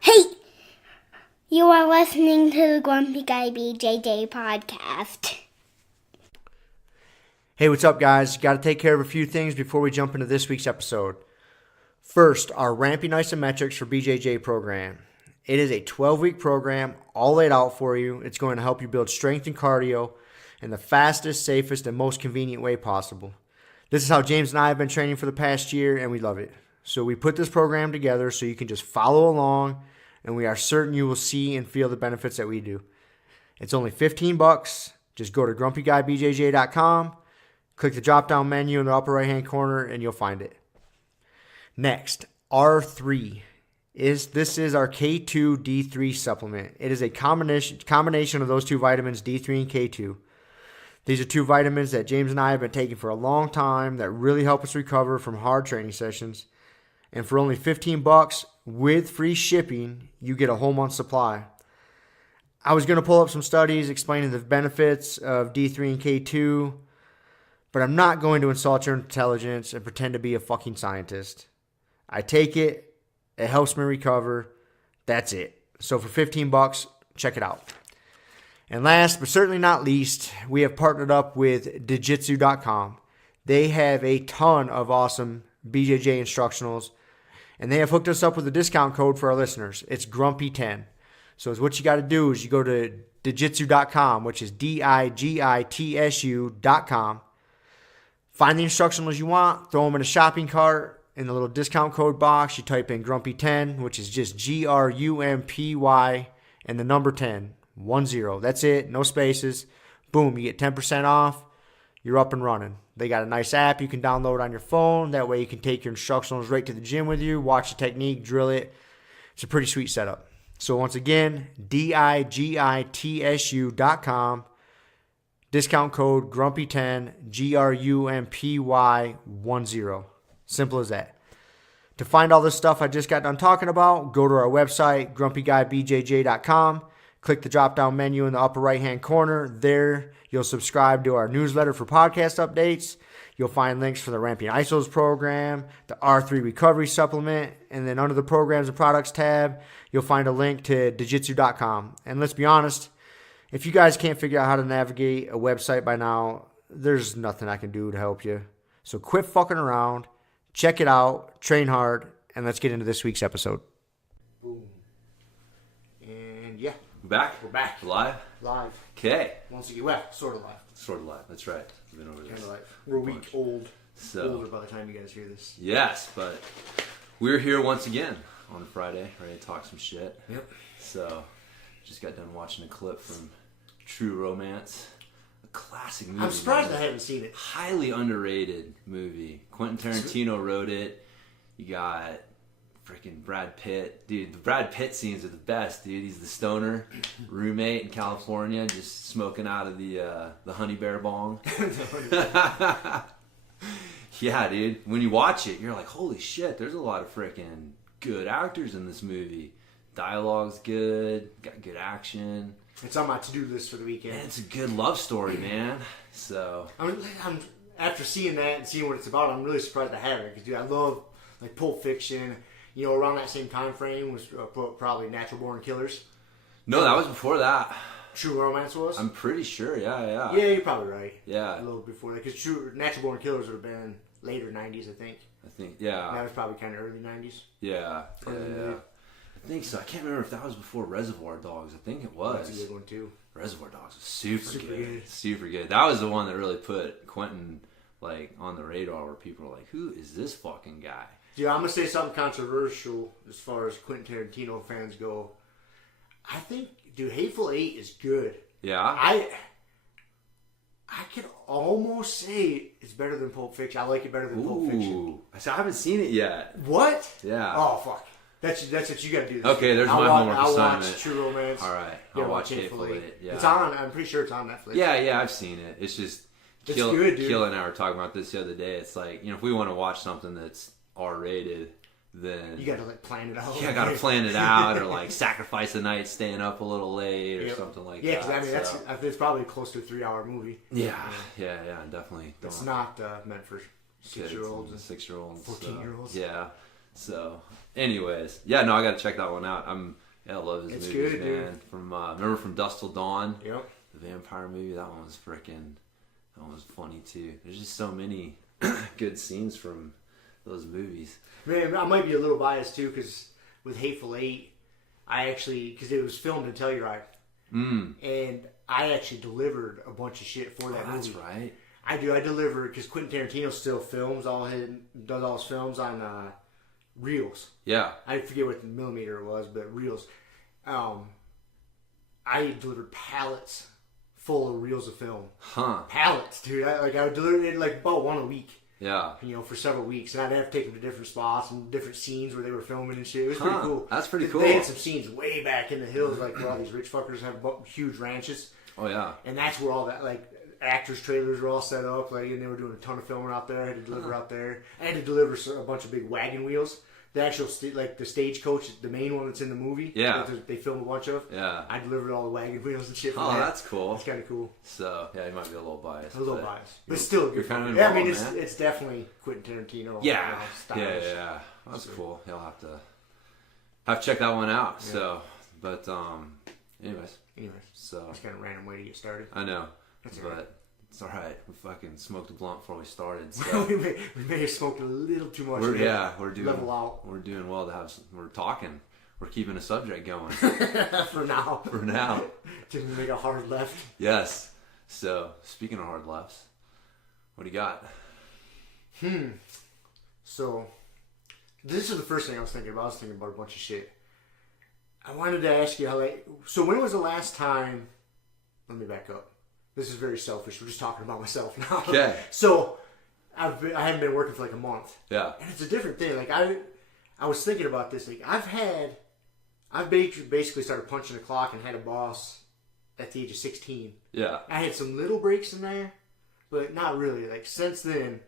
Hey! You are listening to the Grumpy Guy BJJ Podcast. Hey, what's up, guys? Got to take care of a few things before we jump into this week's episode. First, our Ramping Isometrics for BJJ program. It is a 12-week program, all laid out for you. It's going to help you build strength and cardio in the fastest, safest, and most convenient way possible. This is how James and I have been training for the past year, and we love it. So we put this program together so you can just follow along, and we are certain you will see and feel the benefits that we do. It's only $15. Just go to grumpyguybjj.com, click the drop-down menu in the upper right-hand corner, and you'll find it. Next, R3. This is our K2 D3 supplement. It is a combination of those two vitamins, D3 and K2. These are two vitamins that James and I have been taking for a long time that really help us recover from hard training sessions. And for only $15 with free shipping, you get a whole month supply. I was going to pull up some studies explaining the benefits of D3 and K2, but I'm not going to insult your intelligence and pretend to be a fucking scientist. I take it. It helps me recover. That's it. So for $15, check it out. And last but certainly not least, we have partnered up with Jiu-Jitsu.com. They have a ton of awesome BJJ instructionals, and they have hooked us up with a discount code for our listeners. It's Grumpy10. So what you got to do is you go to Jiu-Jitsu.com, which is DIGITSU.com. Find the instructionals you want, throw them in a shopping cart. In the little discount code box, you type in Grumpy10, which is just GRUMPY and the number 10, 10. That's it, no spaces. Boom, you get 10% off. You're up and running. They got a nice app you can download on your phone. That way you can take your instructionals right to the gym with you, watch the technique, drill it. It's a pretty sweet setup. So once again, DIGITSU.com. Discount code Grumpy10, GRUMPY10. Simple as that. To find all this stuff I just got done talking about, go to our website, grumpyguybjj.com. Click the drop-down menu in the upper right-hand corner. There, you'll subscribe to our newsletter for podcast updates. You'll find links for the Ramping Isos program, the R3 Recovery Supplement, and then under the Programs and Products tab, you'll find a link to Jiu-Jitsu.com. And let's be honest, if you guys can't figure out how to navigate a website by now, there's nothing I can do to help you. So quit fucking around, check it out, train hard, and let's get into this week's episode. Boom. And yeah. We're back. Live? Live. Okay. Once again, well, sort of live. Sort of live. That's right. We've been over this. Kind of live. We're a week old. So, older by the time you guys hear this. Yes, but we're here once again on Friday, ready to talk some shit. Yep. So, just got done watching a clip from True Romance. A classic movie. I'm surprised I haven't seen it. Highly underrated movie. Quentin Tarantino wrote it. You got freaking Brad Pitt. Dude, the Brad Pitt scenes are the best, dude. He's the stoner roommate in California just smoking out of the honey bear bong. Yeah, dude. When you watch it, you're like, holy shit, there's a lot of freaking good actors in this movie. Dialogue's good, got good action. It's on my to-do list for the weekend. And it's a good love story, man. So I'm after seeing that and seeing what it's about, I'm really surprised I haven't. Because, dude, I love like Pulp Fiction. You know, around that same time frame was probably Natural Born Killers. No, that was before that. True Romance was? I'm pretty sure, yeah. Yeah, you're probably right. Yeah. A little before that. Because Natural Born Killers would have been later 90s, I think. Yeah. That was probably kind of early 90s. Yeah. I think so. I can't remember if that was before Reservoir Dogs. I think it was. That's a good one, too. Reservoir Dogs was super good. Super good. That was the one that really put Quentin, like, on the radar where people were like, who is this fucking guy? Dude, I'm going to say something controversial as far as Quentin Tarantino fans go. I think, dude, Hateful Eight is good. Yeah? I could almost say it's better than Pulp Fiction. I like it better than Pulp Fiction. I haven't seen it yet. What? Yeah. Oh, fuck. That's what you got to do. Okay, there's my homework assignment. I'll watch True Romance. All right. I'll watch Hateful Eight. Yeah. It's on. I'm pretty sure it's on Netflix. Yeah, I've seen it. It's just... It's good, dude. Kiel and I were talking about this the other day. It's like, if we want to watch something that's R-rated, then you got to like plan it out. Yeah, I got to plan it out, or like sacrifice the night, staying up a little late, or something like that. Yeah, because I mean it's probably close to a 3-hour movie. Yeah, definitely. It's not meant for 6-year-olds and 6-year-olds, 14-year-olds. Yeah, So, anyways, yeah, no, I got to check that one out. I love his It's movies, good, man. dude. Remember From Dusk Till Dawn? Yep. The vampire movie. That one was funny too. There's just so many good scenes from those movies. Man, I might be a little biased too, because with Hateful Eight, because it was filmed in Telluride, and I actually delivered a bunch of shit for that movie. That's right. I do. I deliver because Quentin Tarantino still does all his films on reels. Yeah. I forget what the millimeter it was, but reels. I delivered pallets full of reels of film. Huh. Pallets, dude. I would deliver it like about one a week. Yeah. For several weeks, and I'd have to take them to different spots and different scenes where they were filming and shit. It was pretty cool. That's pretty cool. They had some scenes way back in the hills, like where all these rich fuckers have huge ranches. Oh yeah. And that's where all that actors' trailers were all set up. And they were doing a ton of filming out there. I had to deliver out there. I had to deliver a bunch of big wagon wheels. The actual the stagecoach, the main one that's in the movie. Yeah. That they filmed a bunch of. Yeah. I delivered all the wagon wheels and shit. Oh, that's cool. That's kind of cool. So yeah, you might be a little biased. A little biased, but still, you're kind of involved, involved, I mean, man. it's definitely Quentin Tarantino. Yeah. Stylish. Yeah. That's cool. You'll have to check that one out. Yeah. So, but anyways. So that's kind of a random way to get started. I know, That's but right. it's all right. We fucking smoked a blunt before we started. So we may have smoked a little too much. we're doing level out. We're doing well to have. We're talking. We're keeping a subject going for now. For now. To make a hard left. Yes. So speaking of hard lefts, what do you got? So this is the first thing I was thinking about. I was thinking about a bunch of shit. I wanted to ask you so when was the last time? Let me back up. This is very selfish. We're just talking about myself now. Okay. So I haven't been working for like a month. Yeah. And it's a different thing. I was thinking about this. I've basically started punching the clock and had a boss at the age of 16. Yeah. I had some little breaks in there, but not really. Since then,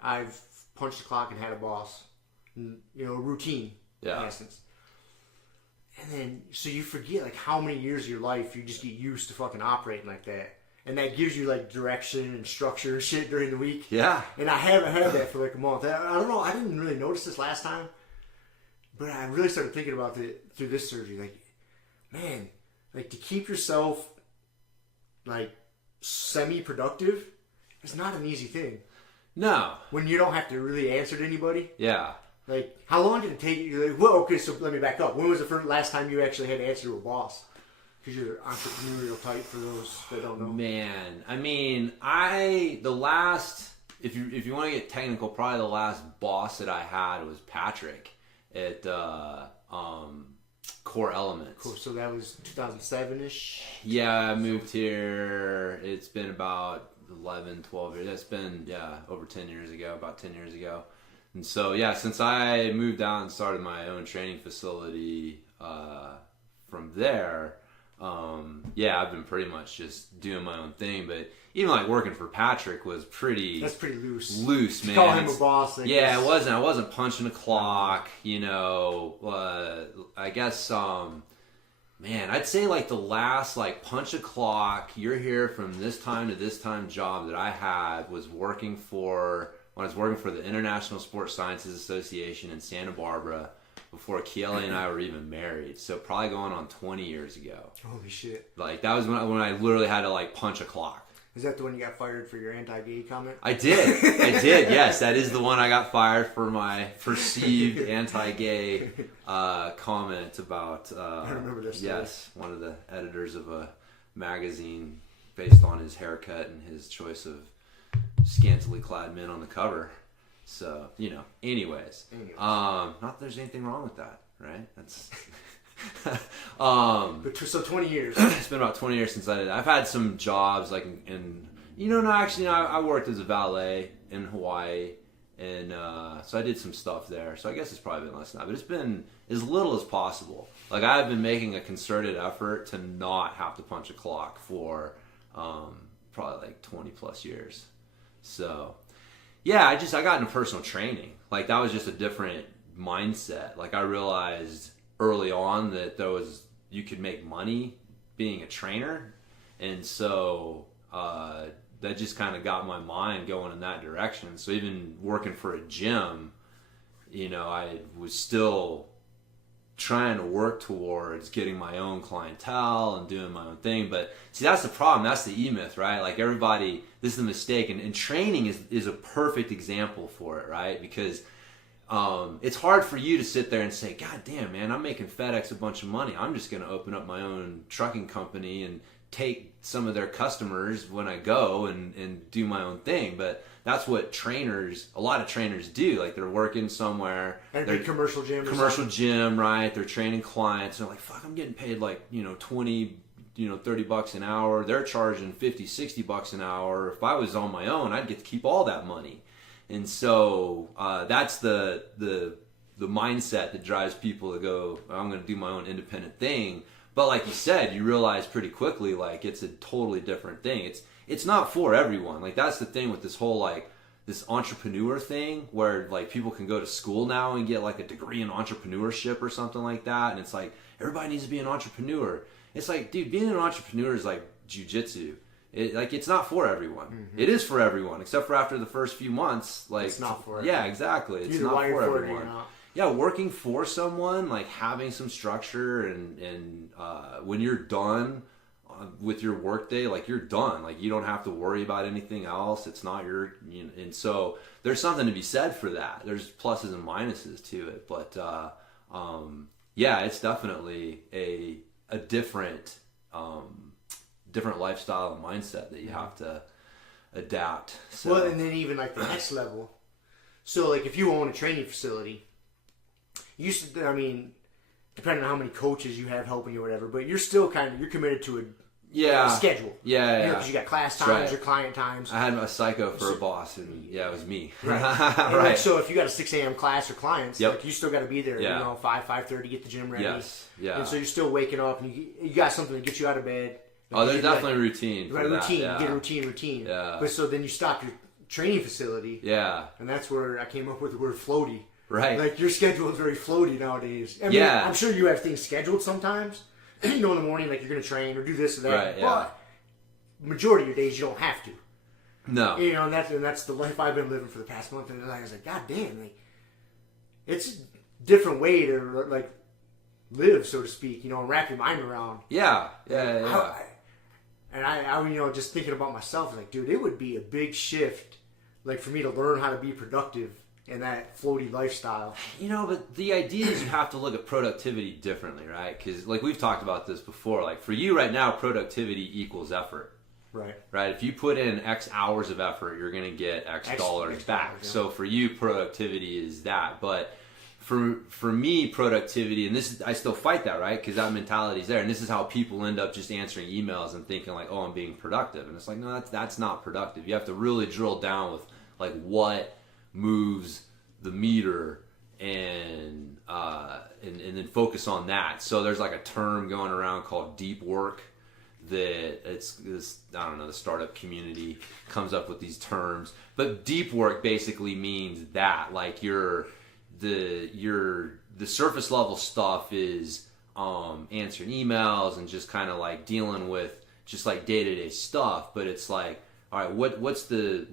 I've punched the clock and had a boss. A routine. Yeah. In essence. And then, so you forget how many years of your life you just get used to fucking operating like that. And that gives you direction and structure and shit during the week. Yeah. And I haven't had that for a month. I don't know. I didn't really notice this last time. But I really started thinking about it through this surgery. Man, to keep yourself semi-productive is not an easy thing. No. When you don't have to really answer to anybody. Yeah. How long did it take you? Well, okay, so let me back up. When was the last time you actually had to answer to a boss? Because you're entrepreneurial type, for those that don't know. Man, I mean, if you want to get technical, probably the last boss that I had was Patrick at Core Elements. Cool. So that was 2007-ish? Yeah, I moved here. It's been about 11, 12 years. It's been, over 10 years ago, about 10 years ago. And so, since I moved out and started my own training facility from there, I've been pretty much just doing my own thing. But even working for Patrick was pretty... That's pretty loose. Loose, man. Call him a boss. It wasn't. I wasn't punching a clock, I guess, man, I'd say the last punch a clock, you're here from this time to this time job that I had was working for... When I was working for the International Sports Sciences Association in Santa Barbara before Kiele and I were even married. So probably going on 20 years ago. Holy shit. That was when I literally had to punch a clock. Is that the one you got fired for your anti-gay comment? I did. Yes, that is the one I got fired for my perceived anti-gay comment about... I remember this. Yes, one of the editors of a magazine based on his haircut and his choice of scantily clad men on the cover. So, anyways. Not that there's anything wrong with that, right? That's so 20 years. It's been about 20 years since I did. I've had some jobs I worked as a valet in Hawaii, and so I did some stuff there. So I guess it's probably been less than that, but it's been as little as possible. I've been making a concerted effort to not have to punch a clock for probably 20 plus years. So, I got into personal training. That was just a different mindset. I realized early on that you could make money being a trainer. And so, that just kind of got my mind going in that direction. So even working for a gym, I was still trying to work towards getting my own clientele and doing my own thing. But see, that's the problem. That's the EMyth, right? Like everybody, this is the mistake. And training is a perfect example for it, right? Because it's hard for you to sit there and say, God damn, man, I'm making FedEx a bunch of money. I'm just going to open up my own trucking company and take some of their customers when I go and do my own thing. But that's what a lot of trainers do. Like they're working somewhere. And they're commercial gym, right? They're training clients. And they're like, fuck, I'm getting paid like, 20, $30 an hour. They're charging 50, $60 an hour. If I was on my own, I'd get to keep all that money. And so that's the mindset that drives people to go, I'm going to do my own independent thing. But like you said, you realize pretty quickly, like it's a totally different thing. It's not for everyone. Like that's the thing with this whole like this entrepreneur thing where like people can go to school now and get like a degree in entrepreneurship or something like that. And it's like, everybody needs to be an entrepreneur. It's like, dude, being an entrepreneur is like jujitsu. It's not for everyone. Mm-hmm. It is for everyone, except for after the first few months. Like it's not for everyone. Yeah, exactly. It's not for everyone. Yeah, working for someone, like having some structure and when you're done with your workday, like you're done. Like you don't have to worry about anything else. It's not and so there's something to be said for that. There's pluses and minuses to it, but yeah, it's definitely a different lifestyle and mindset that you have to adapt. So. Well, and then even like the next level. So like if you own a training facility, depending on how many coaches you have helping you or whatever, but you're still you're committed to a schedule. Yeah. Because you got class times or client times. I had a psycho for a boss, and it was me. Right. Right. So if you got a 6 a.m. class or clients, like you still got to be there. 5:30, get the gym ready. Yes. Yeah. And so you're still waking up, and you got something to get you out of bed. Oh, there's definitely a routine. You got a routine. You get a routine. Yeah. But so then you stop your training facility. Yeah. And that's where I came up with the word floaty. Right. Like your schedule is very floaty nowadays. I mean, I'm sure you have things scheduled sometimes. In the morning, like you're going to train or do this or that. Right, yeah. But majority of your days you don't have to. No. And that's the life I've been living for the past month. And I was like, God damn, like it's a different way to like live, so to speak. And wrap your mind around. Yeah. And I just thinking about myself, like, dude, it would be a big shift, like for me to learn how to be productive in that floaty lifestyle. But the idea is you have to look at productivity differently, right? Because like we've talked about this before, like for you right now, productivity equals effort. Right. Right. If you put in X hours of effort, you're going to get X dollars back. Dollars, yeah. So for you, productivity is that. But for me, productivity, and I still fight that, right? Because that mentality is there, and this is how people end up just answering emails and thinking like, oh, I'm being productive, and it's like, no, that's not productive. You have to really drill down with like what moves the meter and then focus on that. So there's like a term going around called deep work that I don't know, the startup community comes up with these terms, but deep work basically means that like the surface level stuff is answering emails and just kind of like dealing with just like day-to-day stuff, but it's like, all right, what's the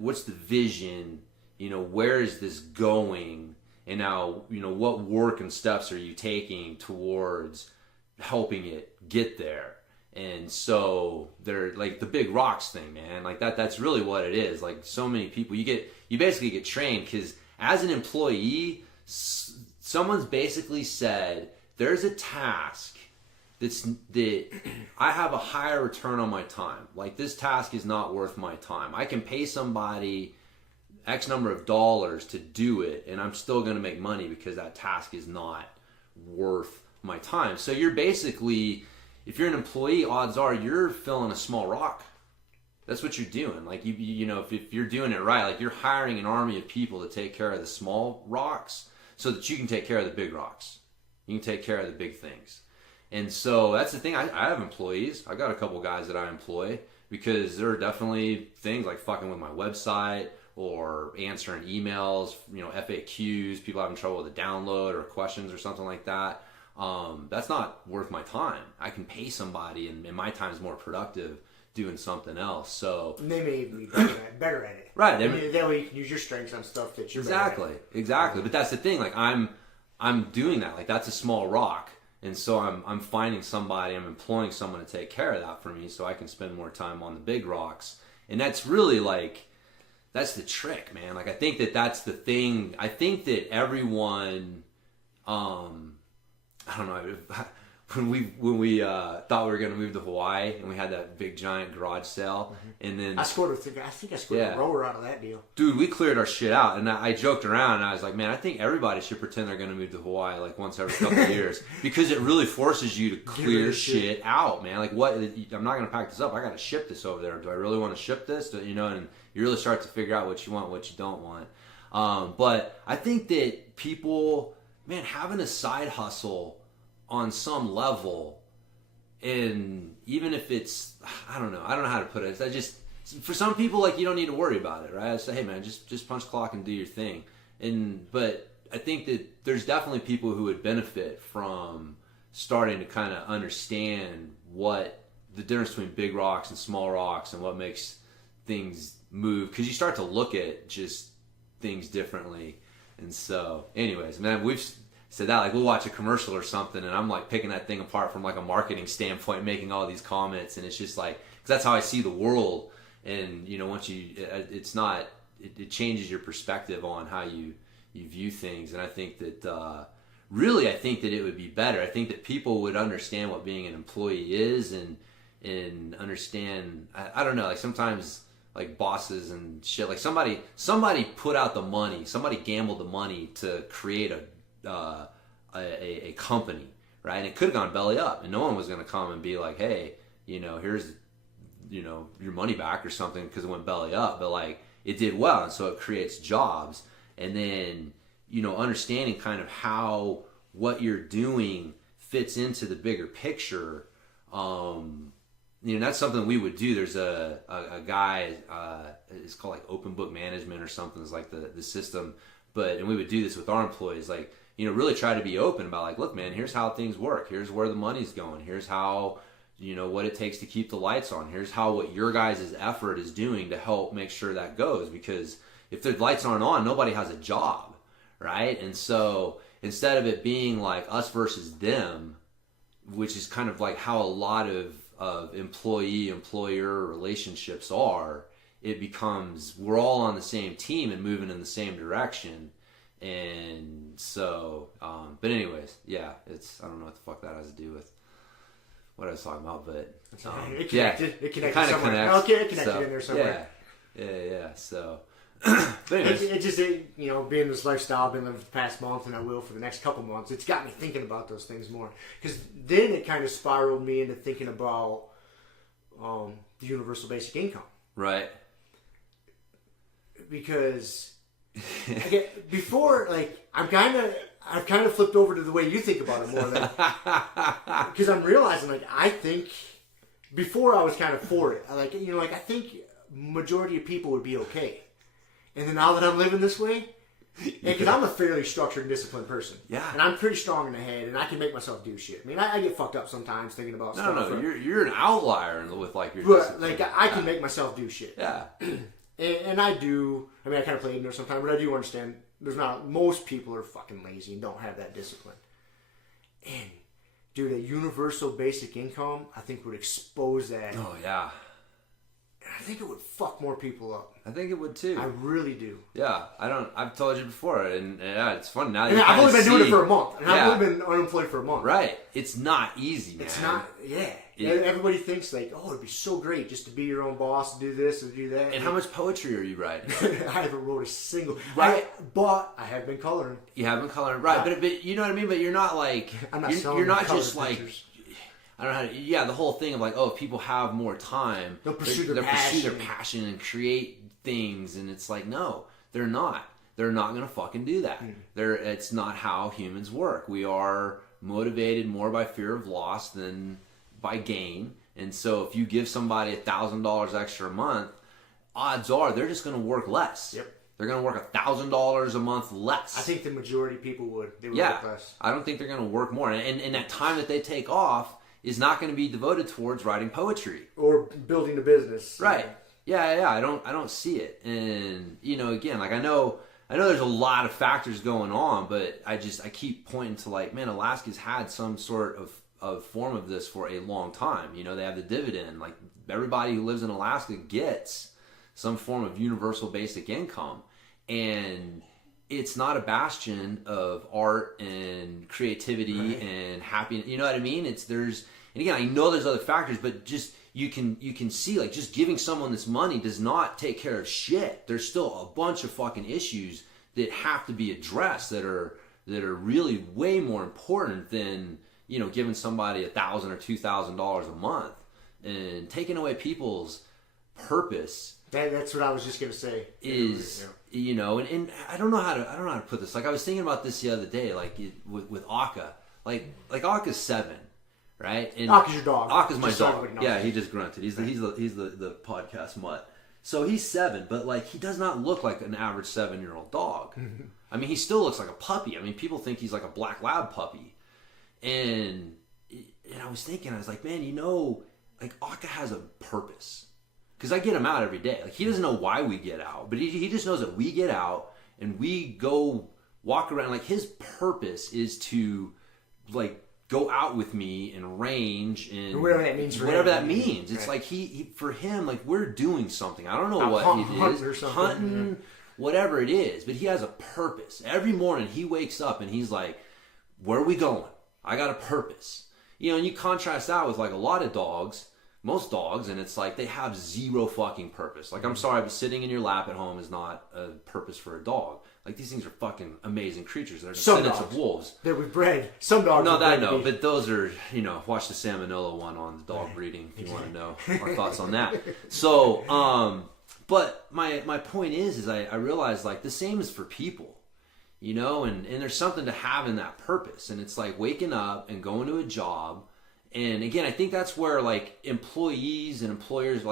vision, where is this going, and now what work and steps are you taking towards helping it get there? And so they're like the big rocks thing, man, like that's really what it is. Like so many people, you basically get trained because as an employee, someone's basically said there's a task that I have a higher return on my time. Like this task is not worth my time. I can pay somebody X number of dollars to do it, and I'm still going to make money because that task is not worth my time. So you're basically, if you're an employee, odds are you're filling a small rock. That's what you're doing. Like if you're doing it right, like you're hiring an army of people to take care of the small rocks so that you can take care of the big rocks. You can take care of the big things. And so that's the thing. I have employees. I got a couple guys that I employ because there are definitely things like fucking with my website or answering emails, FAQs, people having trouble with a download or questions or something like that. That's not worth my time. I can pay somebody, and my time is more productive doing something else. So and they may even be better at it. Right. That way you can use your strengths on stuff that you're better at. Exactly. But that's the thing. Like I'm doing that. Like that's a small rock. And so I'm finding somebody, I'm employing someone to take care of that for me so I can spend more time on the big rocks. And that's really like, that's the trick, man. Like I think that's the thing. I think that everyone, I don't know, when we thought we were going to move to Hawaii and we had that big giant garage sale, and then I think I scored a rower out of that deal. Dude, we cleared our shit out, and I joked around, and I was like, man, I think everybody should pretend they're going to move to Hawaii like once every couple of years, because it really forces you to clear shit out, man. Like, what? I'm not going to pack this up. I got to ship this over there. Do I really want to ship this? And you really start to figure out what you want, what you don't want. But I think that people, man, having a side hustle on some level, and even if it's, I don't know how to put it. I just, for some people, like, you don't need to worry about it, right? I say, hey man, just punch clock and do your thing. But I think that there's definitely people who would benefit from starting to kind of understand what the difference between big rocks and small rocks and what makes things move, because you start to look at just things differently. And so anyways, man, we've said that, like, we'll watch a commercial or something and I'm like picking that thing apart from like a marketing standpoint, making all these comments, and it's just like, because that's how I see the world. And once it changes your perspective on how you view things. And I think that really, I think that it would be better. I think that people would understand what being an employee is, and understand, I don't know, like sometimes like bosses and shit, like somebody put out the money, somebody gambled the money to create a company, right? And it could have gone belly up, and no one was going to come and be like, hey, here's your money back or something because it went belly up. But like, it did well, and so it creates jobs. And then understanding kind of how what you're doing fits into the bigger picture. That's something we would do. There's a guy, it's called like open book management or something. It's like the system. And we would do this with our employees, like, really try to be open about, like, look, man, here's how things work. Here's where the money's going. Here's how, what it takes to keep the lights on. Here's how what your guys' effort is doing to help make sure that goes. Because if the lights aren't on, nobody has a job, right? And so instead of it being like us versus them, which is kind of like how a lot of employee-employer relationships are, it becomes we're all on the same team and moving in the same direction. And so, but anyways, yeah, I don't know what the fuck that has to do with what I was talking about, but it connected. It connected somewhere. Okay, it connected in there somewhere. Yeah. So, but anyways, it just being this lifestyle I've been living for the past month, and I will for the next couple months. It's got me thinking about those things more, because then it kind of spiraled me into thinking about the universal basic income, right? Because before, like, I've kind of flipped over to the way you think about it more, because I'm realizing, like, I think before I was kind of for it, like, I think majority of people would be okay, and then now that I'm living this way, because I'm a fairly structured and disciplined person, and I'm pretty strong in the head, and I can make myself do shit. I mean, I get fucked up sometimes thinking about stuff. No, you're an outlier with like your. But like, I can make myself do shit. Yeah. And I do. I mean, I kind of play ignorant sometimes, but I do understand. Most people are fucking lazy and don't have that discipline. And dude, a universal basic income, I think, would expose that. Oh yeah. And I think it would fuck more people up. I think it would too. I really do. Yeah, I've told you before, and it's fun now. I've only been doing it for a month, and I've only been unemployed for a month. Right. It's not easy, man. It's not. Yeah. Everybody thinks like, oh, it'd be so great just to be your own boss, do this and do that. And how much poetry are you writing? I haven't wrote a single. Right. But I have been coloring. You have been coloring, right? But you know what I mean. But you're not like you're not just like. I don't know how to, the whole thing of like, oh, if people have more time, they'll pursue their passion and create things, and it's like, no, they're not. They're not going to fucking do that. It's not how humans work. We are motivated more by fear of loss than by gain. And so if you give somebody $1,000 extra a month, odds are they're just going to work less. Yep. They're going to work $1,000 a month less. I think the majority of people would. They would work less. I don't think they're going to work more. And that time that they take off is not going to be devoted towards writing poetry or building a business. right. Yeah. I don't see it. And again, like I know there's a lot of factors going on, but I keep pointing to like, man, Alaska's had some sort of form of this for a long time. They have the dividend. Like everybody who lives in Alaska gets some form of universal basic income, and it's not a bastion of art and creativity and happiness. You know what I mean? And again, I know there's other factors, but just you can see like just giving someone this money does not take care of shit. There's still a bunch of fucking issues that have to be addressed that are really way more important than giving somebody $1,000 or $2,000 a month and taking away people's purpose. That's what I was just gonna say. Is and I don't know how to put this. Like I was thinking about this the other day, like with Akka, like Akka's 7. Right? And Akka's your dog. Akka's my just so dog. Yeah, he just grunted. He's the podcast mutt. So he's 7, but like he does not look like an average 7-year-old dog. I mean, he still looks like a puppy. I mean, people think he's like a black lab puppy. And I was thinking, I was like, man, like Akka has a purpose. Because I get him out every day. Like he doesn't know why we get out, but he just knows that we get out and we go walk around. Like his purpose is to like go out with me and range and whatever that means. Whatever that means. It's like he for him, like we're doing something. I don't know what it is. Hunting, whatever it is. But he has a purpose. Every morning he wakes up and he's like, where are we going? I got a purpose. And you contrast that with like a lot of dogs, most dogs, and it's like they have zero fucking purpose. Like, I'm sorry, but sitting in your lap at home is not a purpose for a dog. Like, these things are fucking amazing creatures. They're descendants of wolves. That we bred. Some dogs. No, that I know, but those are, watch the salmonella one on the dog breeding if you want to know our thoughts on that. So, but my point is I realize like the same is for people, and there's something to have in that purpose. And it's like waking up and going to a job. And again, I think that's where like employees and employers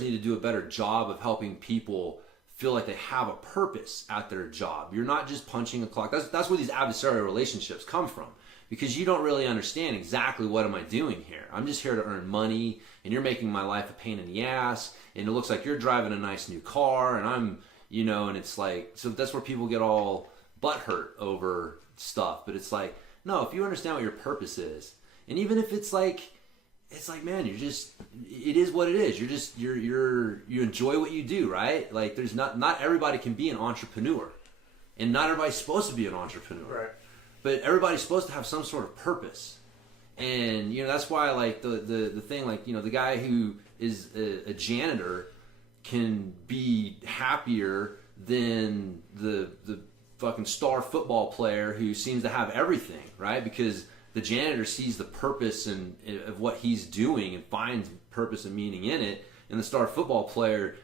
need to do a better job of helping people feel like they have a purpose at their job. You're not just punching a clock. That's where these adversarial relationships come from, because you don't really understand exactly what am I doing here. I'm just here to earn money, and you're making my life a pain in the ass, and it looks like you're driving a nice new car, and I'm, and it's like, so that's where people get all butthurt over stuff. But it's like, no, if you understand what your purpose is, and even if it's like, man, it is what it is. You enjoy what you do, right? Like there's not everybody can be an entrepreneur, and not everybody's supposed to be an entrepreneur. Right. But everybody's supposed to have some sort of purpose. And, that's why like the thing, like, the guy who is a janitor can be happier than the fucking star football player who seems to have everything, right? Because the janitor sees the purpose of what he's doing and finds purpose and meaning in it, and the star football player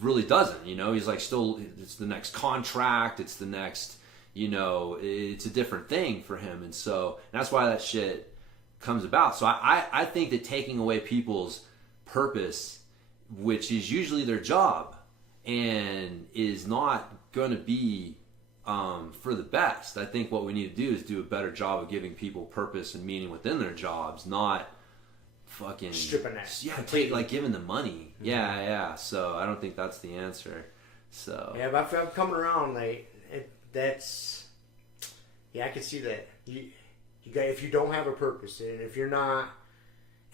really doesn't. He's like, still, it's the next contract, it's the next, it's a different thing for him. And so that's why that shit comes about. So I think that taking away people's purpose, which is usually their job, and is not going to be for the best. I think what we need to do is do a better job of giving people purpose and meaning within their jobs, not fucking stripping that. Yeah, like giving them money. Mm-hmm. Yeah. So I don't think that's the answer. So yeah, but I'm coming around. Like I can see that you got, if you don't have a purpose, and if you're not,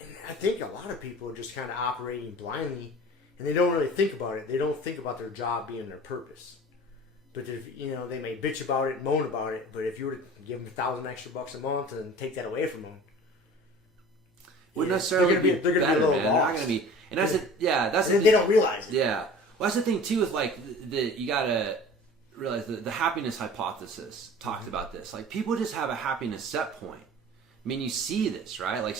and I think a lot of people are just kind of operating blindly, and they don't really think about it. They don't think about their job being their purpose. But if, they may bitch about it, moan about it. But if you were to give them $1,000 extra a month and take that away from them, wouldn't necessarily be better, man. They're not going to be, and that's it. Yeah, that's it. They don't realize it. Yeah, well, that's the thing too. With like you gotta realize the happiness hypothesis talks about this. Like people just have a happiness set point. I mean, you see this, right? Like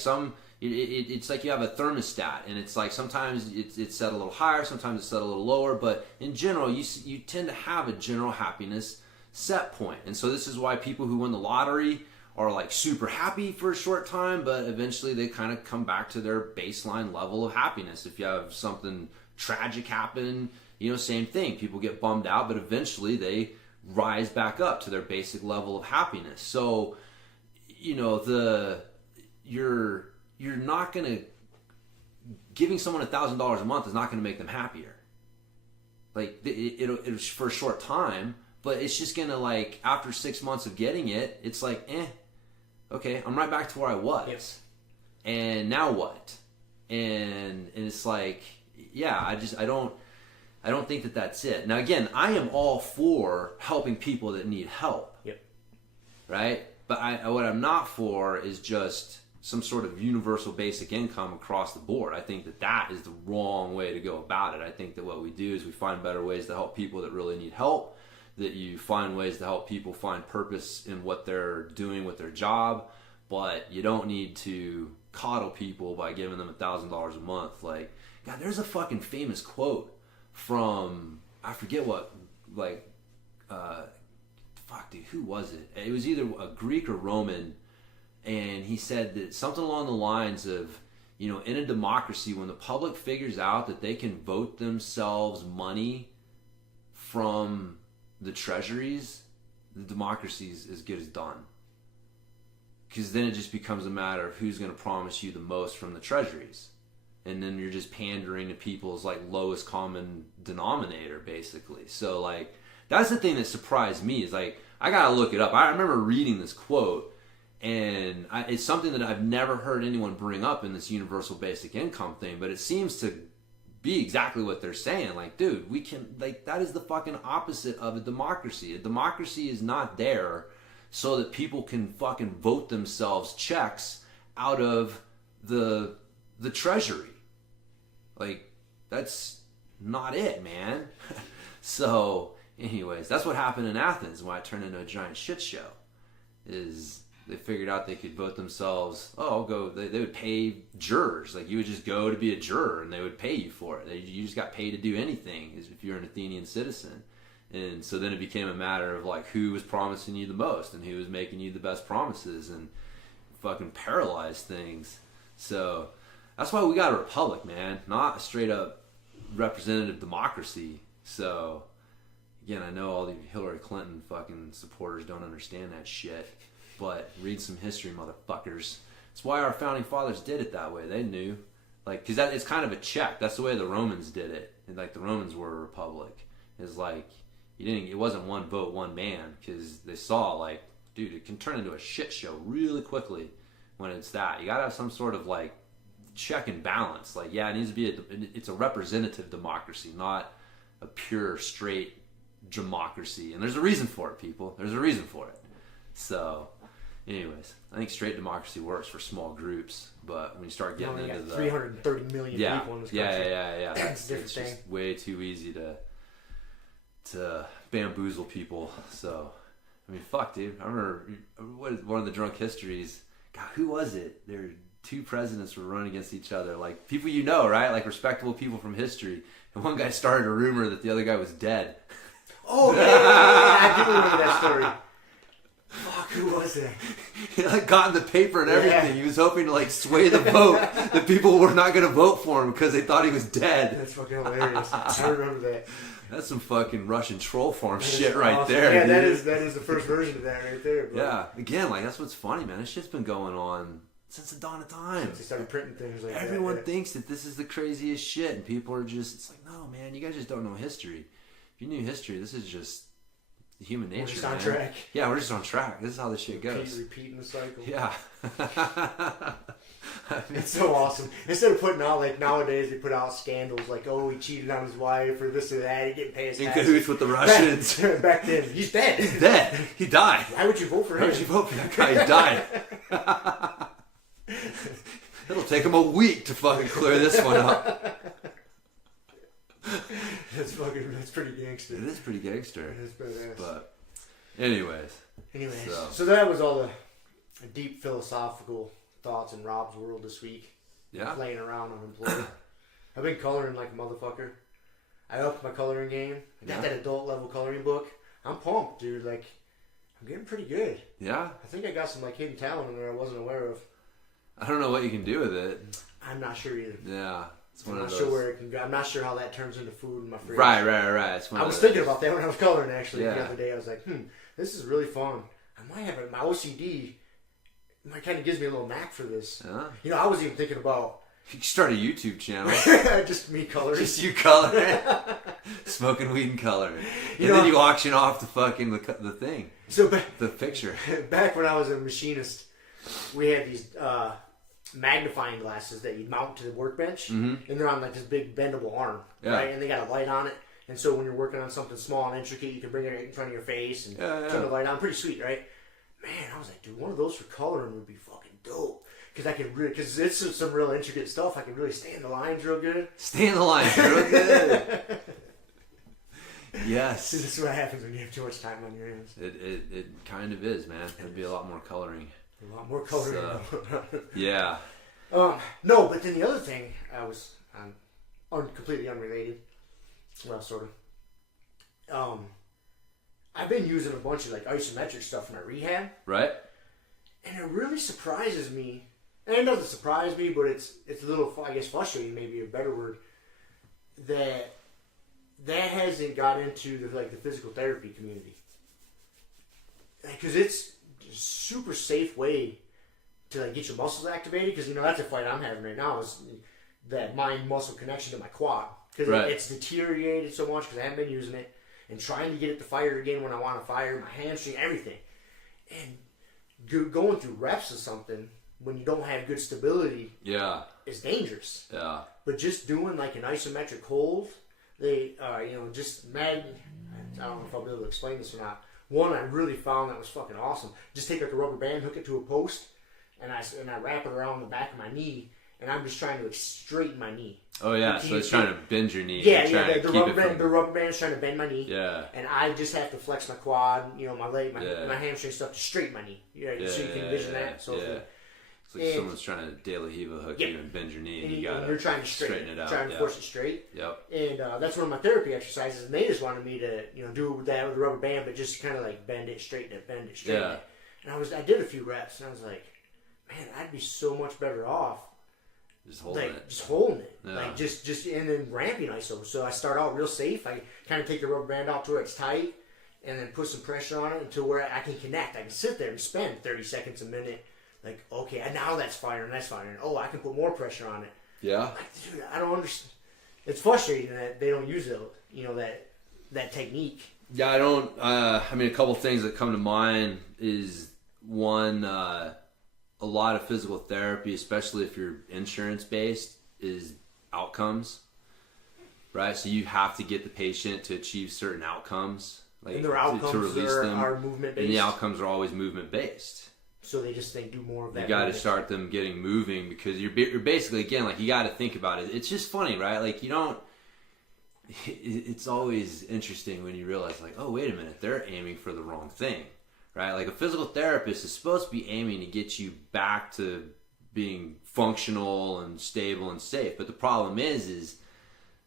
it's like you have a thermostat, and it's like sometimes it's set a little higher, sometimes it's set a little lower, but in general, you tend to have a general happiness set point. And so this is why people who win the lottery are like super happy for a short time, but eventually they kind of come back to their baseline level of happiness. If you have something tragic happen, same thing. People get bummed out, but eventually they rise back up to their basic level of happiness. So, you're not going to, giving someone $1,000 a month is not going to make them happier. Like, it'll for a short time, but it's just going to, like, after 6 months of getting it, it's like, okay, I'm right back to where I was. Yes. And now what? And it's like, yeah, I don't think that that's it. Now, again, I am all for helping people that need help. Yep. Right? But what I'm not for is just some sort of universal basic income across the board. I think that is the wrong way to go about it. I think that what we do is we find better ways to help people that really need help, that you find ways to help people find purpose in what they're doing with their job, but you don't need to coddle people by giving them $1,000 a month. Like, God, there's a fucking famous quote from, I forget what, like, fuck, dude, who was it? It was either a Greek or Roman, and he said that something along the lines of, you know, in a democracy, when the public figures out that they can vote themselves money from the treasuries, the democracy is as good as done. Because then it just becomes a matter of who's going to promise you the most from the treasuries. And then you're just pandering to people's, like, lowest common denominator, basically. So, like, that's the thing that surprised me, is, like, I got to look it up. I remember reading this quote, and it's something that I've never heard anyone bring up in this universal basic income thing, but it seems to be exactly what they're saying. Like, dude, we can, like, that is the fucking opposite of a democracy. A democracy is not there so that people can fucking vote themselves checks out of the treasury. Like, that's not it, man. So, anyways, that's what happened in Athens, why it turned into a giant shit show. Is they figured out they could vote themselves. Oh, I'll go. They would pay jurors. Like, you would just go to be a juror, and they would pay you for it. You just got paid to do anything if you're an Athenian citizen. And so then it became a matter of, like, who was promising you the most and who was making you the best promises, and fucking paralyzed things. So that's why we got a republic, man, not a straight up representative democracy. So again, I know all the Hillary Clinton fucking supporters don't understand that shit, but read some history, motherfuckers. That's why our founding fathers did it that way. They knew, like, because it's kind of a check. That's the way the Romans did it. And, like, the Romans were a republic. It's like, it wasn't one vote, one man, because they saw, like, dude, it can turn into a shit show really quickly when it's that. You gotta have some sort of, like, check and balance. Like, yeah, it needs to be it's a representative democracy, not a pure straight democracy. And there's a reason for it, people. There's a reason for it. So, anyways, I think straight democracy works for small groups, but when you start getting into the 330 million people in this country, yeah, that's a different it's thing. just way too easy to bamboozle people. So, I mean, fuck, dude. I remember one of the drunk histories. God, who was it? There were two presidents were running against each other, like people you know, right? Like respectable people from history. And one guy started a rumor that the other guy was dead. Oh yeah, I do remember that story. Fuck, who was it? He like got in the paper and everything. He was hoping to like sway the vote that people were not going to vote for him because they thought he was dead. That's fucking hilarious. I remember that. That's some fucking Russian troll farm That shit right awesome. there. Yeah, dude. that is the first version of that right there. Bro. Yeah, again, like that's what's funny, man. This shit's been going on since the dawn of time. Since they started printing things like Everyone that. thinks that this is the craziest shit, and people are just, it's like, no, man, you guys just don't know history. If you knew history, this is just human nature. We're just on man. track. Yeah, we're just on track. This is how this shit goes. Repeating the cycle. Yeah. I mean, it's so awesome. Instead of putting out, like nowadays, they put out scandals like, oh, he cheated on his wife or this or that. He didn't pay his in taxes. cahoots with the Russians. Back then, he's dead. He's dead. He died. Why would you vote for him? Why would you vote for that guy? He died. It'll take him a week to fucking clear this one up. That's pretty gangster. It is pretty gangster. It is badass. But, anyways. So that was all the deep philosophical thoughts in Rob's world this week. Yeah. Playing around unemployed. I've been coloring like a motherfucker. I upped my coloring game. I got that adult level coloring book. I'm pumped, dude. Like, I'm getting pretty good. Yeah. I think I got some like hidden talent in there I wasn't aware of. I don't know what you can do with it. I'm not sure either. Yeah. I'm not sure where it can go. I'm not sure how that turns into food in my fridge. Right. I was thinking about that when I was coloring actually the other day. I was like, this is really fun. I might have it. My OCD it kind of gives me a little knack for this. Yeah. I was even thinking about... You can start a YouTube channel. Just me coloring. Just you coloring. Smoking weed and coloring. And then you auction off the fucking the thing. So the picture. Back when I was a machinist, we had these magnifying glasses that you mount to the workbench, and they're on like this big bendable arm, right? And they got a light on it, and so when you're working on something small and intricate, you can bring it right in front of your face and turn the light on. Pretty sweet, right? Man, I was like, dude, one of those for coloring would be fucking dope. Because I could really, because it's some real intricate stuff. I can really stay in the lines real good. Stay in the lines real good. Yes. See, this is what happens when you have too much time on your hands. It kind of is, man. There'd be a lot more coloring. A lot more coloring. So, yeah. No, but then the other thing, completely unrelated. Well, sort of. I've been using a bunch of like isometric stuff for my rehab. Right. And it really surprises me. And it doesn't surprise me, but it's a little, I guess, frustrating, maybe a better word, that hasn't got into the physical therapy community. Because it's a super safe way to get your muscles activated. Because that's a fight I'm having right now, is that mind-muscle connection to my quad. Because it's deteriorated so much because I haven't been using it, and trying to get it to fire again when I want to fire, my hamstring, everything. And going through reps of something when you don't have good stability is dangerous. Yeah. But just doing like an isometric hold, I don't know if I'll be able to explain this or not. One I really found that was fucking awesome. Just take like a rubber band, hook it to a post, and I wrap it around the back of my knee, and I'm just trying to straighten my knee. Oh yeah, so it's trying to bend your knee. Yeah, the rubber band is trying to bend my knee. Yeah. And I just have to flex my quad, my leg, my hamstring stuff to straighten my knee. So you can envision that. So it's like someone's trying to De La Riva hook you and bend your knee, and you're trying to straighten it out. Trying to force it straight. Yep. And that's one of my therapy exercises, and they just wanted me to do that with the rubber band, but just kind of like bend it, straighten it, bend it, straighten it. And I did a few reps, and I was like, man, I'd be so much better off just holding it. Yeah. Just and then ramping ISO. So I start out real safe. I kind of take the rubber band out to where it's tight, and then put some pressure on it until where I can connect. I can sit there and spend 30 seconds a minute. Like, okay, now that's firing. Oh, I can put more pressure on it. Yeah. Like, dude, I don't understand. It's frustrating that they don't use it. That technique. Yeah, I don't. A couple of things that come to mind is one. A lot of physical therapy, especially if you're insurance based, is outcomes, right? So you have to get the patient to achieve certain outcomes, and their outcomes to release them. Are movement based, and the outcomes are always movement based. So they just think do more of that. You got to start them getting moving, because you're basically, again, you got to think about it. It's just funny, right? It's always interesting when you realize oh, wait a minute, they're aiming for the wrong thing. Right, like a physical therapist is supposed to be aiming to get you back to being functional and stable and safe. But the problem is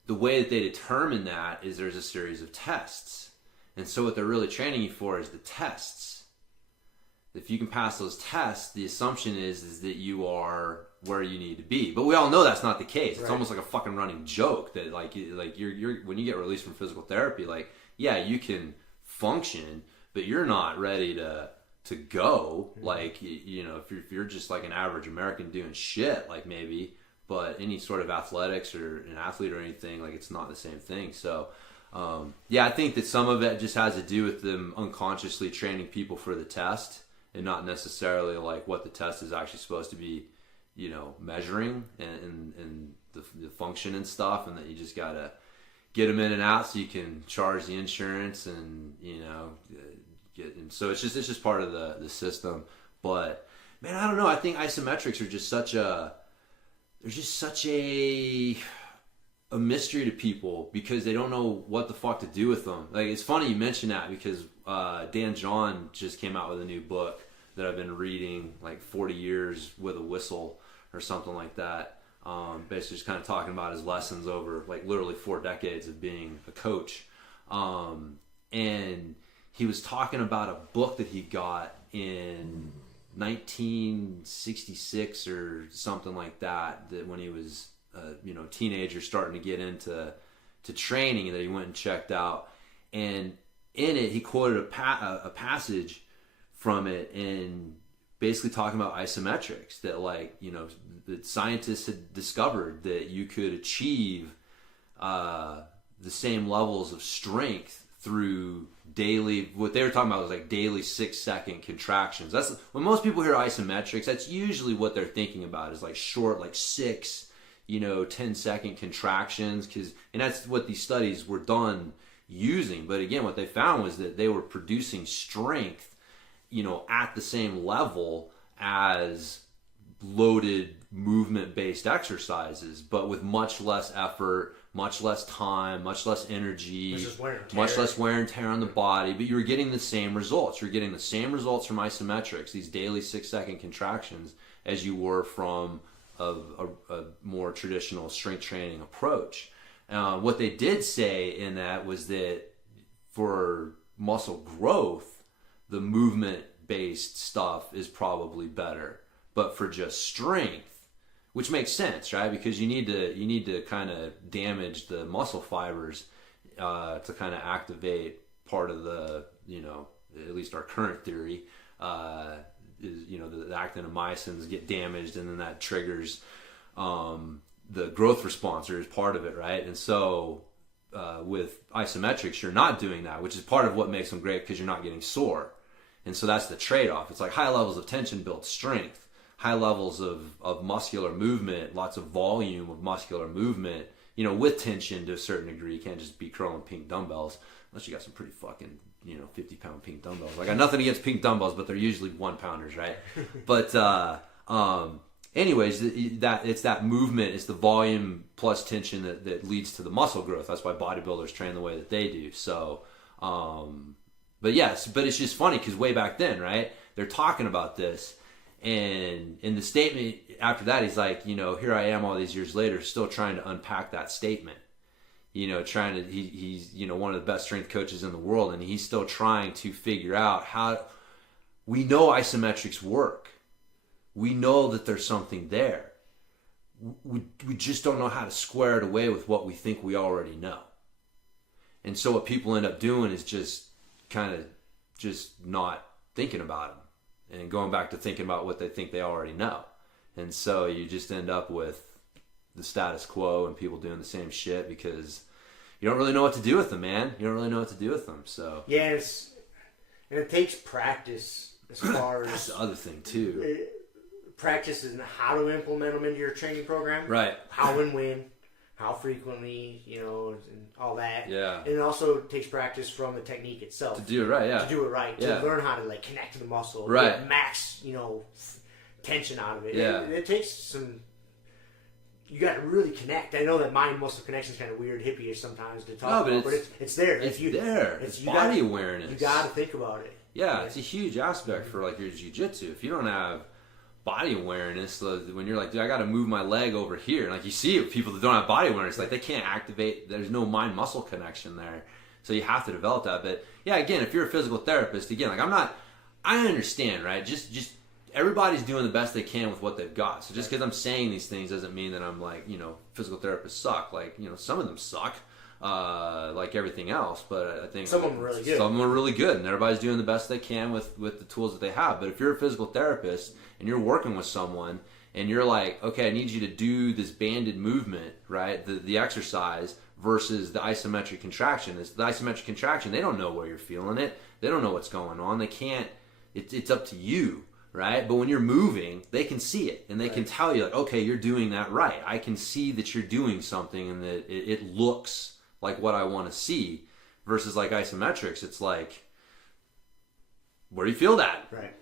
the way that they determine that is there's a series of tests. And so what they're really training you for is the tests. If you can pass those tests, the assumption is that you are where you need to be. But we all know that's not the case. It's almost like a fucking running joke that you're when you get released from physical therapy, you can function, but you're not ready to go. If you're just like an average American doing shit, maybe, but any sort of athletics or an athlete or anything, it's not the same thing. So I think that some of it just has to do with them unconsciously training people for the test, and not necessarily what the test is actually supposed to be, measuring and the function and stuff, and that you just gotta get them in and out so you can charge the insurance and so it's just part of the system. But man, I don't know. I think isometrics are just such a mystery to people, because they don't know what the fuck to do with them. It's funny you mention that, because Dan John just came out with a new book that I've been reading, 40 years with a whistle or something like that. Basically just kind of talking about his lessons over literally 4 decades of being a coach. And he was talking about a book that he got in 1966 or something like that when he was a teenager starting to get into training, that he went and checked out. And in it, he quoted a passage from it, and basically talking about isometrics, that like, you know, that scientists had discovered that you could achieve the same levels of strength through daily, what they were talking about was like daily 6-second contractions. That's when most people hear isometrics, that's usually what they're thinking about, is like short, like 6, 10-second contractions, and that's what these studies were done using. But again, what they found was that they were producing strength, at the same level as loaded movement-based exercises, but with much less effort, much less time, much less energy, much less wear and tear on the body. But you were getting the same results. You're getting the same results from isometrics, these daily 6-second contractions, as you were from a more traditional strength training approach. What they did say in that was that for muscle growth, the movement-based stuff is probably better. But for just strength, which makes sense, right? Because you need to kind of damage the muscle fibers to kind of activate part of the, at least our current theory, is, the actin and myosins get damaged, and then that triggers the growth response, or is part of it, right? And so with isometrics, you're not doing that, which is part of what makes them great, because you're not getting sore. And so that's the trade-off. It's like high levels of tension build strength. High levels of muscular movement, lots of volume of muscular movement, with tension to a certain degree. You can't just be curling pink dumbbells unless you got some pretty fucking, 50-pound pink dumbbells. I got nothing against pink dumbbells, but they're usually 1-pounders, right? But anyways, that it's that movement, it's the volume plus tension that leads to the muscle growth. That's why bodybuilders train the way that they do. So, but it's just funny because way back then, right? They're talking about this. And in the statement after that, he's like, here I am all these years later, still trying to unpack that statement. He's one of the best strength coaches in the world, and he's still trying to figure out how. We know isometrics work. We know that there's something there. We just don't know how to square it away with what we think we already know. And so what people end up doing is just kind of just not thinking about them, and going back to thinking about what they think they already know. And so you just end up with the status quo and people doing the same shit because you don't really know what to do with them, man. You don't really know what to do with them. So yes, and it takes practice as far as... That's the other thing, too. Practice in how to implement them into your training program. Right. How and when. How frequently, and all that. Yeah. And it also takes practice from the technique itself. To do it right, yeah. To do it right. Yeah. To learn how to connect to the muscle. Right. Get max, tension out of it. Yeah. It takes some... You got to really connect. I know that mind-muscle connection is kind of weird, hippie-ish sometimes to talk about, but it's there. It's there. It's body awareness. You got to think about it. Yeah, it's a huge aspect for your jiu-jitsu. If you don't have body awareness, when you're like, dude, I got to move my leg over here, and you see people that don't have body awareness, they can't activate. There's no mind-muscle connection there, so you have to develop that. But yeah, again, if you're a physical therapist, again, I understand, right? Just everybody's doing the best they can with what they've got. So just because I'm saying these things doesn't mean that I'm physical therapists suck. Some of them suck, like everything else. But I think some of them are really good. Some of them are really good, and everybody's doing the best they can with the tools that they have. But if you're a physical therapist and you're working with someone and you're like, okay, I need you to do this banded movement, right? The exercise versus the isometric contraction. It's the isometric contraction. They don't know where you're feeling it. They don't know what's going on. They can't. It's up to you. Right? But when you're moving, they can see it, and they can tell you, okay, you're doing that right. I can see that you're doing something, and that it looks like what I want to see. Versus isometrics, it's like, where do you feel that? Right.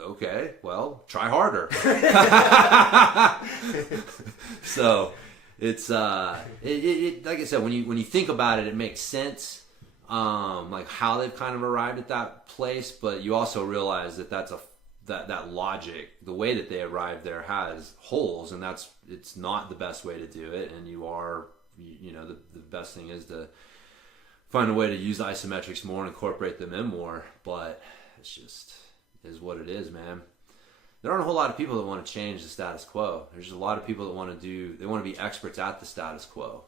Okay. Well, try harder. So it's like I said, when you think about it, it makes sense. How they've kind of arrived at that place, but you also realize that that logic, the way that they arrived there, has holes, and it's not the best way to do it. And the best thing is to find a way to use isometrics more and incorporate them in more. But it's just is what it is, man. There aren't a whole lot of people that want to change the status quo. There's just a lot of people that want to be experts at the status quo.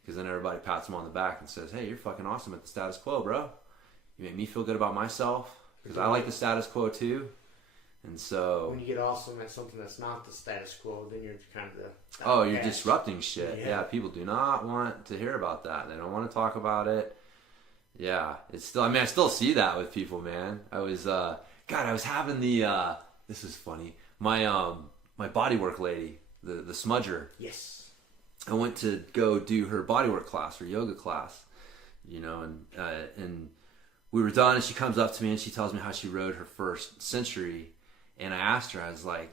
Because then everybody pats them on the back and says, hey, you're fucking awesome at the status quo, bro. You make me feel good about myself because I like the status quo too. And so when you get awesome at something that's not the status quo, then you're kind of you're disrupting shit. Yeah, people do not want to hear about that. They don't want to talk about it. Yeah, it's still. I mean, I still see that with people, man. I was I was having the. This is funny. My my bodywork lady, the smudger. Yes. I went to go do her bodywork class, her yoga class, and we were done, and she comes up to me and she tells me how she rode her first century. And I asked her, I was like,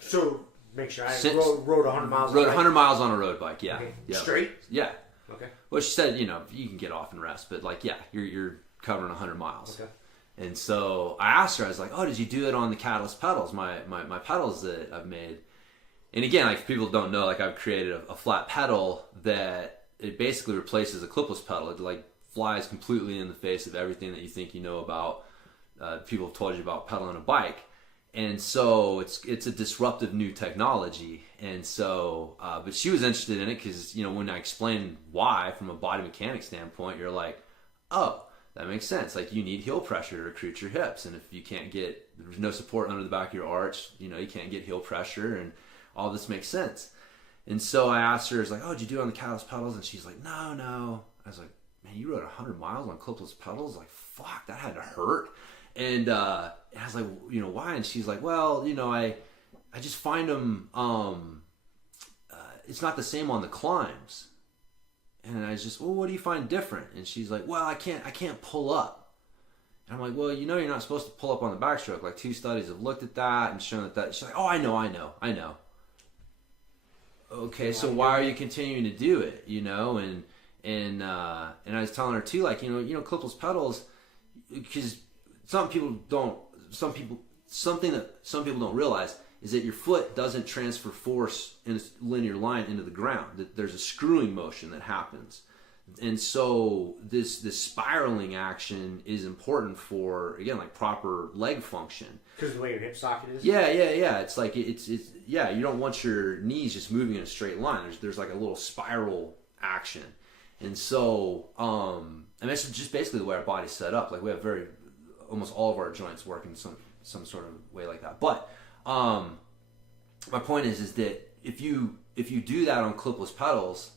So, make sure I rode 100 miles. Rode 100 miles on a road bike, yeah. Okay. Yeah. Straight? Yeah. Okay. Well, she said, you can get off and rest, but you're covering 100 miles. Okay. And so I asked her, I was like, oh, did you do it on the Catalyst pedals, my pedals that I've made? And again, if people don't know, I've created a flat pedal that it basically replaces a clipless pedal. It flies completely in the face of everything that you think you know about. People have told you about pedaling a bike. And so it's a disruptive new technology. And so, but she was interested in it because, when I explained why from a body mechanic standpoint, you're like, oh, that makes sense. You need heel pressure to recruit your hips. And if you can't there's no support under the back of your arch, you can't get heel pressure, and all this makes sense. And so I asked her, I was like, oh, did you do it on the Catalyst pedals? And she's like, no. I was like, man, you rode 100 miles on clipless pedals? Fuck, that had to hurt. And I was like, why? And she's like, well, I just find them, it's not the same on the climbs. And I was just, well, what do you find different? And she's like, well, I can't pull up. And I'm like, well, you're not supposed to pull up on the backstroke. 2 studies have looked at that and shown that. She's like, oh, I know. Okay, so why are you continuing to do it? And I was telling her too, clipless pedals, because something that some people don't realize is that your foot doesn't transfer force in a linear line into the ground. That there's a screwing motion that happens. And so this spiraling action is important for, again, proper leg function. Because of the way your hip socket is? Yeah. It's you don't want your knees just moving in a straight line. There's a little spiral action. And so, it's just basically the way our body's set up. We have almost all of our joints work in some sort of way like that. But my point is that if you do that on clipless pedals,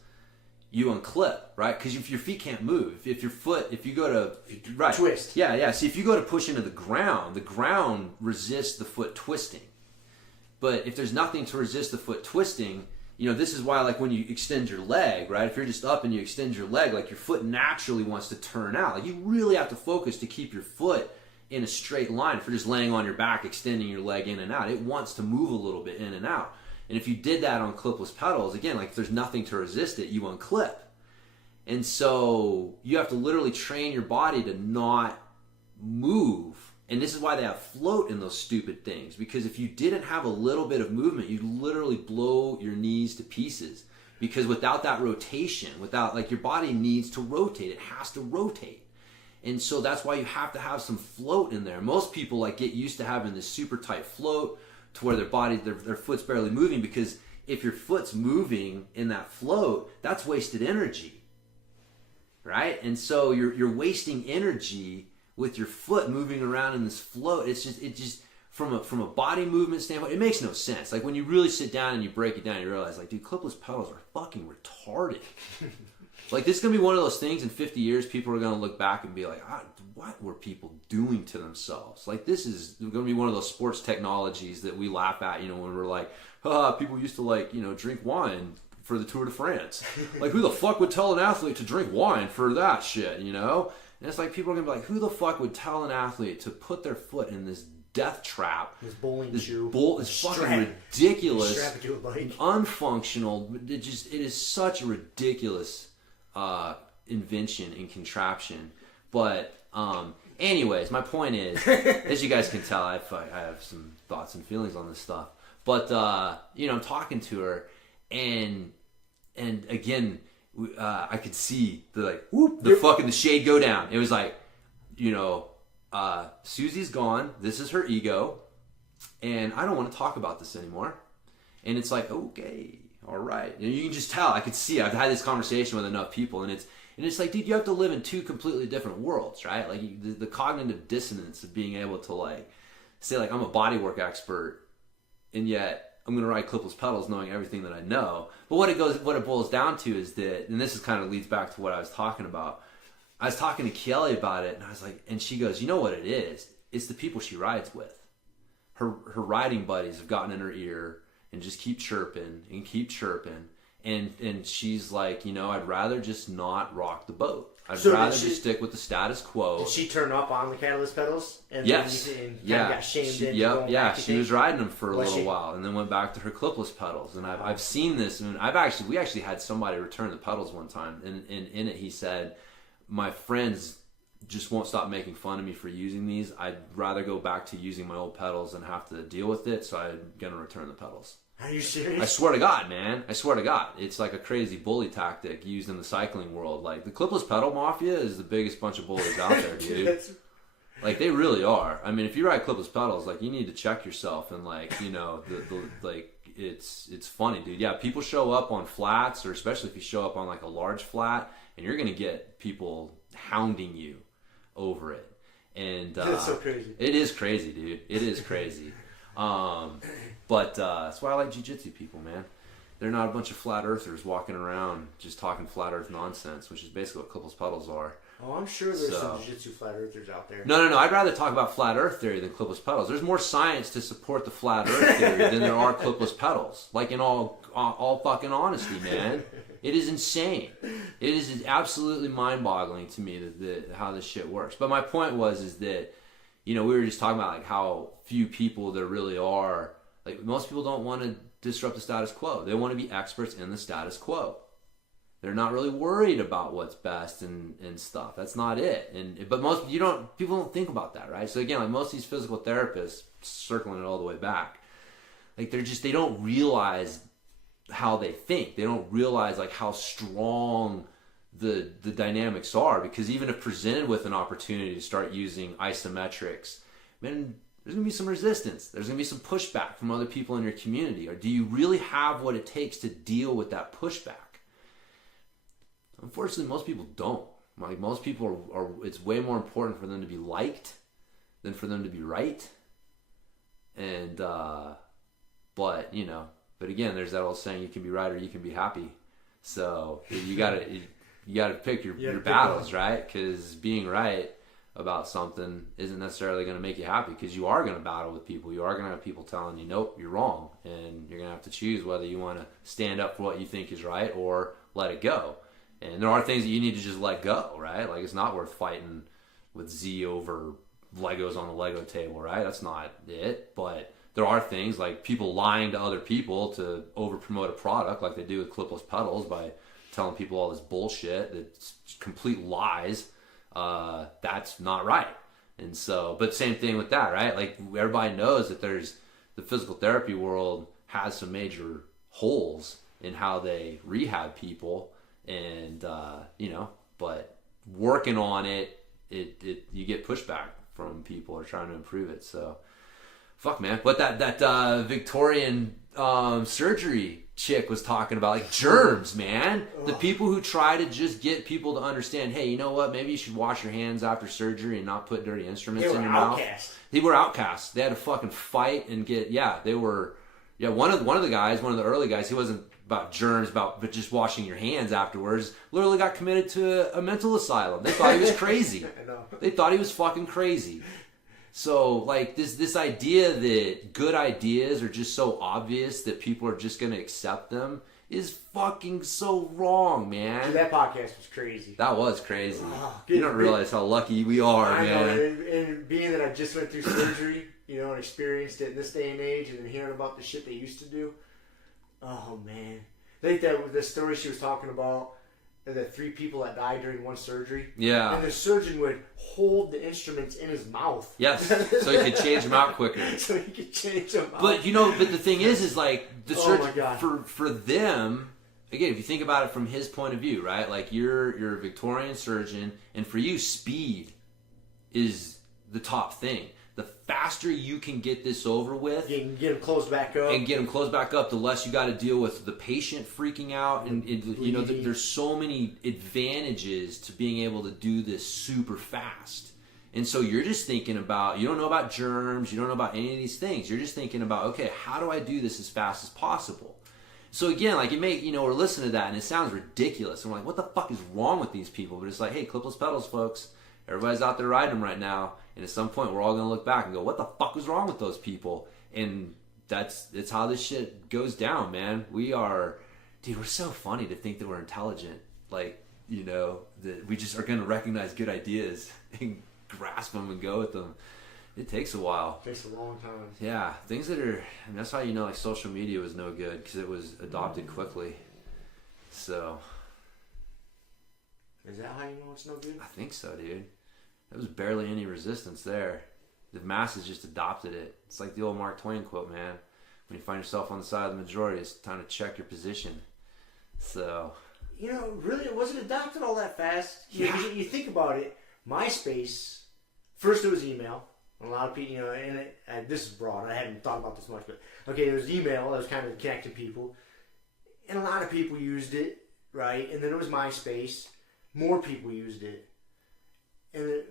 you unclip, right? Because if your feet can't move, if you go to twist, See, if you go to push into the ground resists the foot twisting. But if there's nothing to resist the foot twisting, this is why, when you extend your leg, right? If you're just up and you extend your leg, your foot naturally wants to turn out. You really have to focus to keep your foot in a straight line. If you're just laying on your back, extending your leg in and out, it wants to move a little bit in and out. And if you did that on clipless pedals, again, if there's nothing to resist it, you unclip. And so you have to literally train your body to not move. And this is why they have float in those stupid things. Because if you didn't have a little bit of movement, you'd literally blow your knees to pieces. Because without that rotation, your body needs to rotate. It has to rotate. And so that's why you have to have some float in there. Most people get used to having this super tight float to where their foot's barely moving, because if your foot's moving in that float, that's wasted energy, right? And so you're wasting energy with your foot moving around in this float. It just from a body movement standpoint, it makes no sense. When you really sit down and you break it down, you realize, dude, clipless pedals are fucking retarded. This is going to be one of those things in 50 years, people are going to look back and be like, what were people doing to themselves? This is going to be one of those sports technologies that we laugh at, when we're like, people used to drink wine for the Tour de France. Who the fuck would tell an athlete to drink wine for that shit, And it's people are going to be like, who the fuck would tell an athlete to put their foot in this death trap, this bowling shoe, this fucking ridiculous, strap it to a bike, unfunctional, it is such a ridiculous invention and contraption. But anyways, my point is, as you guys can tell, I have some thoughts and feelings on this stuff. But I'm talking to her, and again, I could see the fucking the shade go down. It was Susie's gone. This is her ego, and I don't want to talk about this anymore. And it's okay. All right. You can just tell. I could see. I've had this conversation with enough people, and it's dude, you have to live in 2 completely different worlds, right? The cognitive dissonance of being able to say like I'm a bodywork expert, and yet I'm going to ride clipless pedals knowing everything that I know. But what it boils down to is that, and this is kind of leads back to what I was talking about. I was talking to Kelly about it, and I was like, and she goes, you know what it is? It's the people she rides with. Her riding buddies have gotten in her ear and just keep chirping and keep chirping. And she's like, you know, I'd rather just not rock the boat. I'd rather just stick with the status quo. Did she turn up on the catalyst pedals? And yes. Then got shamed into going yeah. back, She was riding them for a little while, and then went back to her clipless pedals. And I've seen this, and we actually had somebody return the pedals one time, and in it he said, my friends just won't stop making fun of me for using these. I'd rather go back to using my old pedals and have to deal with it, so I'm gonna return the pedals. Are you serious? I swear to God, man. I swear to God. It's like a crazy bully tactic used in the cycling world. Like, the clipless pedal mafia is the biggest bunch of bullies out there, dude. Like, they really are. I mean, if you ride clipless pedals, like, you need to check yourself, and, like, you know, it's funny, dude. Yeah, people show up on flats, or especially if you show up on, like, a large flat, and you're gonna get people hounding you over it. And that's so crazy. It is crazy, dude. It is crazy. But that's why I like jiu-jitsu people, man. They're not a bunch of flat earthers walking around just talking flat earth nonsense, which is basically what clipless pedals are. Oh, I'm sure there's some jiu-jitsu flat earthers out there. No. I'd rather talk about flat earth theory than clipless pedals. There's more science to support the flat earth theory than there are clipless pedals. Like, in all fucking honesty, man. It is insane. It is absolutely mind-boggling to me that how this shit works. But my point is that, you know, we were just talking about, like, how few people there really are. Like, most people don't want to disrupt the status quo. They want to be experts in the status quo. They're not really worried about what's best and stuff. That's not it. But people don't think about that, right? So again, like, most of these physical therapists, circling it all the way back, like, they don't realize how they think. They don't realize, like, how strong the dynamics are, because even if presented with an opportunity to start using isometrics, man, there's going to be some resistance. There's going to be some pushback from other people in your community. Or do you really have what it takes to deal with that pushback? Unfortunately, most people don't. Like, most people are it's way more important for them to be liked than for them to be right. And, but again, there's that old saying, you can be right or you can be happy. So you gotta pick your battles, right? Because being right about something isn't necessarily going to make you happy, because you are going to battle with people. You are going to have people telling you, nope, you're wrong. And you're going to have to choose whether you want to stand up for what you think is right or let it go. And there are things that you need to just let go, right? Like, it's not worth fighting with Z over Legos on the Lego table, right? That's not it. But there are things like people lying to other people to over promote a product, like they do with clipless pedals, by telling people all this bullshit that's complete lies. That's not right. And so, but same thing with that, right? Like, everybody knows that the physical therapy world has some major holes in how they rehab people, and but working on it, you get pushback from people who are trying to improve it. So, fuck, man. What that Victorian surgery chick was talking about, like, germs, man. The people who try to just get people to understand, hey, you know what, maybe you should wash your hands after surgery and not put dirty instruments in your mouth. They were outcasts. They had to fucking fight and get, one of the guys, one of the early guys, he wasn't about germs, but just washing your hands afterwards, literally got committed to a mental asylum. They thought he was crazy. I know. They thought he was fucking crazy. So, like, this idea that good ideas are just so obvious that people are just going to accept them is fucking so wrong, man. Dude, that podcast was crazy. That was crazy. You don't realize how lucky we are, I man. know, and being that I just went through surgery, and experienced it in this day and age, and then hearing about the shit they used to do. Oh, man. I think that was the story she was talking about, the 3 people that died during one surgery. Yeah. And the surgeon would hold the instruments in his mouth. Yes, so he could change them out quicker. So he could change them out. But, but the thing is like, the surgeon, my God. for them, again, if you think about it from his point of view, right? Like, you're a Victorian surgeon, and for you, speed is the top thing. The faster you can get this over with, you can get them closed back up, the less you got to deal with the patient freaking out, and there's so many advantages to being able to do this super fast. And so you're just thinking about, you don't know about germs, you don't know about any of these things. You're just thinking about, okay, how do I do this as fast as possible? So again, like we're listening to that and it sounds ridiculous. And we're like, what the fuck is wrong with these people? But it's like, hey, clipless pedals, folks. Everybody's out there riding them right now. And at some point, we're all going to look back and go, what the fuck was wrong with those people? And it's how this shit goes down, man. We're so funny to think that we're intelligent. Like, that we just are going to recognize good ideas and grasp them and go with them. It takes a while. It takes a long time. Yeah, things that are, and that's how like social media was no good because it was adopted quickly. So. Is that how you know it's no good? I think so, dude. There was barely any resistance there. The masses just adopted it. It's like the old Mark Twain quote, man. When you find yourself on the side of the majority, it's time to check your position. So. Really, it wasn't adopted all that fast. Yeah. You think about it, MySpace, first it was email. A lot of people, and this is broad. I haven't thought about this much, but okay, there was email. That was kind of connecting people. And a lot of people used it, right? And then it was MySpace. More people used it.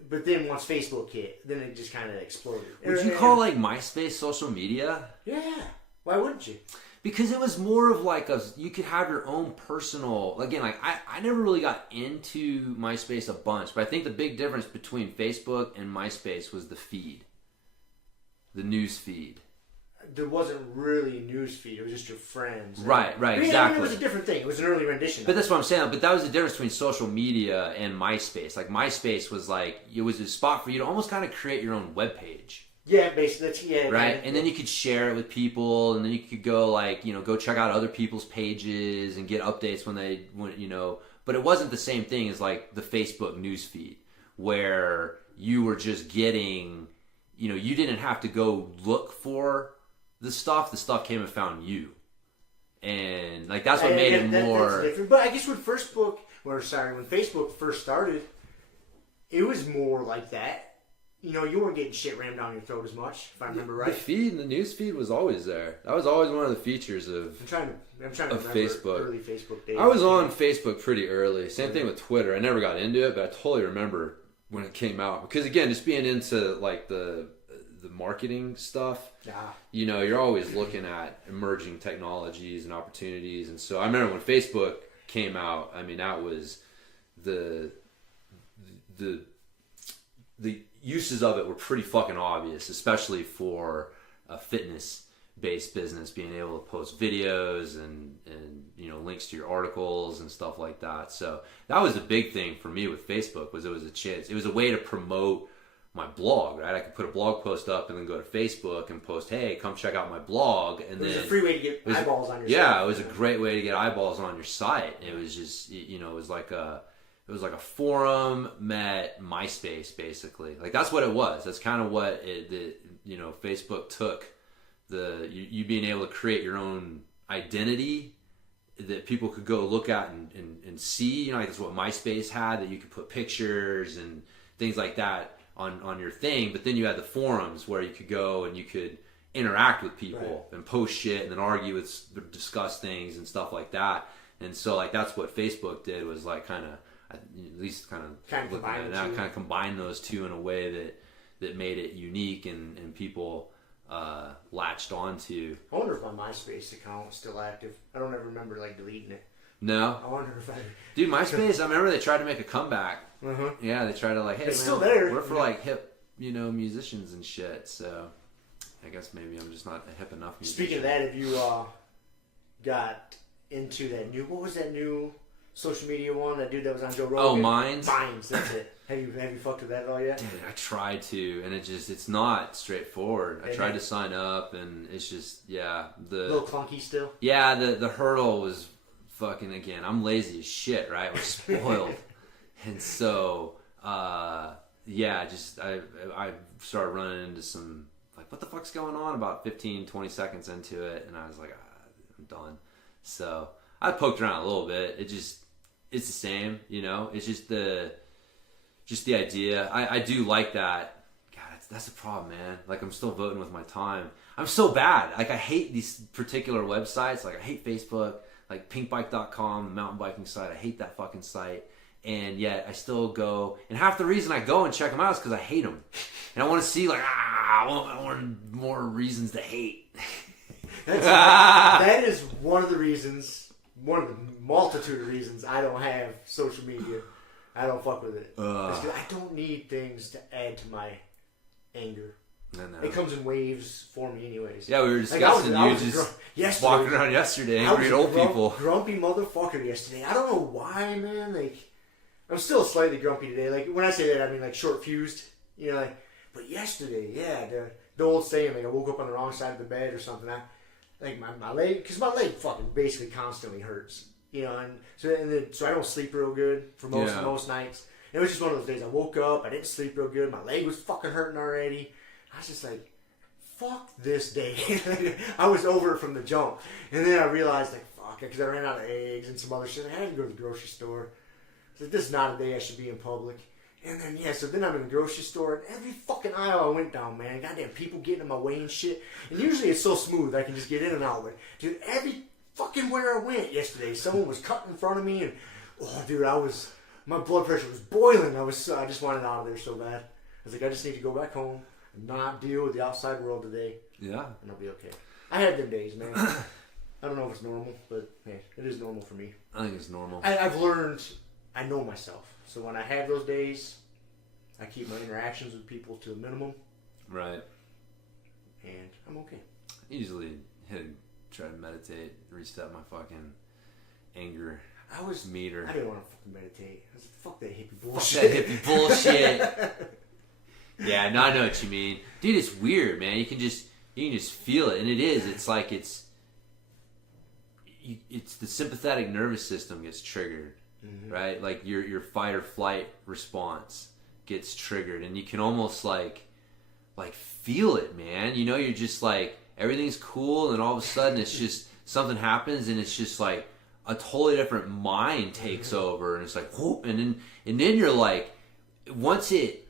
But then once Facebook hit, then it just kind of exploded. Would you call like MySpace social media? Yeah. Why wouldn't you? Because it was more of like you could have your own personal, again, like I never really got into MySpace a bunch, but I think the big difference between Facebook and MySpace was the feed. The news feed. There wasn't really a news feed. It was just your friends. Right, exactly. I mean, it was a different thing. It was an early rendition. But that's what I'm saying. But that was the difference between social media and MySpace. Like MySpace was like, it was a spot for you to almost kind of create your own webpage. Yeah, basically. Right? And then you could share it with people, and then you could go go check out other people's pages and get updates when but it wasn't the same thing as like the Facebook news feed where you were just getting, you didn't have to go look for the stuff came and found you. And like that's what made it more that's different. But I guess when Facebook first started, it was more like that. You weren't getting shit rammed down your throat as much, if I remember right. The feed and the news feed was always there. That was always one of the features of I'm trying to remember Facebook. Early Facebook days. I was on Facebook pretty early. Same thing with Twitter. I never got into it, but I totally remember when it came out. Because again, just being into like the marketing stuff, you're always looking at emerging technologies and opportunities. And so I remember when Facebook came out, I mean, that was the uses of it were pretty fucking obvious, especially for a fitness-based business, being able to post videos and links to your articles and stuff like that. So that was a big thing for me with Facebook. It was a way to promote my blog, right? I could put a blog post up and then go to Facebook and post, hey, come check out my blog. And then it was a free way to get eyeballs on your site. Yeah, it was a great way to get eyeballs on your site. It was just, it was like a forum met MySpace, basically. Like that's what it was. That's kind of what Facebook took you being able to create your own identity that people could go look at and see. Like that's what MySpace had, that you could put pictures and things like that on your thing. But then you had the forums where you could go and you could interact with people and post shit and then argue discuss things and stuff like that. And so like that's what Facebook did, was like kind of combine those two in a way that made it unique and people latched onto. I wonder if my MySpace account is still active. I don't ever remember like deleting it. No. I wonder if Dude, MySpace, I remember they tried to make a comeback. Uh-huh. Yeah, they tried to like, hey, it's man, still there. We're for like hip, musicians and shit. So I guess maybe I'm just not a hip enough musician. Speaking of that, have you got into that new, what was that new social media one? That dude that was on Joe Rogan? Oh, Minds? Minds, that's it. Have you fucked with that at all yet? Dude, I tried to, and it's not straightforward. I tried to sign up, and it's just, a little clunky still? Yeah, the hurdle was fucking, again, I'm lazy as shit, right? We're spoiled. And so, I started running into some, like, what the fuck's going on about 15, 20 seconds into it, and I was like, I'm done. So, I poked around a little bit. It's the same, it's just the idea. I do like that. God, that's the problem, man. Like, I'm still voting with my time. I'm so bad. Like, I hate these particular websites. Like, I hate Facebook, like pinkbike.com, the mountain biking site. I hate that fucking site. and yet I still go. And half the reason I go and check them out is because I hate them, and I want to see like I want more reasons to hate. That is one of the reasons, one of the multitude of reasons I don't have social media. I don't fuck with it. It's 'cause I don't need things to add to my anger. It comes in waves for me anyways. Yeah, we were discussing just walking around yesterday angry at old people. Grumpy motherfucker yesterday. I don't know why, man. Like, I'm still slightly grumpy today. Like, when I say that, I mean like short fused. You know, like, but yesterday, yeah, the old saying, like I woke up on the wrong side of the bed or something. Like my leg, because my leg fucking basically constantly hurts. You know, and so I don't sleep real good for most nights. It was just one of those days. I woke up, I didn't sleep real good. My leg was fucking hurting already. I was just like, fuck this day. I was over it from the jump. And then I realized, like, fuck, because I ran out of eggs and some other shit. I had to go to the grocery store. I was like, this is not a day I should be in public. And then, so then I'm in the grocery store, and every fucking aisle I went down, man, goddamn people getting in my way and shit. And usually it's so smooth, I can just get in and out. But, dude, every fucking where I went yesterday, someone was cutting in front of me, and, oh, dude, my blood pressure was boiling. I just wanted out of there so bad. I was like, I just need to go back home. Not deal with the outside world today. Yeah. And I'll be okay. I have them days, man. I don't know if it's normal, but man, it is normal for me. I think it's normal. I've learned, I know myself. So when I have those days, I keep my interactions with people to a minimum. Right. And I'm okay. I usually try to meditate, reset my fucking anger meter. I didn't want to fucking meditate. I was like, fuck that hippie bullshit. Fuck that hippie bullshit. Yeah, no, I know what you mean. Dude, it's weird, man. You can just feel it. And it is. It's like it's the sympathetic nervous system gets triggered, right? Like your fight or flight response gets triggered. And you can almost like feel it, man. You know, you're just like, everything's cool. And all of a sudden it's just, something happens and it's just like a totally different mind takes over. And it's like, whoop. And then you're like, once it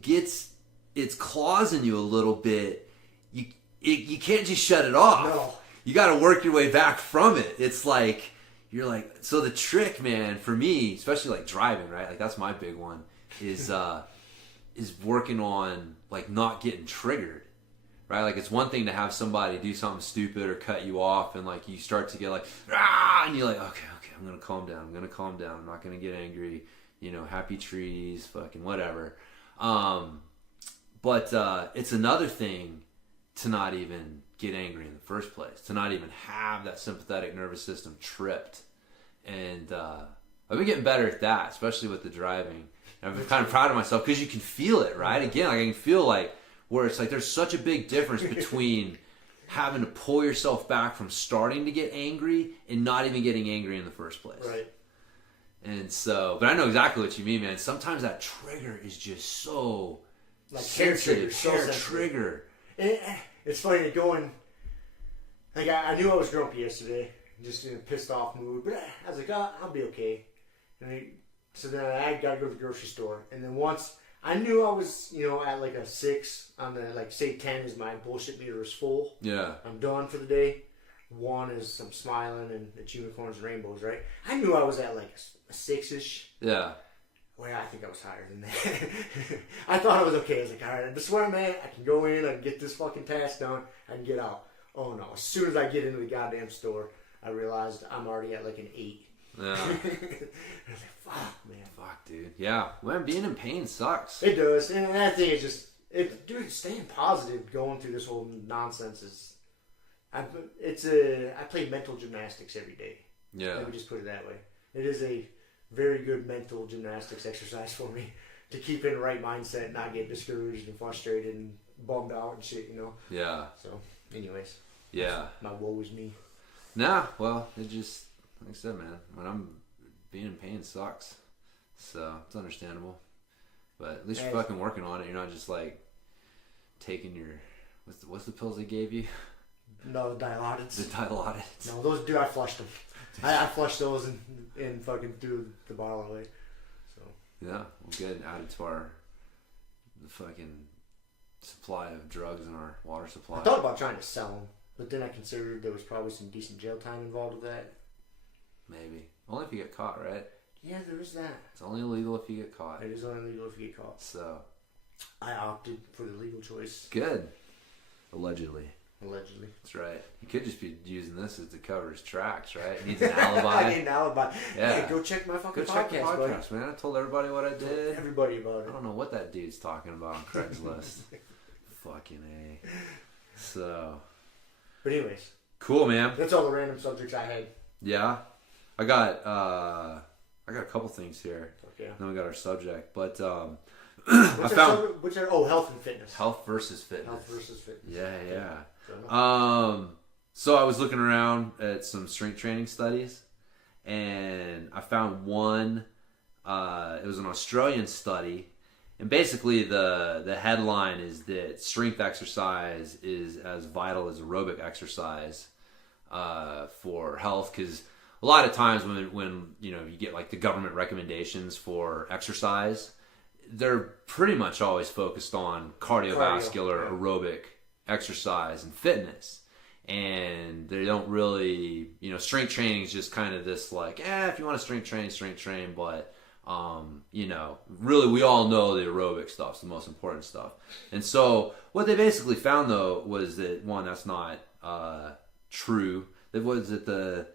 gets its claws in you a little bit, you can't just shut it off. No. You got to work your way back from it. It's like, you're like, so the trick, man, for me, especially like driving, right? Like that's my big one, is working on like not getting triggered, right? Like it's one thing to have somebody do something stupid or cut you off, and like you start to get like, and you're like, okay, I'm gonna calm down. I'm not gonna get angry. You know, happy trees, fucking whatever. But it's another thing to not even get angry in the first place, to not even have that sympathetic nervous system tripped. And I've been getting better at that, especially with the driving. And I'm kind of proud of myself because you can feel it, right? Again, like I can feel like where it's like there's such a big difference between having to pull yourself back from starting to get angry and not even getting angry in the first place. Right. And so, but I know exactly what you mean, man. Sometimes that trigger is just so like sensitive, hair trigger. It's funny going. Like I knew I was grumpy yesterday, just in a pissed off mood. But I was like, I'll be okay. So then I got to go to the grocery store, and then once I knew I was, at like a 6 on the say 10 is my bullshit meter is full. Yeah, I'm done for the day. 1 is I'm smiling and it's unicorns and rainbows, right? I knew I was at like a 6-ish. Yeah. Well, I think I was higher than that. I thought I was okay. I was like, all right, this is where I'm at. I can go in, I can get this fucking task done, I can get out. Oh no, as soon as I get into the goddamn store, I realized I'm already at like an 8. Yeah. I was like, fuck, man. Fuck, dude. Yeah. Man, being in pain sucks. It does. And I think it's just, dude, staying positive going through this whole nonsense is, I play mental gymnastics every day. Yeah. Let me just put it that way. It is a very good mental gymnastics exercise for me to keep in the right mindset, not get discouraged and frustrated and bummed out and shit, Yeah. So, anyways. Yeah. My woe is me. Nah, well, it just, like I said, man, when I'm being in pain sucks. So, it's understandable. But at least you're fucking working on it. You're not just like taking your, what's the pills they gave you? No, the Dilaudid. The Dilaudid. No, those, dude, I flushed them. I flushed those and fucking threw the bottle away. So. Yeah, well, good. Added to the fucking supply of drugs in our water supply. I thought about trying to sell them, but then I considered there was probably some decent jail time involved with that. Maybe. Only if you get caught, right? Yeah, there is that. It's only illegal if you get caught. It is only illegal if you get caught. So. I opted for the legal choice. Good. Allegedly. Allegedly. That's right. He could just be using this as to cover his tracks, right? He needs an alibi. I need an alibi. Yeah. Hey, go check my fucking Go check the podcast, podcast, man. I told everybody what I did. Everybody about it. I don't know what that dude's talking about on Craigslist. Fucking A. So. But anyways. Cool, man. That's all the random subjects I had. Yeah. I got a couple things here. Okay. Then we got our subject. But What's health and fitness. Health versus fitness. Health versus fitness. Yeah. So I was looking around at some strength training studies, and I found one. It was an Australian study, and basically the headline is that strength exercise is as vital as aerobic exercise for health, because a lot of times when you get like the government recommendations for exercise, they're pretty much always focused on cardiovascular, aerobic exercise and fitness. And they don't really, strength training is just kind of this like, if you want to strength train, but, really we all know the aerobic stuff's the most important stuff. And so what they basically found though was that, one, that's not true. That was that the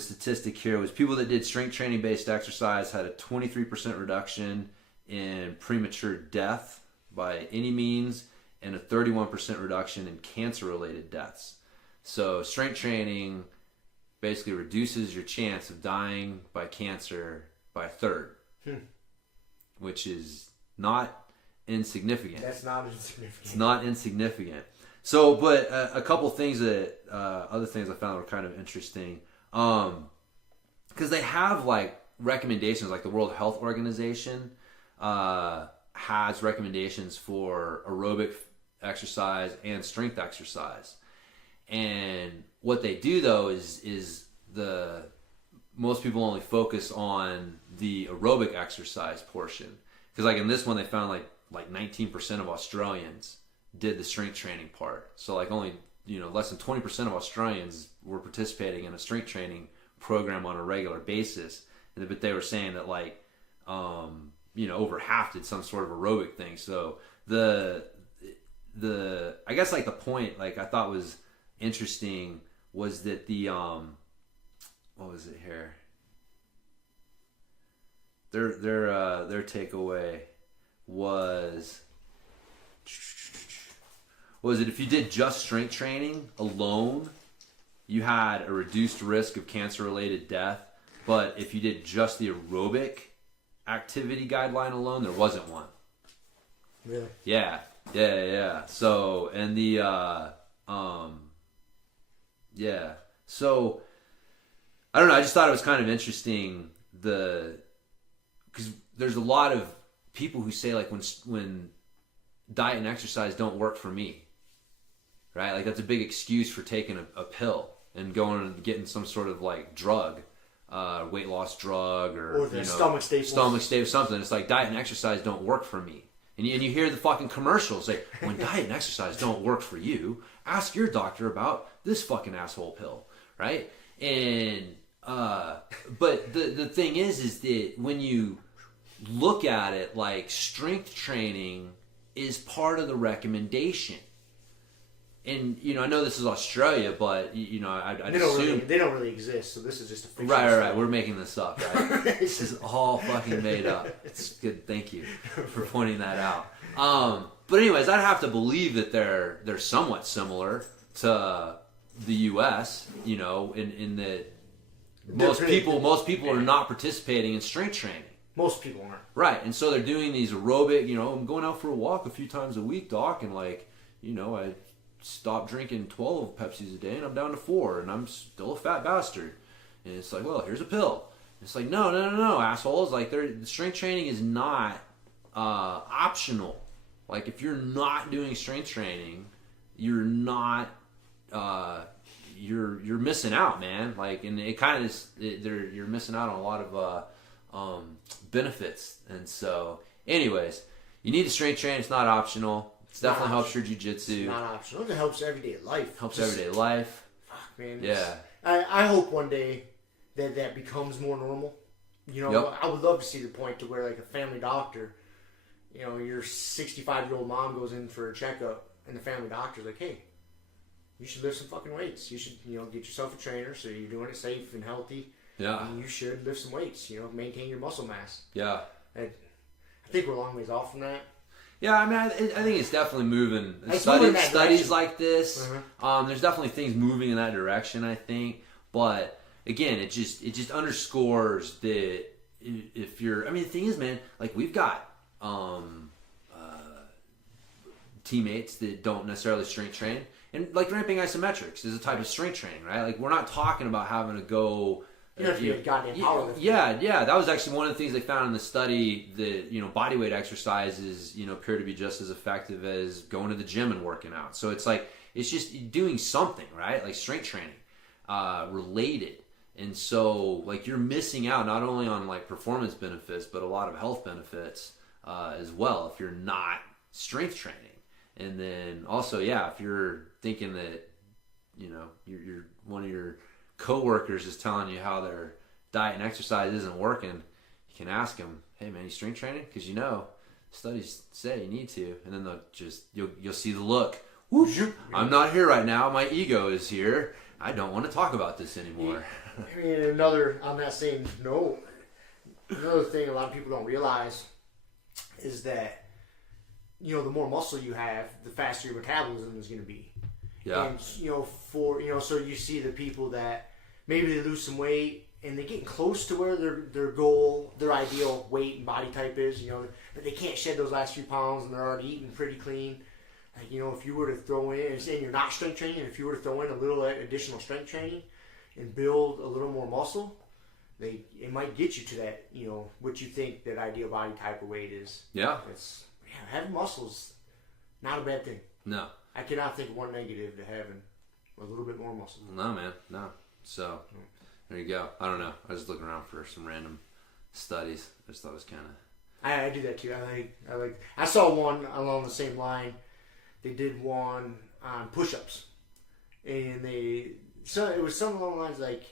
statistic here was people that did strength training based exercise had a 23% reduction in premature death by any means, and a 31% reduction in cancer-related deaths. So strength training basically reduces your chance of dying by cancer by a third, which is not insignificant. That's not insignificant. It's not insignificant. So, but a couple things that, other things I found were kind of interesting, because they have like recommendations, like the World Health Organization has recommendations for aerobic exercise and strength exercise. And what they do though is most people only focus on the aerobic exercise portion, because like in this one they found like 19% of Australians did the strength training part. So like only less than 20% of Australians were participating in a strength training program on a regular basis, but they were saying that like over half did some sort of aerobic thing. So the I guess like the point like I thought was interesting was that the what was it here? Their takeaway was that if you did just strength training alone, you had a reduced risk of cancer-related death, but if you did just the aerobic activity guideline alone, there wasn't one. Really? Yeah. So, and so I don't know, I just thought it was kind of interesting because there's a lot of people who say like when diet and exercise don't work for me, right? Like that's a big excuse for taking a pill and going and getting some sort of like drug, weight loss drug or stomach staple, something. It's like diet and exercise don't work for me. And you hear the fucking commercials say, when diet and exercise don't work for you, ask your doctor about this fucking asshole pill, right? And but the thing is that when you look at it, like strength training is part of the recommendation. And I know this is Australia, but I'd assume they don't really exist. So this is just a fiction. Right. We're making this up, right? This is all fucking made up. It's good. Thank you for pointing that out. But anyways, I'd have to believe that they're somewhat similar to the U.S. In that most people are not participating in strength training. Most people aren't. Right, and so they're doing these aerobic. I'm going out for a walk a few times a week, doc, and I stopped drinking 12 Pepsis a day and I'm down to 4 and I'm still a fat bastard. And it's like, well, here's a pill. It's like, no, assholes. Like, the strength training is not optional. Like, if you're not doing strength training, you're not, you're missing out, man. Like, and it kind of you're missing out on a lot of benefits. And so, anyways, you need to strength train. It's not optional. It definitely helps your jiu-jitsu. It's not optional. It helps everyday life. Everyday life. Fuck, man. Yeah. I hope one day that becomes more normal. You know, I would love to see the point to where, like, a family doctor, you know, your 65-year-old mom goes in for a checkup, and the family doctor's like, hey, you should lift some fucking weights. You should, you know, get yourself a trainer so you're doing it safe and healthy. Yeah. And you should lift some weights, you know, maintain your muscle mass. Yeah. I think we're a long ways off from that. Yeah, I mean, I think it's definitely moving. Studies like this, there's definitely things moving in that direction, I think. But again, it just underscores that if you're, I mean, the thing is, man, like we've got teammates that don't necessarily strength train, and like ramping isometrics is a type of strength training, right? Like we're not talking about having to go. You have to be a goddamn powerlifter. Yeah. That was actually one of the things they found in the study that, you know, bodyweight exercises, you know, appear to be just as effective as going to the gym and working out. So it's like, it's just doing something, right? Like strength training related. And so like you're missing out not only on like performance benefits, but a lot of health benefits as well if you're not strength training. And then also, if you're thinking that, you know, you're one of your coworkers is telling you how their diet and exercise isn't working, you can ask them, hey man, you strength training? Because you know studies say you need to, and then they'll just you'll see the look. Whoop, I'm not here right now, my ego is here, I don't want to talk about this anymore. I mean, on that same note, another thing a lot of people don't realize is that, you know, the more muscle you have, the faster your metabolism is going to be. Yeah. And, you know, so you see the people that maybe they lose some weight and they're getting close to where their goal, their ideal weight and body type is, you know, but they can't shed those last few pounds and they're already eating pretty clean. Like, you know, if you were to throw in, and you're not strength training, if you were to throw in a little additional strength training and build a little more muscle, it might get you to that, you know, what you think that ideal body type of weight is. Yeah. Having muscles, not a bad thing. No. I cannot think of one negative to having a little bit more muscle. No, man. No. So, there you go. I don't know. I was just looking around for some random studies. I just thought it was kind of... I do that too. I saw one along the same line. They did one on push-ups. And it was something along the lines like,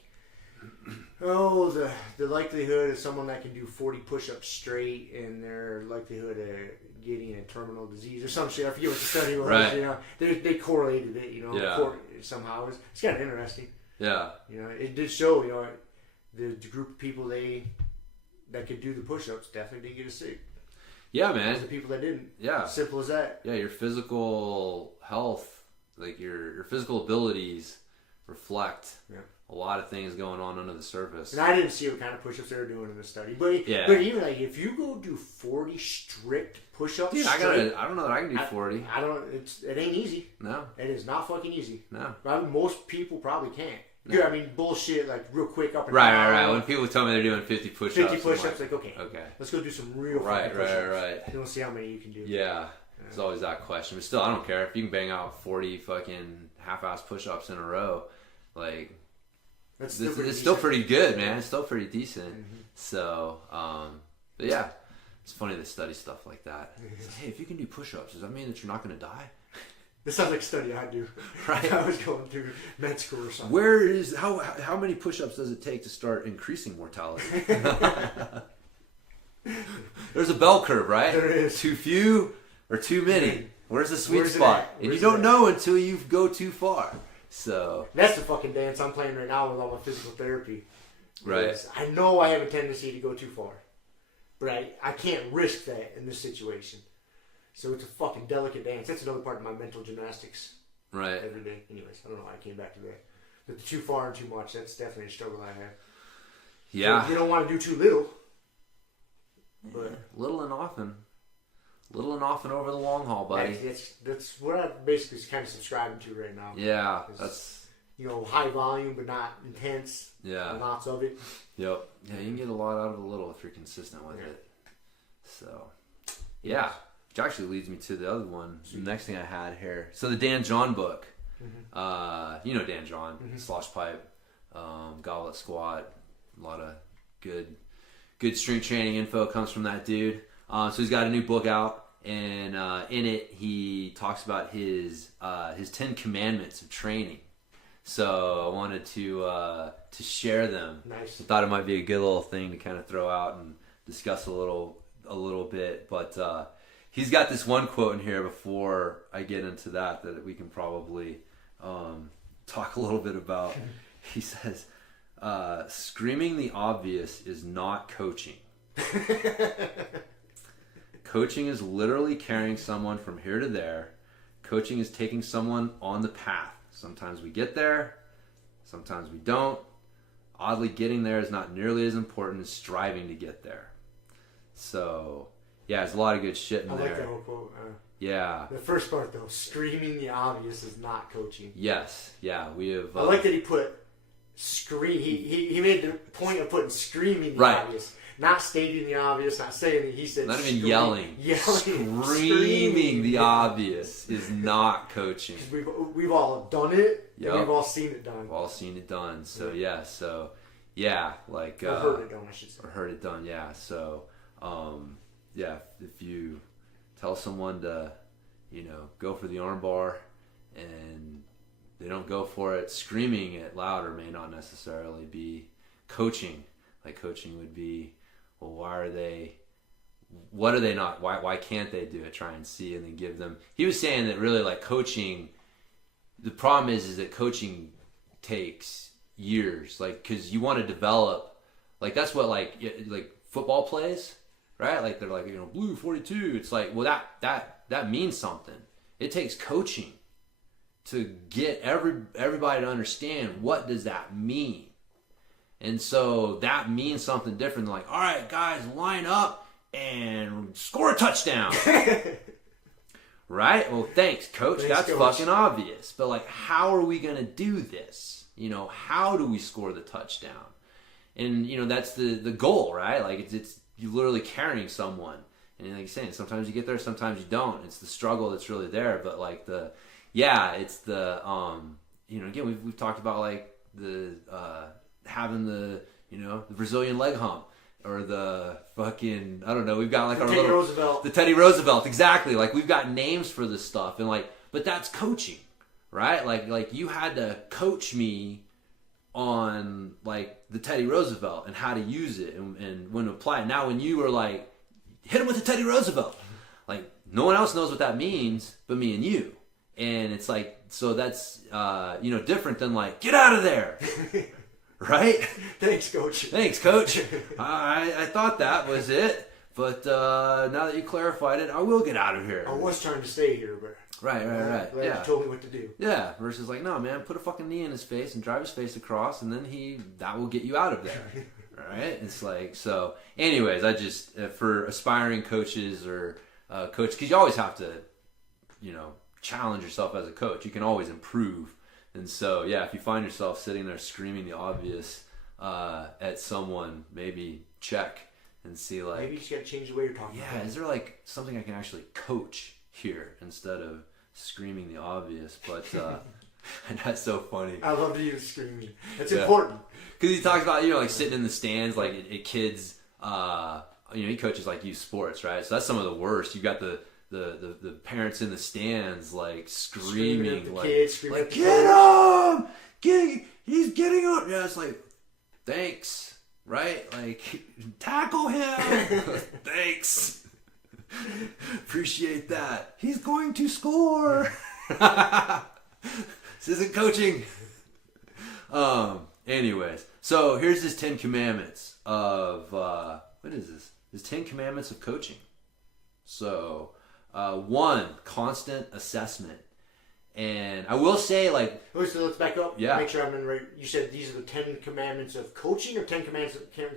the likelihood of someone that can do 40 push-ups straight and their likelihood of getting a terminal disease or some shit. I forget what the study was. Right. You know, they correlated it. You know, somehow it's kind of interesting. Yeah. You know, it did show. You know, the group of people that could do the push-ups definitely didn't get as sick. Yeah, man. As the people that didn't. Yeah. Simple as that. Yeah, your physical health, like your physical abilities, reflect. Yeah. A lot of things going on under the surface. And I didn't see what kind of push-ups they were doing in the study. But even like if you go do 40 strict push-ups, dude, I don't know that I can do 40. It ain't easy. No. It is not fucking easy. No. Most people probably can't. No. Yeah, I mean bullshit like real quick up and down. Right. When people tell me they're doing 50 push-ups. 50 push-ups, like okay. Let's go do some real fucking push-ups. Right. And we'll see how many you can do. Yeah. There's always that question. But still, I don't care. If you can bang out 40 fucking half-ass push-ups in a row, like... It's still pretty good, man. It's still pretty decent. Mm-hmm. So, but yeah, it's funny to study stuff like that. Hey, if you can do push-ups, does that mean that you're not going to die? This sounds like a study I do. Right. I was going through med school or something. How many push-ups does it take to start increasing mortality? There's a bell curve, right? There is. Too few or too many? Where's the sweet spot? And you don't know until you go too far. So that's the fucking dance I'm playing right now with all my physical therapy. Right. I know I have a tendency to go too far, but I can't risk that in this situation. So it's a fucking delicate dance. That's another part of my mental gymnastics. Right. Every day. Anyways, I don't know why I came back to that. But too far and too much, that's definitely a struggle I have. Yeah. So you don't want to do too little. But little and often. Little and often over the long haul, buddy. That's what I'm basically kind of subscribing to right now. Yeah, that's... You know, high volume, but not intense. Yeah. Lots of it. Yep. Yeah, you can get a lot out of a little if you're consistent with it. So, yeah. Which actually leads me to the other one. The next thing I had here. So the Dan John book. Mm-hmm. You know Dan John. Mm-hmm. Slosh pipe, goblet squat. A lot of good strength training info comes from that dude. So he's got a new book out, and in it he talks about his 10 commandments of training. So I wanted to share them. Nice. I thought it might be a good little thing to kind of throw out and discuss a little bit. But he's got this one quote in here before I get into that we can probably talk a little bit about. He says, "Screaming the obvious is not coaching. Coaching is literally carrying someone from here to there. Coaching is taking someone on the path. Sometimes we get there, sometimes we don't. Oddly, getting there is not nearly as important as striving to get there." So, yeah, there's a lot of good shit in there. I like that whole quote. Yeah. The first part, though, screaming the obvious is not coaching. Yes. Yeah, we have... I like that he put scream. He made the point of putting screaming the Right. obvious. Not stating the obvious, not saying it. He said Not even yelling. Screaming the obvious is not coaching. Because we've all done it, Yep. and we've all seen it done. We've all seen it done. So, like... Or heard it done, I should say. Or heard it done, yeah. So, if you tell someone to, go for the arm bar and they don't go for it, screaming it louder may not necessarily be coaching. Like, coaching would be, well, what are they not, why can't they do it? Try and see, and then give them. He was saying that really, like, coaching, the problem is that coaching takes years, like, because you want to develop, like, that's what, like football plays, right? Like, they're like, blue 42. It's like, well, that means something. It takes coaching to get everybody to understand, what does that mean? And so that means something different than, like, all right, guys, line up and score a touchdown. Right? Well, thanks, coach. That's coach. Fucking obvious. But, like, how are we going to do this? How do we score the touchdown? And, that's the goal, right? Like, it's you literally carrying someone. And like you're saying, sometimes you get there, sometimes you don't. It's the struggle that's really there. But, like, it's the, again, we've talked about, like, the, having the Brazilian leg hump, or the fucking, I don't know, we've got like the Teddy Roosevelt, exactly. Like, we've got names for this stuff, and like, but that's coaching, right? Like you had to coach me on, like, the Teddy Roosevelt and how to use it and when to apply it. Now, when you were like, hit him with the Teddy Roosevelt, like, no one else knows what that means but me and you. And it's like, so that's different than, like, get out of there. Right? Thanks, coach. Thanks, coach. I thought that was it, but now that you clarified it, I will get out of here. I was trying to stay here, but... Right. Yeah. You told me what to do. Yeah, versus, like, no, man, put a fucking knee in his face and drive his face across, and then that will get you out of there. Right? It's like, so, anyways, I just, for aspiring coaches or coach, because you always have to, challenge yourself as a coach. You can always improve. And so, yeah, if you find yourself sitting there screaming the obvious at someone, maybe check and see, like... Maybe you just got to change the way you're talking about it. Yeah, is there, like, something I can actually coach here instead of screaming the obvious? But and that's so funny. I love to use screaming. That's important. Because he talks about, like, sitting in the stands, like, at kids... he coaches, like, youth sports, right? So that's some of the worst. You've got the parents in the stands, like, screaming at the like, kids, like, get him! He's getting up! Yeah, it's like, thanks, right? Like, tackle him! Thanks! Appreciate that. He's going to score! This isn't coaching! Anyways, so here's his 10 commandments of, what is this? His 10 commandments of coaching. So... 1, constant assessment. And I will say, like... So let's back up. Yeah. Make sure I'm in right. You said these are the 10 commandments of coaching, or 10 commandments of 10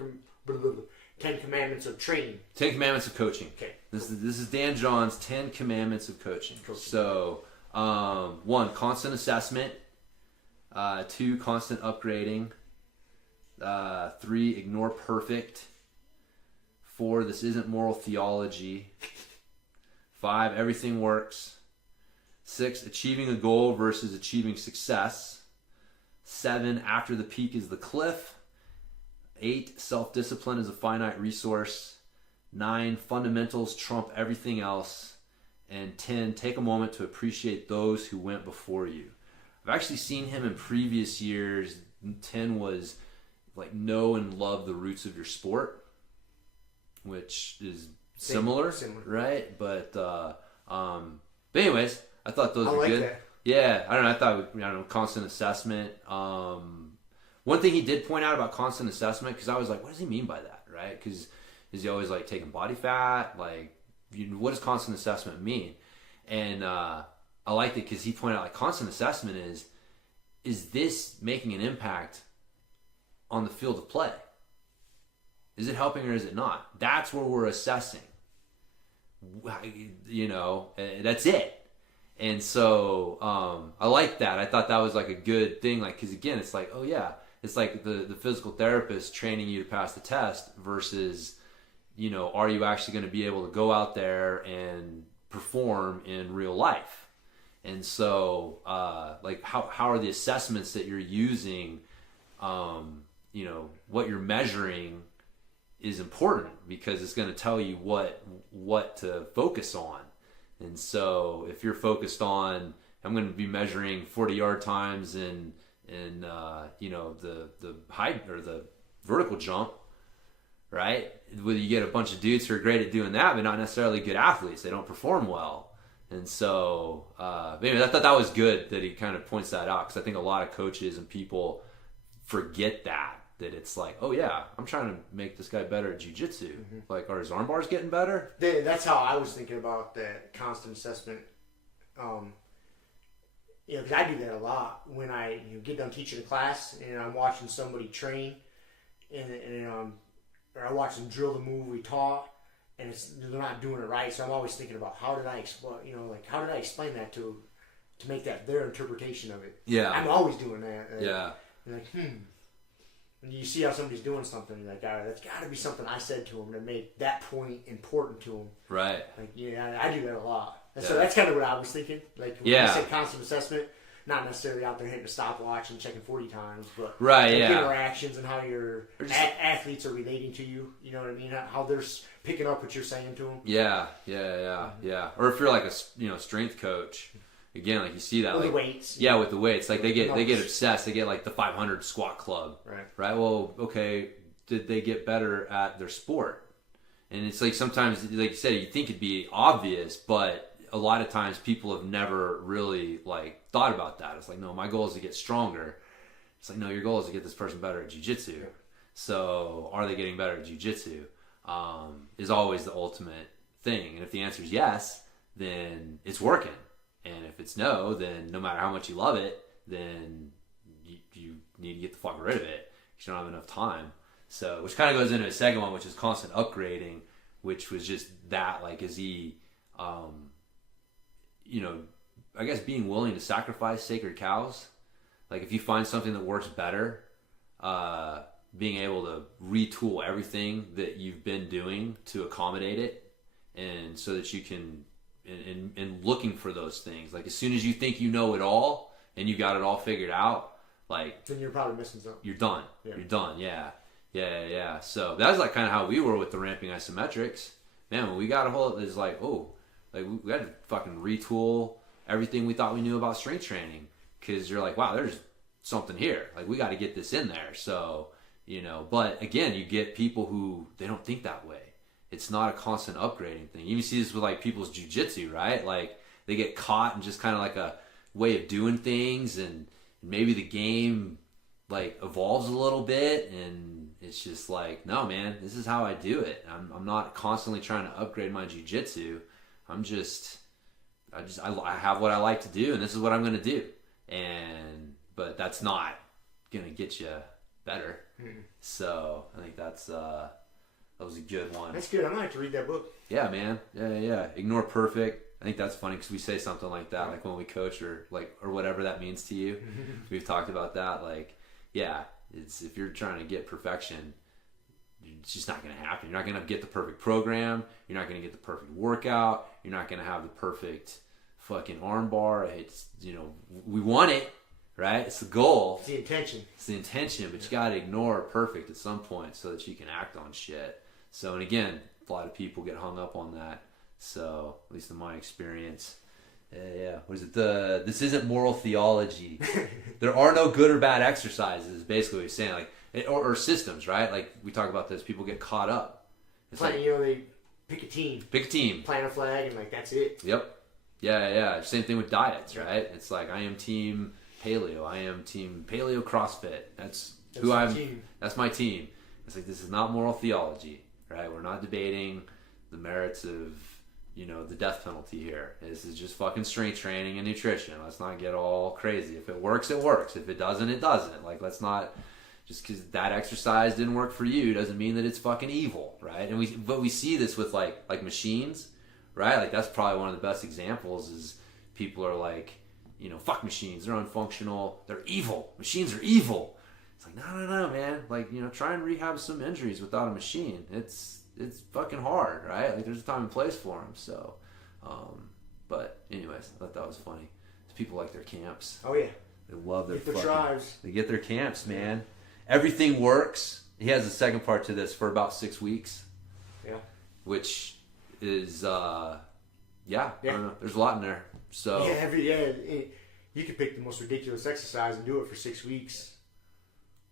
commandments of training? 10 commandments of coaching. Okay. This is Dan John's 10 commandments of coaching. So, 1, constant assessment. 2, constant upgrading. 3, ignore perfect. 4, this isn't moral theology. 5, everything works. 6, achieving a goal versus achieving success. 7, after the peak is the cliff. 8, self-discipline is a finite resource. 9, fundamentals trump everything else. And 10, take a moment to appreciate those who went before you. I've actually seen him in previous years. 10 was like know and love the roots of your sport, which is similar, right? But anyways, I thought those were good. That. Yeah, I don't know. I thought constant assessment. One thing he did point out about constant assessment, because I was like, what does he mean by that, right? Because is he always like taking body fat? Like, what does constant assessment mean? And I liked it because he pointed out like constant assessment is this making an impact on the field of play? Is it helping or is it not? That's where we're assessing. That's it. And so I like that. I thought that was like a good thing, like, because again, it's like, oh yeah, it's like the physical therapist training you to pass the test versus, are you actually going to be able to go out there and perform in real life? And so like how are the assessments that you're using, what you're measuring is important because it's going to tell you what to focus on. And so if you're focused on, I'm going to be measuring 40-yard times and the height or the vertical jump, right? Whether you get a bunch of dudes who are great at doing that, but not necessarily good athletes. They don't perform well. And so anyway, I thought that was good that he kind of points that out, because I think a lot of coaches and people forget that it's like, oh yeah, I'm trying to make this guy better at jiu-jitsu. Mm-hmm. Like, are his arm bars getting better? That's how I was thinking about that constant assessment. Because I do that a lot when I get done teaching a class and I'm watching somebody train, or I watch them drill the move we taught, and they're not doing it right. So I'm always thinking about how did I explain that to make that their interpretation of it. Yeah, I'm always doing that. Yeah, you're like And you see how somebody's doing something, you're like, all right, that's got to be something I said to him to make that point important to him. Right. Like, yeah, I do that a lot. And so that's kind of what I was thinking. Like, when you say constant assessment, not necessarily out there hitting a stopwatch and checking 40 times, but interactions and how your athletes are relating to you. You know what I mean? How they're picking up what you're saying to them. Yeah. Or if you're like a strength coach. Again, like you see that, with like the weights. Yeah, with the weights, like they get obsessed. They get like the 500 squat club, right? Well, okay, did they get better at their sport? And it's like sometimes, like you said, you think it'd be obvious, but a lot of times people have never really like thought about that. It's like, no, my goal is to get stronger. It's like, no, your goal is to get this person better at jiu-jitsu. Yeah. So, are they getting better at jiu-jitsu? Is always the ultimate thing. And if the answer is yes, then it's working. And if it's no, then no matter how much you love it, then you need to get the fuck rid of it because you don't have enough time. So, which kind of goes into a second one, which is constant upgrading, which was just that, like, is he, I guess being willing to sacrifice sacred cows. Like, if you find something that works better, being able to retool everything that you've been doing to accommodate it, and so that you can, and looking for those things. Like, as soon as you think you know it all and you got it all figured out, like, then you're probably missing something. You're done. Yeah. You're done. Yeah. So that was like kind of how we were with the ramping isometrics. Man, when we got a hold of it, it's like, we had to fucking retool everything we thought we knew about strength training, because you're like, wow, there's something here. Like, we got to get this in there. So, but again, you get people who, they don't think that way. It's not a constant upgrading thing. You even see this with like people's jiu-jitsu, right? Like, they get caught in just kind of like a way of doing things, and maybe the game like evolves a little bit, and it's just like, no, man, this is how I do it. I'm not constantly trying to upgrade my jiu-jitsu. I have what I like to do, and this is what I'm going to do. But that's not going to get you better. Mm-hmm. So I think that was a good one. That's good. I'm going to have to read that book. Yeah, man. Yeah. Ignore perfect. I think that's funny because we say something like that, like when we coach or whatever that means to you. We've talked about that. Like, yeah, it's, if you're trying to get perfection, it's just not going to happen. You're not going to get the perfect program. You're not going to get the perfect workout. You're not going to have the perfect fucking arm bar. It's, we want it, right? It's the goal. It's the intention. But you got to ignore perfect at some point so that you can act on shit. So, and again, a lot of people get hung up on that. So, at least in my experience. Yeah. What is it? This isn't moral theology. There are no good or bad exercises. Is basically what he's saying. Like, or systems, right? Like we talk about this. People get caught up. It's like, they pick a team. Pick a team. Plant a flag, and like that's it. Yep. Yeah. Same thing with diets, right? It's like I am team paleo. I am team paleo CrossFit. That's who I'm. Team. That's my team. It's like, this is not moral theology, right? We're not debating the merits of, the death penalty here. This is just fucking strength training and nutrition. Let's not get all crazy. If it works, it works. If it doesn't, it doesn't. Like, let's not, just because that exercise didn't work for you doesn't mean that it's fucking evil, right? But we see this with like machines, right? Like, that's probably one of the best examples is people are like, fuck machines. They're unfunctional. They're evil. Machines are evil. It's like, no, man. Like, try and rehab some injuries without a machine. It's fucking hard, right? Like, there's a time and place for them. So, but anyways, I thought that was funny. People like their camps. Oh yeah, they love their tribes. They get their camps, man. Everything works. He has a second part to this for about 6 weeks. Yeah, which is I don't know. There's a lot in there. So you could pick the most ridiculous exercise and do it for 6 weeks.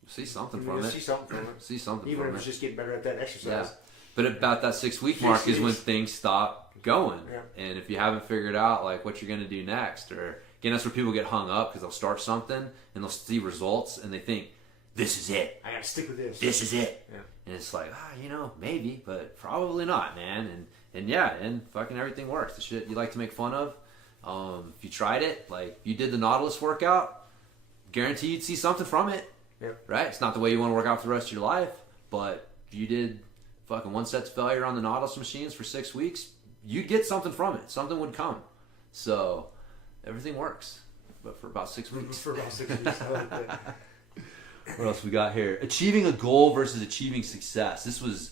See something from it. See something from it. See something Even from if it. it's just getting better at that exercise. Yeah. But about that 6 week mark is when things stop going. Yeah. And if you haven't figured out like what you're going to do next, or again, that's where people get hung up because they'll start something and they'll see results and they think, this is it. I got to stick with this. This is it. Yeah. And it's like, maybe, but probably not, man. And fucking everything works. The shit you like to make fun of. If you tried it, like you did the Nautilus workout, guarantee you'd see something from it. Yep. Right? It's not the way you want to work out for the rest of your life, but if you did fucking 1 set failure on the Nautilus machines for 6 weeks, you'd get something from it. Something would come. So everything works, but for about 6 weeks. For about 6 weeks. I like that. What else we got here? Achieving a goal versus achieving success. This was,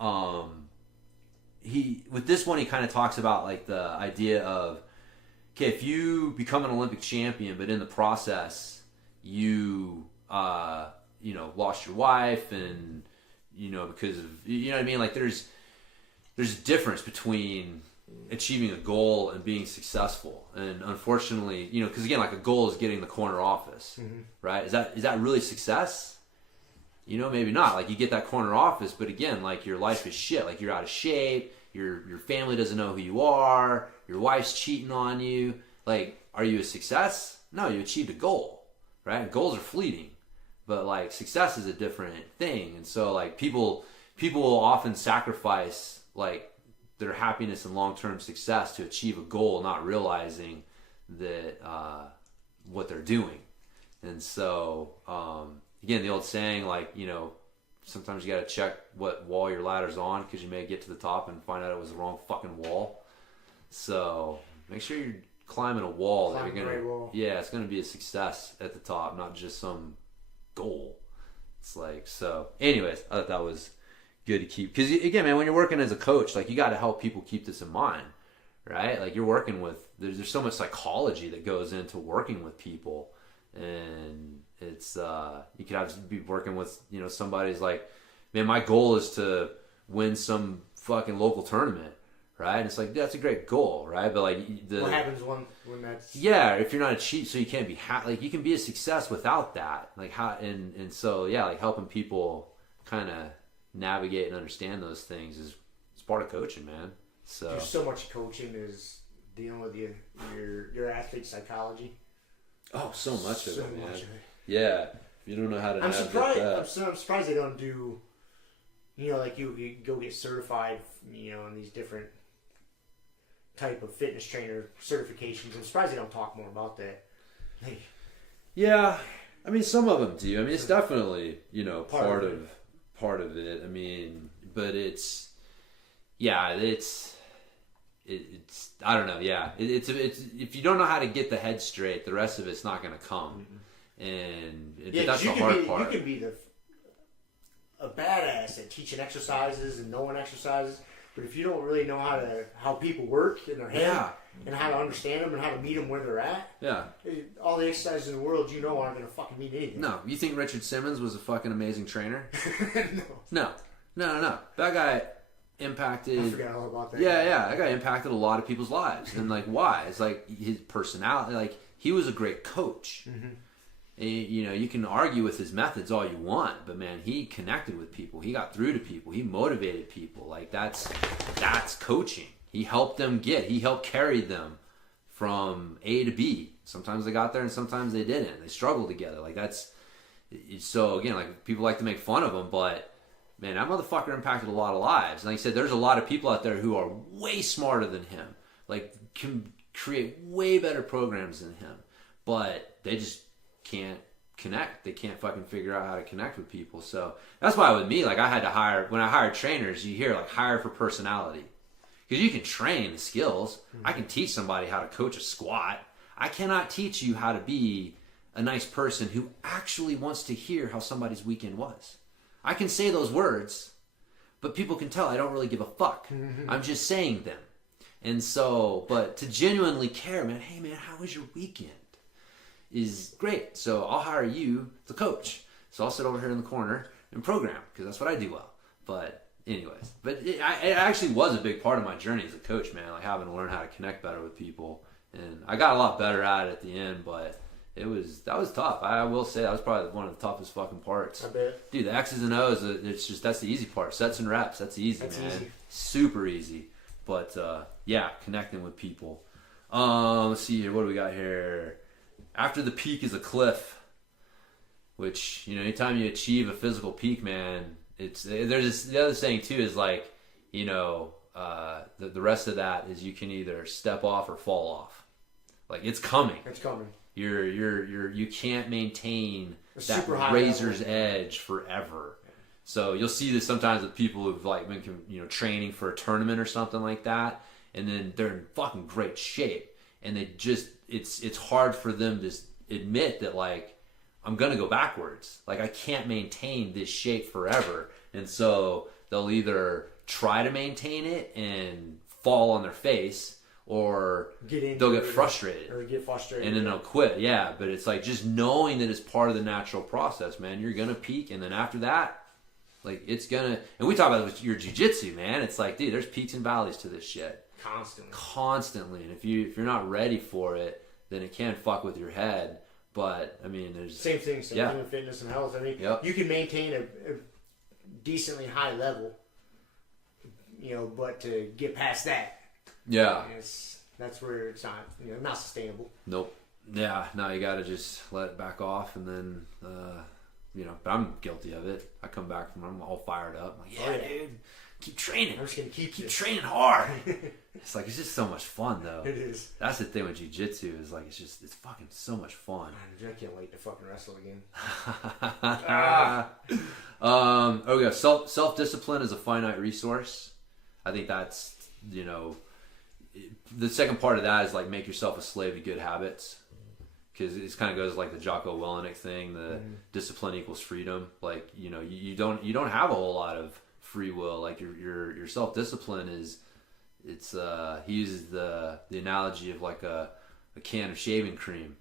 with this one, he kind of talks about like the idea of, okay, if you become an Olympic champion, but in the process, you, lost your wife and, because of, what I mean? Like there's a difference between achieving a goal and being successful. And unfortunately, because again, like a goal is getting the corner office, right? Is that really success? Maybe not. Like you get that corner office, but again, like your life is shit. Like you're out of shape. Your family doesn't know who you are. Your wife's cheating on you. Like, are you a success? No, you achieved a goal, right? Goals are fleeting, but like success is a different thing. And so like people will often sacrifice like their happiness and long-term success to achieve a goal, not realizing that what they're doing. And so again, the old saying, like, sometimes you got to check what wall your ladder's on because you may get to the top and find out it was the wrong fucking wall. So make sure you're climbing a wall that you're gonna. Yeah, it's gonna be a success at the top, not just some goal. It's like, so. Anyways, I thought that was good to keep, because again, man, when you're working as a coach, like you got to help people keep this in mind, right? Like you're working with. There's so much psychology that goes into working with people, and it's you could be working with somebody's like, man, my goal is to win some fucking local tournament, right? And it's like, that's a great goal, right? But like what happens when that's if you're not a cheat, so you can't be like you can be a success without that, like how and so like helping people kind of navigate and understand those things is part of coaching, man. So there's so much coaching is dealing with your athlete's psychology. Oh, so much of it, man. Much of it. Yeah, if you don't know how to navigate that. I'm surprised they don't do, like you go get certified, in these different type of fitness trainer certifications. I'm surprised they don't talk more about that. Yeah, I mean, some of them do. I mean, it's definitely part of it. I mean, but it's I don't know. Yeah, it's if you don't know how to get the head straight, the rest of it's not going to come. And that's the hard part. You can be a badass at teaching exercises and knowing exercises, but if you don't really know how people work in their head and how to understand them and how to meet them where they're at, all the exercises in the world aren't going to fucking mean anything. No, you think Richard Simmons was a fucking amazing trainer? No. That guy, impacted. I forgot all about that. Yeah, that guy impacted a lot of people's lives. And like, why? It's like his personality. Like, he was a great coach. Mm-hmm. And, you know, you can argue with his methods all you want, but man, he connected with people. He got through to people. He motivated people. Like, that's coaching. He helped them he helped carry them from A to B. Sometimes they got there and sometimes they didn't. They struggled together. Like, so again, like, people like to make fun of him, but man, that motherfucker impacted a lot of lives. And like I said, there's a lot of people out there who are way smarter than him, like, can create way better programs than him, but they just can't connect. They can't fucking figure out how to connect with people. So that's why with me, like, I had to when I hired trainers, you hear like hire for personality. Because you can train the skills. Mm-hmm. I can teach somebody how to coach a squat. I cannot teach you how to be a nice person who actually wants to hear how somebody's weekend was. I can say those words, but people can tell I don't really give a fuck. Mm-hmm. I'm just saying them. And so, but to genuinely care, man, hey man, how was your weekend? Is great. So I'll hire you to coach. So I'll sit over here in the corner and program, because that's what I do well. But anyways, it actually was a big part of my journey as a coach, man, like having to learn how to connect better with people. And I got a lot better at it at the end, but that was tough. I will say that was probably one of the toughest fucking parts. I bet. Dude, the X's and O's, that's the easy part. Sets and reps, that's easy, man. Easy. Super easy. But yeah, connecting with people. Let's see here. What do we got here? After the peak is a cliff, which, you know, anytime you achieve a physical peak, man, the other saying too is like, you know, the rest of that is you can either step off or fall off. Like, it's coming. It's coming. You can't maintain that razor's edge forever. So you'll see this sometimes with people who've like been, you know, training for a tournament or something like that, and then they're in fucking great shape, and they just it's hard for them to admit that, like, I'm gonna go backwards. Like, I can't maintain this shape forever, and so they'll either try to maintain it and fall on their face, or they'll get frustrated. And then they'll quit. Yeah, but it's like just knowing that it's part of the natural process, man. You're gonna peak, and then after that, like, it's gonna. And we talk about it with your jiu-jitsu, man. It's like, dude, there's peaks and valleys to this shit. Constantly. And if you're not ready for it, then it can fuck with your head. But I mean, there's same thing in fitness and health. I mean, you can maintain a decently high level, you know, but to get past that, that's where it's not, you know, not sustainable. Nope. Yeah. No, you got to just let it back off, and then you know. But I'm guilty of it. I come back from, I'm all fired up. I'm like, dude, keep training. I'm just gonna keep training hard. It's like, it's just so much fun, though. It is. That's the thing with jiu-jitsu, is like, it's fucking so much fun. Man, I can't wait to fucking wrestle again. Okay, self-discipline is a finite resource. I think that's, you know, the second part of that is like, make yourself a slave to good habits. Because it kind of goes like the Jocko Willink thing, the discipline equals freedom. Like, you know, you don't have a whole lot of free will. Like, your self-discipline is, he uses the analogy of like a can of shaving cream.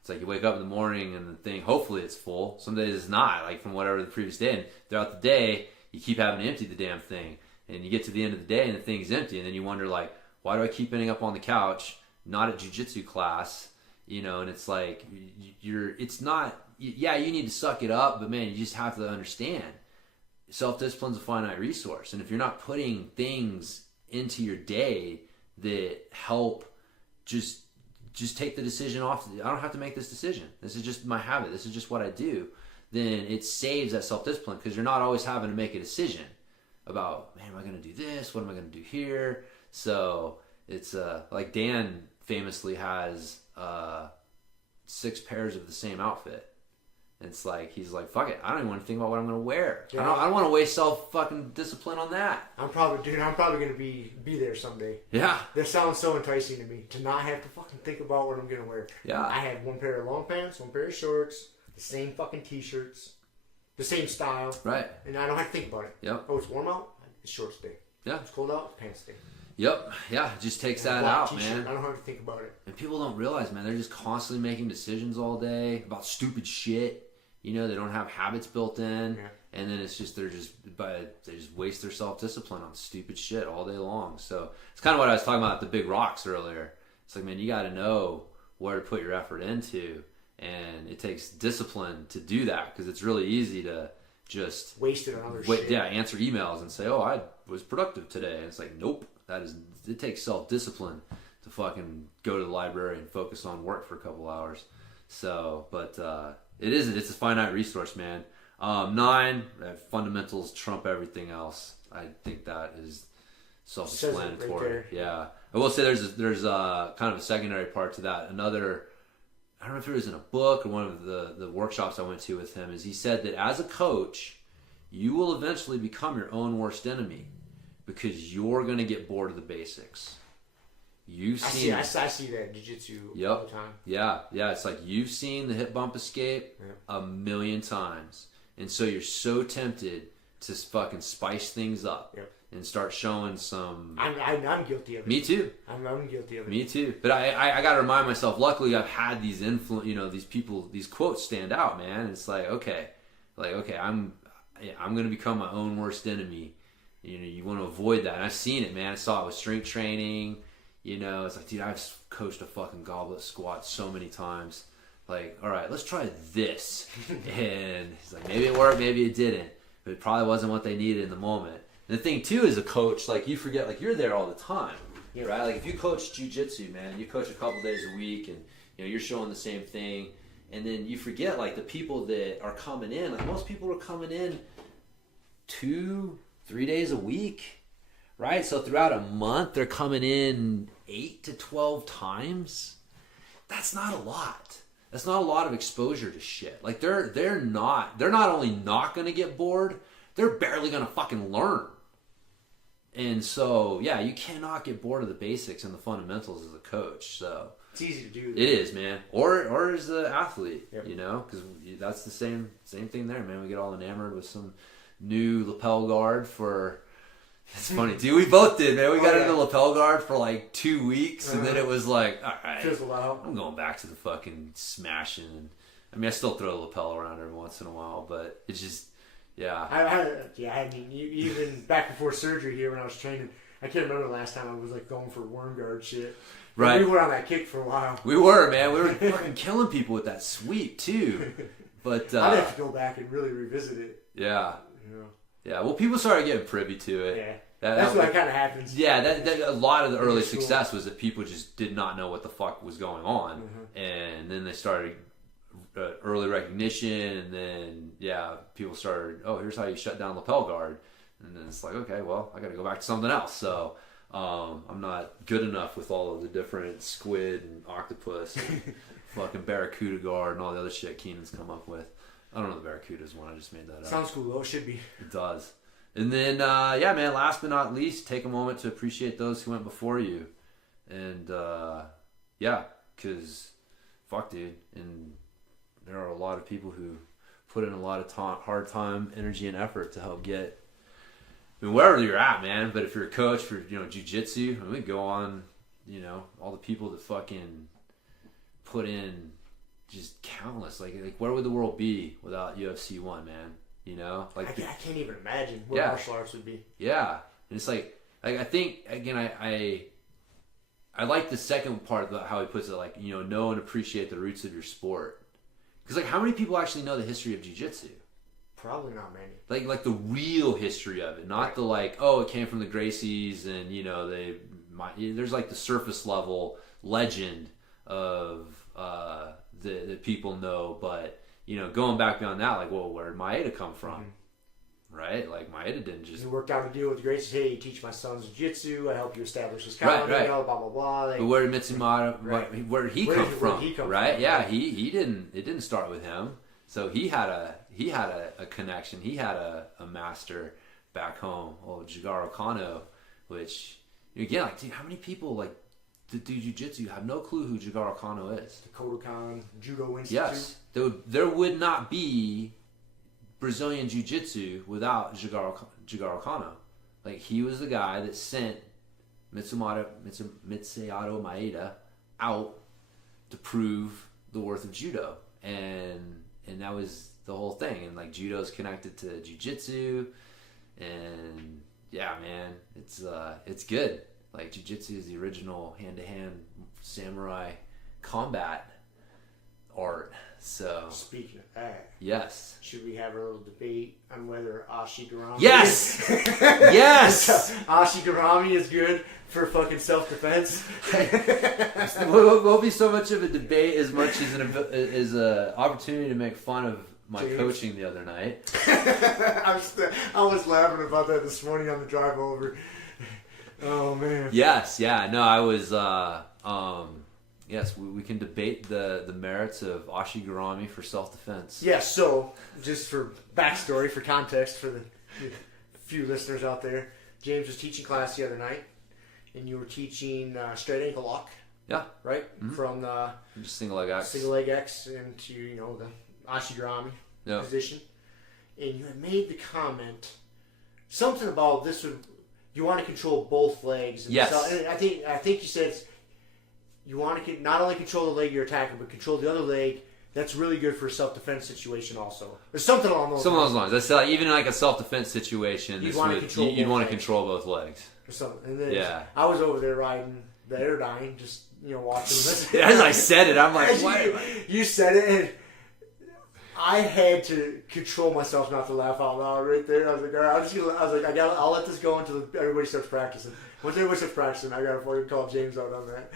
It's like, you wake up in the morning and the thing, hopefully it's full. Some days it's not, like from whatever the previous day. And throughout the day, you keep having to empty the damn thing. And you get to the end of the day and the thing's empty. And then you wonder, like, why do I keep ending up on the couch, not at jiu-jitsu class? You know, and it's like, you need to suck it up, but man, you just have to understand, self-discipline's a finite resource. And if you're not putting things into your day that help just take the decision off, I don't have to make this decision, this is just my habit, this is just what I do, then it saves that self-discipline, because you're not always having to make a decision about, man, am I going to do this? What am I going to do here? So it's like Dan famously has 6 pairs of the same outfit. And it's like, he's like, fuck it, I don't even want to think about what I'm going to wear. Yeah. I don't want to waste self-fucking-discipline on that. I'm probably going to be there someday. Yeah. That sounds so enticing to me, to not have to fucking think about what I'm going to wear. Yeah. I have 1 pair of long pants, 1 pair of shorts, the same fucking t-shirts, the same style. Right. And I don't have to think about it. Yep. Oh, it's warm out? It's shorts day. Yeah. It's cold out? It's pants day. Yep. Yeah, it just takes that out, t-shirt. man. I don't have to think about it. And people don't realize, man, they're just constantly making decisions all day about stupid shit. You know, they don't have habits built in. Yeah. And then it's just they just waste their self-discipline on stupid shit all day long. So it's kind of what I was talking about the big rocks earlier. It's like, man, you got to know where to put your effort into, and it takes discipline to do that, because it's really easy to just waste it on other shit. Yeah, answer emails and say, oh, I was productive today. And it's like, nope, it takes self-discipline to fucking go to the library and focus on work for a couple hours. So, but it's a finite resource, man. 9, fundamentals trump everything else. I think that is self-explanatory. Right, yeah, I will say there's kind of a secondary part to that. Another, I don't know if it was in a book or one of the workshops I went to with him, is he said that as a coach, you will eventually become your own worst enemy, because you're going to get bored of the basics. I see that in jiu-jitsu all the time. Yeah. It's like you've seen the hip bump escape a million times. And so you're so tempted to fucking spice things up and start showing some... I'm guilty of it. Me too. I'm guilty of it. Me too. But I got to remind myself, luckily I've had these these people, these quotes stand out, man. It's like, okay, I'm going to become my own worst enemy. You want to avoid that. And I've seen it, man. I saw it with strength training. It's like, dude, I've coached a fucking goblet squat so many times. Like, all right, let's try this. And he's like, maybe it worked, maybe it didn't. But it probably wasn't what they needed in the moment. And the thing, too, as a coach, like, you forget, like, you're there all the time, right? Like, if you coach jiu-jitsu, man, you coach a couple days a week, and, you're showing the same thing. And then you forget, like, the people that are coming in. Like, most people are coming in 2-3 days a week. Right, so throughout a month, they're coming in 8 to 12 times. That's not a lot. That's not a lot of exposure to shit. Like they're not only not going to get bored, they're barely going to fucking learn. And so, yeah, you cannot get bored of the basics and the fundamentals as a coach. So it's easy to do. It is, man. Or as an athlete, because that's the same thing there, man. We get all enamored with some new lapel guard for. It's funny, dude. We both did, man. We got into lapel guard for like 2 weeks, and then it was like, all right, fizzled out. I'm going back to the fucking smashing. I mean, I still throw the lapel around every once in a while, but it's just, yeah. I mean, even back before surgery here when I was training, I can't remember the last time I was like going for worm guard shit. Right. But we were on that kick for a while. We were, man. We were fucking killing people with that sweep too. But I'd have to go back and really revisit it. Yeah. Yeah, well, people started getting privy to it. Yeah, that's what kind of happens. Yeah, that a lot of the early success was that people just did not know what the fuck was going on, and then they started early recognition, and then people started, oh, here's how you shut down lapel guard, and then it's like, okay, well, I got to go back to something else. So I'm not good enough with all of the different squid and octopus, and fucking barracuda guard, and all the other shit Keenan's come up with. I don't know the Barracuda's one. I just made that up. Sounds cool, though. It should be. It does. And then, man, last but not least, take a moment to appreciate those who went before you. And, because, fuck, dude. And there are a lot of people who put in a lot of hard time, energy, and effort to help get, I mean, wherever you're at, man. But if you're a coach for, jiu-jitsu, I mean, we go on, all the people that fucking put in just countless. Like where would the world be without UFC 1, man? Like I can't even imagine where martial arts would be. Yeah, and it's like I think again I like the second part about how he puts it, like know and appreciate the roots of your sport. Because like how many people actually know the history of jiu-jitsu? Probably not many. Like the real history of it, not the like, oh, it came from the Gracies and there's like the surface level legend of that people know, but going back beyond that, like, well, where did Maeda come from? Right? Like Maeda didn't just. You worked out a deal with the Gracies. Hey, you teach my sons jiu-jitsu. I help you establish this calendar. Blah blah blah. But where did Mitsumata? Where did he come from? Right? Yeah, he didn't. It didn't start with him. So he had a connection. He had a master back home, old Jigaro Kano, which again, like, dude, how many people like that do jiu-jitsu have no clue who Jigaro Kano is? The Kodokan Judo Institute. Yes, there would not be Brazilian jiu-jitsu without Jigaro Kano. Like, he was the guy that sent Mitsuyato Maeda out to prove the worth of judo, and that was the whole thing. And like judo's connected to jiu-jitsu, and yeah, man, it's good. Like jiu-jitsu is the original hand-to-hand samurai combat art. So speaking of that, yes, should we have a little debate on whether Ashigarami? Yes, yes. Ashigarami is good for fucking self-defense. It won't be so much of a debate as much as an opportunity to make fun of my coaching the other night. I was laughing about that this morning on the drive over. Oh man. Yes, yeah, no, I was. Yes, we can debate the merits of Ashigarami for self-defense. Yeah, so, just for backstory, for context, for the few listeners out there, James was teaching class the other night, and you were teaching straight ankle lock. Yeah. Right? Mm-hmm. From the just single leg X. Single leg X into, the Ashigarami position. And you had made the comment, something about this would, you want to control both legs. And yes. And I think you said you want to not only control the leg you're attacking, but control the other leg. That's really good for a self-defense situation also. There's something along those lines. Some of those lines. That's like, even in like a self-defense situation, you'd want to control both legs. Or something. And then I was over there riding the Airdyne, just, watching this. As I said it, I'm like, what? You said it, and I had to control myself not to laugh out loud right there. I was like, all right, I'll let this go until everybody starts practicing. Once everybody starts practicing, I gotta fucking call James out on that.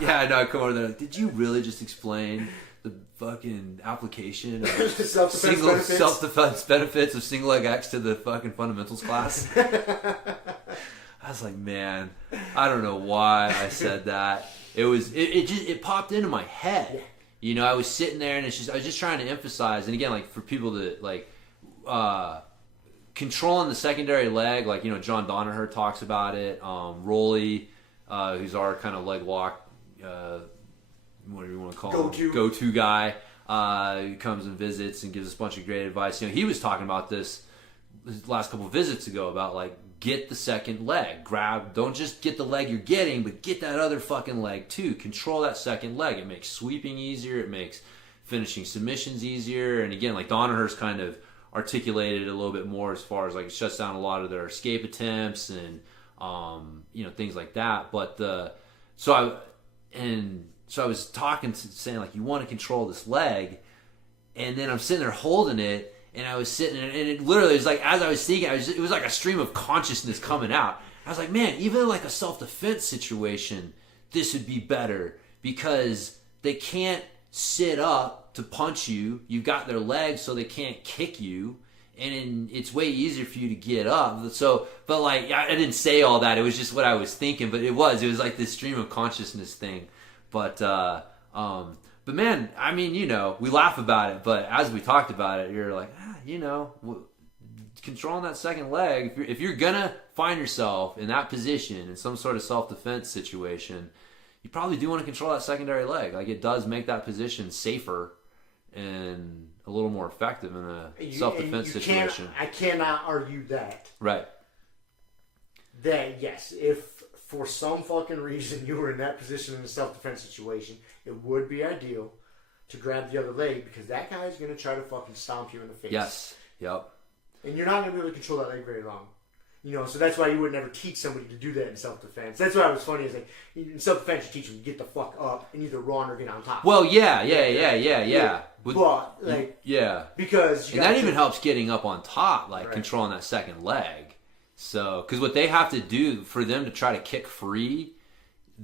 Yeah, no, I come over there. Did you really just explain the fucking application of self-defense benefits of single leg X to the fucking fundamentals class? I was like, man, I don't know why I said that. It popped into my head. I was sitting there and I was just trying to emphasize, and again, like for people that like controlling the secondary leg, like John Donaher talks about it. Rolly, who's our kind of leg lock, whatever you want to call him, go-to guy, who comes and visits and gives us a bunch of great advice. He was talking about this last couple of visits ago about like get the second leg, don't just get the leg you're getting, but get that other fucking leg too. Control that second leg. It makes sweeping easier. It makes finishing submissions easier. And again, like Donaher's kind of articulated it a little bit more as far as like it shuts down a lot of their escape attempts and things like that. But so I was saying like you want to control this leg, and then I'm sitting there holding it, and I was sitting and it literally was like as I was thinking, it was like a stream of consciousness coming out. I was like, man, even like a self-defense situation, this would be better because they can't sit up to punch you. You've got their legs so they can't kick you, and it's way easier for you to get up. So, but like I didn't say all that. It was just what I was thinking. But it was like this stream of consciousness thing. But man, I mean, we laugh about it. But as we talked about it, you're like, controlling that second leg. If you're gonna find yourself in that position in some sort of self-defense situation, you probably do want to control that secondary leg. Like it does make that position safer and a little more effective in a self-defense situation. I cannot argue that. Right. That, yes, if for some fucking reason you were in that position in a self-defense situation, it would be ideal to grab the other leg because that guy's going to try to fucking stomp you in the face. Yes. Yep. And you're not going to be able to control that leg very long. So that's why you would never teach somebody to do that in self-defense. That's why it was funny. Is like in self-defense, you teach them to get the fuck up and either run or get on top. Well, yeah. But like, because and that even helps getting up on top, like controlling that second leg. So, because what they have to do for them to try to kick free,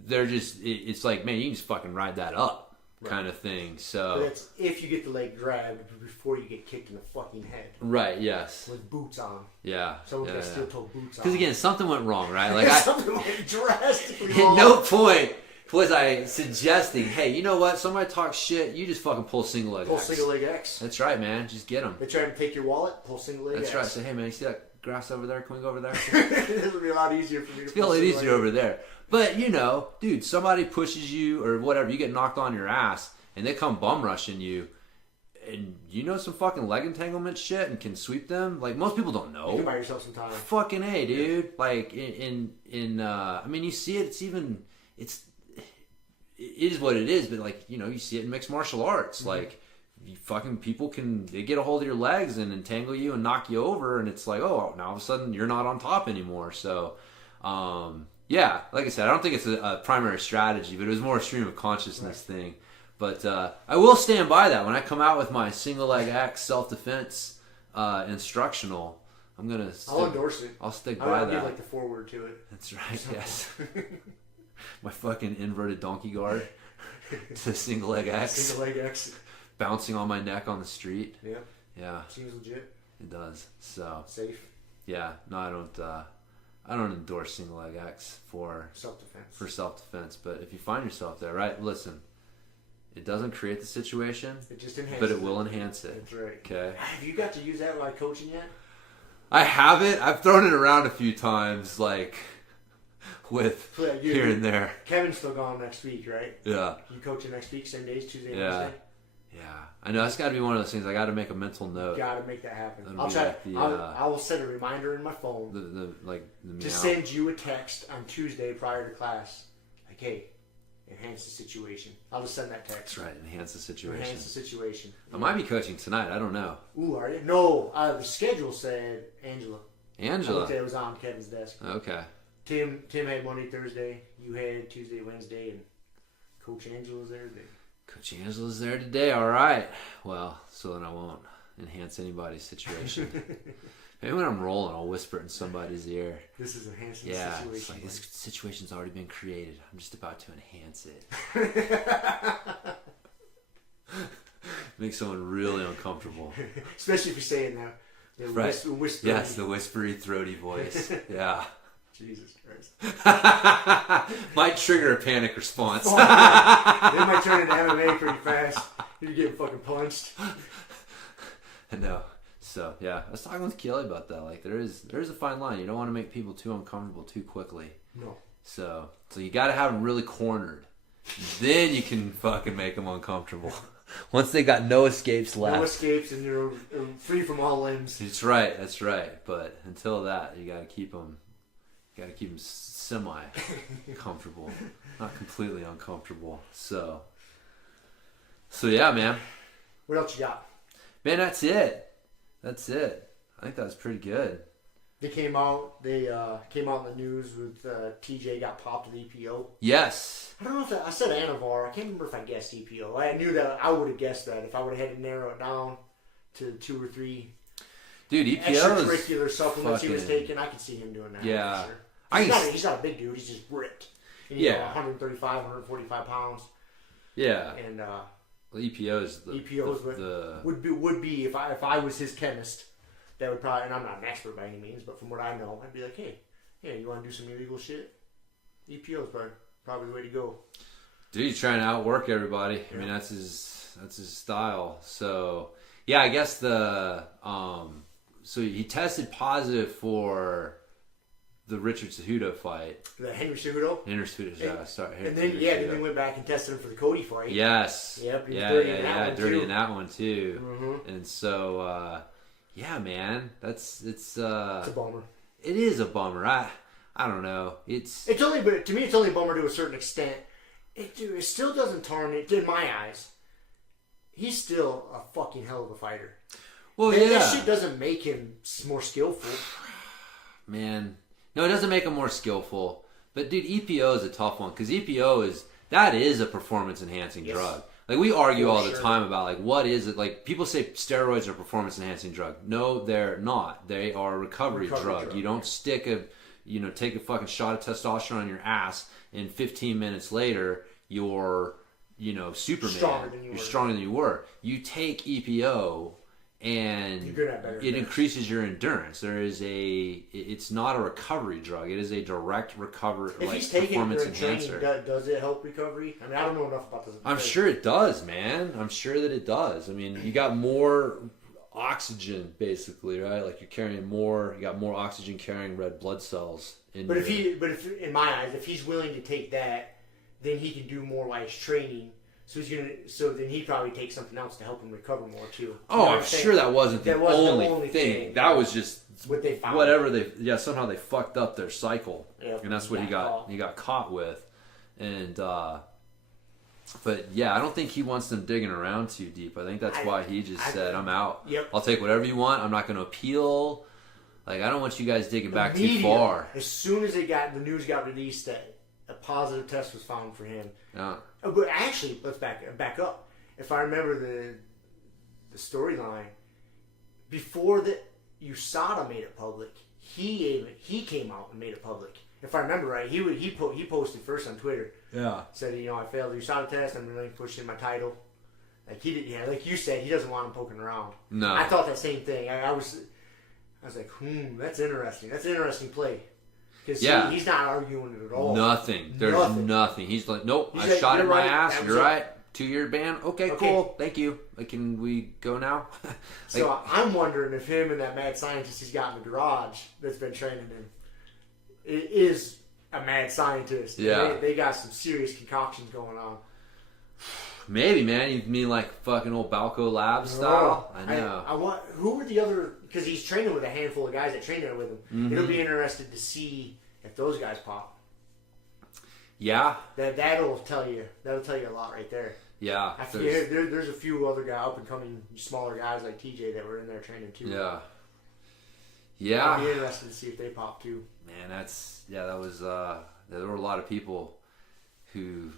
it's like, man, you can just fucking ride that up. Kind of thing. So but that's if you get the leg grabbed before you get kicked in the fucking head. Right. Yes. With boots on. Yeah. Someone got steel-toe boots on. Because again, something went wrong, right? Like something went drastically wrong. At no point was I suggesting, hey, you know what? Somebody talks shit, you just fucking pull single leg X. Pull single leg X. That's right, man. Just get them. They try to take your wallet. Pull single leg X. That's right. Say, hey, man, you see that grass over there? Can we go over there? It'll be a lot easier for me to pull. It'll be a lot easier over there. But dude, somebody pushes you or whatever, you get knocked on your ass. And they come bum rushing you, and some fucking leg entanglement shit and can sweep them. Like most people don't know. You can buy yourself some time. Fucking A, dude. Like I mean, you see it. It is what it is. But like you see it in mixed martial arts. Like fucking people they get a hold of your legs and entangle you and knock you over, and it's like, oh, now all of a sudden you're not on top anymore. So, yeah, like I said, I don't think it's a primary strategy, but it was more a stream of consciousness thing. But I will stand by that. When I come out with my single leg X self-defense instructional, I'll endorse it. I'll stick by that. I'll give like the foreword to it. That's right, yes. My fucking inverted donkey guard to single leg X. Single leg X. Bouncing on my neck on the street. Yeah. Yeah. Seems legit. It does. So. Safe. Yeah. No, I don't endorse single leg X for self-defense. But if you find yourself there, right? Listen, it doesn't create the situation. It just enhances but it will enhance it. That's right. Okay. Have you got to use that while coaching yet? I haven't. I've thrown it around a few times, like with here and there. Kevin's still gone next week, right? Yeah. You coaching next week, same days, Tuesday and Wednesday? Yeah. I know that's got to be one of those things. I got to make a mental note. Got to make that happen. I'll try. I will set a reminder in my phone. To send you a text on Tuesday prior to class, like, hey, enhance the situation. I'll just send that text. That's right. Enhance the situation. Enhance the situation. I might be coaching tonight. I don't know. Ooh, are you? No. The schedule said Angela. It was on Kevin's desk. Okay. Tim had Monday, Thursday. You had Tuesday, Wednesday, and Coach Angela's there today. Coach Angela's there today. All right. Well, so then I won't enhance anybody's situation. Maybe when I'm rolling, I'll whisper it in somebody's ear. This is enhancing the situation. It's like, this situation's already been created. I'm just about to enhance it. Make someone really uncomfortable. Especially if you're saying that. Whispery. Yes, the whispery, throaty voice. Yeah. Jesus Christ. Might trigger a panic response. They might turn into MMA pretty fast. You're getting fucking punched. No. So, yeah. I was talking with Kelly about that. Like, there is a fine line. You don't want to make people too uncomfortable too quickly. No. So you got to have them really cornered. Then you can fucking make them uncomfortable. Once they got no escapes left. No escapes and you're free from all limbs. That's right. But until that, you got to keep them semi-comfortable. Not completely uncomfortable. So yeah, man. What else you got? Man, that's it. I think that was pretty good. They came out in the news with TJ got popped with EPO. Yes. I don't know if I said Anavar. I can't remember if I guessed EPO. I knew that I would have guessed that if I would have had to narrow it down to 2 or 3. Dude, EPO extracurricular supplements he was taking. I could see him doing that. Yeah. For sure. He's not a big dude. He's just ripped. And, 135, 145 pounds. Yeah. And EPO's would be if I was his chemist, that would probably, and I'm not an expert by any means, but from what I know, I'd be like, hey, you want to do some illegal shit? EPO's probably the way to go. Dude, he's trying to outwork everybody. Yeah. I mean, that's his style. So yeah, I guess so he tested positive for the Richard Cejudo fight. The Henry Cejudo? And then they went back and tested him for the Cody fight. Yes. Yep. Dirty in that one too. Mm-hmm. And so, yeah, man, it's a bummer. It is a bummer. I don't know. It's only, but to me, it's only a bummer to a certain extent. It still doesn't tarnish, in my eyes. He's still a fucking hell of a fighter. Well, that shit doesn't make him more skillful. Man. No, it doesn't make him more skillful. But, dude, EPO is a tough one. Because EPO is a performance-enhancing drug. Like, we argue all the time about, like, what is it? Like, people say steroids are a performance-enhancing drug. No, they're not. They are a recovery drug. You don't take a fucking shot of testosterone on your ass, and 15 minutes later, you're, Superman. You're stronger than you were. You take EPO, and it increases your endurance. It's not a recovery drug. It is a direct recovery, performance enhancer. Does it help recovery? I mean, I don't know enough about this. I'm sure it does, man. I'm sure that it does. I mean, you got more oxygen, basically, right? Like you got more oxygen carrying red blood cells. In in my eyes, if he's willing to take that, then he can do more while he's training. So then he probably takes something else to help him recover more too. Oh, I'm sure that wasn't the only thing. That was just what they found. Somehow they fucked up their cycle, and that's what he got caught with, and But yeah, I don't think he wants them digging around too deep. I think that's why he just said, "I'm out. Yep. I'll take whatever you want. I'm not going to appeal. Like, I don't want you guys digging back too far." As soon as the news got released that a positive test was found for him. Yeah. But actually, let's back up. If I remember the storyline, before that USADA made it public, he came out and made it public. If I remember right, he posted first on Twitter. Yeah. Said, I failed the USADA test. I'm really pushing my title. Like he did. Yeah, like you said, he doesn't want him poking around. No. I thought that same thing. I was like, that's interesting. That's an interesting play. Because he's not arguing it at all. Nothing. There's nothing. He's like, nope, I shot in my ass. You're right. 2-year ban. Okay, cool. Thank you. Like, can we go now? So I'm wondering if him and that mad scientist he's got in the garage that's been training him is a mad scientist. Yeah. They got some serious concoctions going on. Maybe, man. You mean like fucking old Balco Labs style? I know. Who were the other... Because he's training with a handful of guys that train there with him. Mm-hmm. It'll be interesting to see if those guys pop. Yeah. That'll tell you a lot right there. Yeah. There's a few other up and coming smaller guys like TJ that were in there training too. Yeah. Yeah. It'll be interesting to see if they pop too. Man, that was there were a lot of people who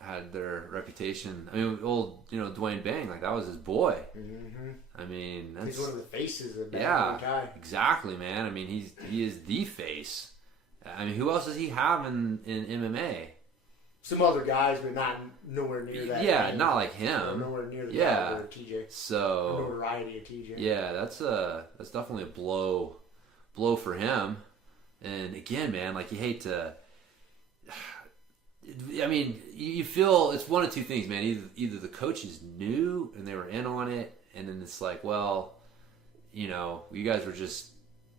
had their reputation. I mean, old, Dwayne Bang, like that was his boy. Mm-hmm. I mean, he's one of the faces of that guy. Exactly, man. I mean, he is the face. I mean, who else does he have in MMA? Some other guys, but nowhere near that. Yeah, not like him. Nowhere near the guy of TJ. So notoriety of TJ. Yeah, that's definitely a blow for him. And again, man, like you hate to. I mean, you feel it's one of two things, man. Either the coaches knew and they were in on it, and then it's like, well, you guys were just,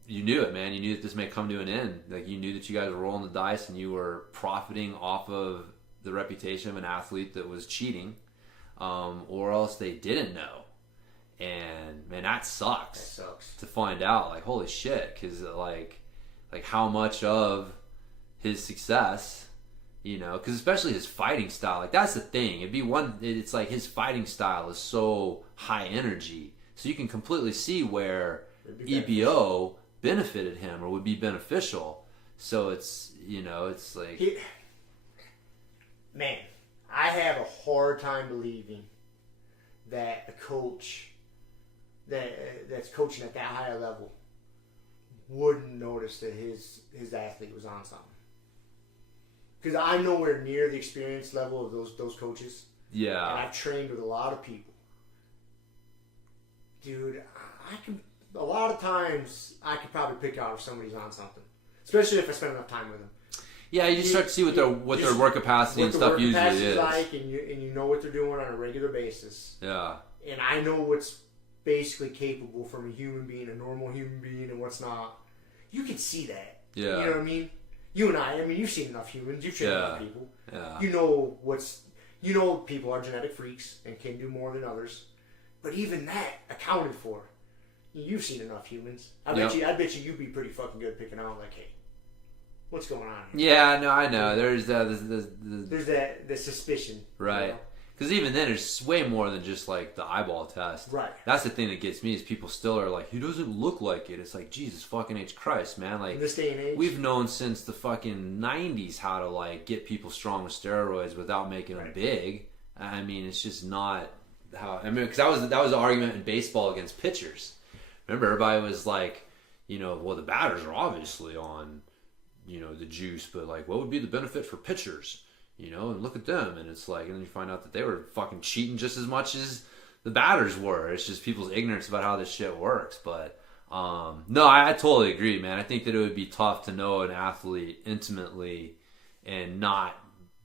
you knew it, man. You knew that this may come to an end. Like you knew that you guys were rolling the dice and you were profiting off of the reputation of an athlete that was cheating, or else they didn't know. And man, that sucks. That sucks to find out. Like holy shit, because like how much of his success. Because especially his fighting style, like that's the thing. It's like his fighting style is so high energy, so you can completely see where EPO benefited him or would be beneficial. So it's like, man, I have a hard time believing that a coach that's coaching at that high a level wouldn't notice that his athlete was on something. Because I'm nowhere near the experience level of those coaches. Yeah. And I've trained with a lot of people. Dude, a lot of times I could probably pick out if somebody's on something. Especially if I spend enough time with them. Yeah, you just start to see what their work capacity and stuff usually is. Like, and you know what they're doing on a regular basis. Yeah. And I know what's basically capable from a human being, a normal human being, and what's not. You can see that. Yeah. You know what I mean? You and I mean, you've seen enough humans. You've trained enough people. Yeah. You know people are genetic freaks and can do more than others. But even that accounted for. You've seen enough humans. I bet you you'd be pretty fucking good picking out like, hey, what's going on here? Yeah, no, I know. There's the suspicion. Right. Because even then, it's way more than just like the eyeball test. Right. That's the thing that gets me is people still are like, he doesn't look like it. It's like, Jesus fucking H Christ, man. Like, in this day and age, we've known since the fucking 90s how to like get people strong with steroids without making them big. I mean, it's just not how. I mean, because that was the argument in baseball against pitchers. Remember, everybody was like, well, the batters are obviously on, the juice, but like, what would be the benefit for pitchers? And look at them, and it's like, and then you find out that they were fucking cheating just as much as the batters were. It's just people's ignorance about how this shit works. But no, I totally agree, man. I think that it would be tough to know an athlete intimately and not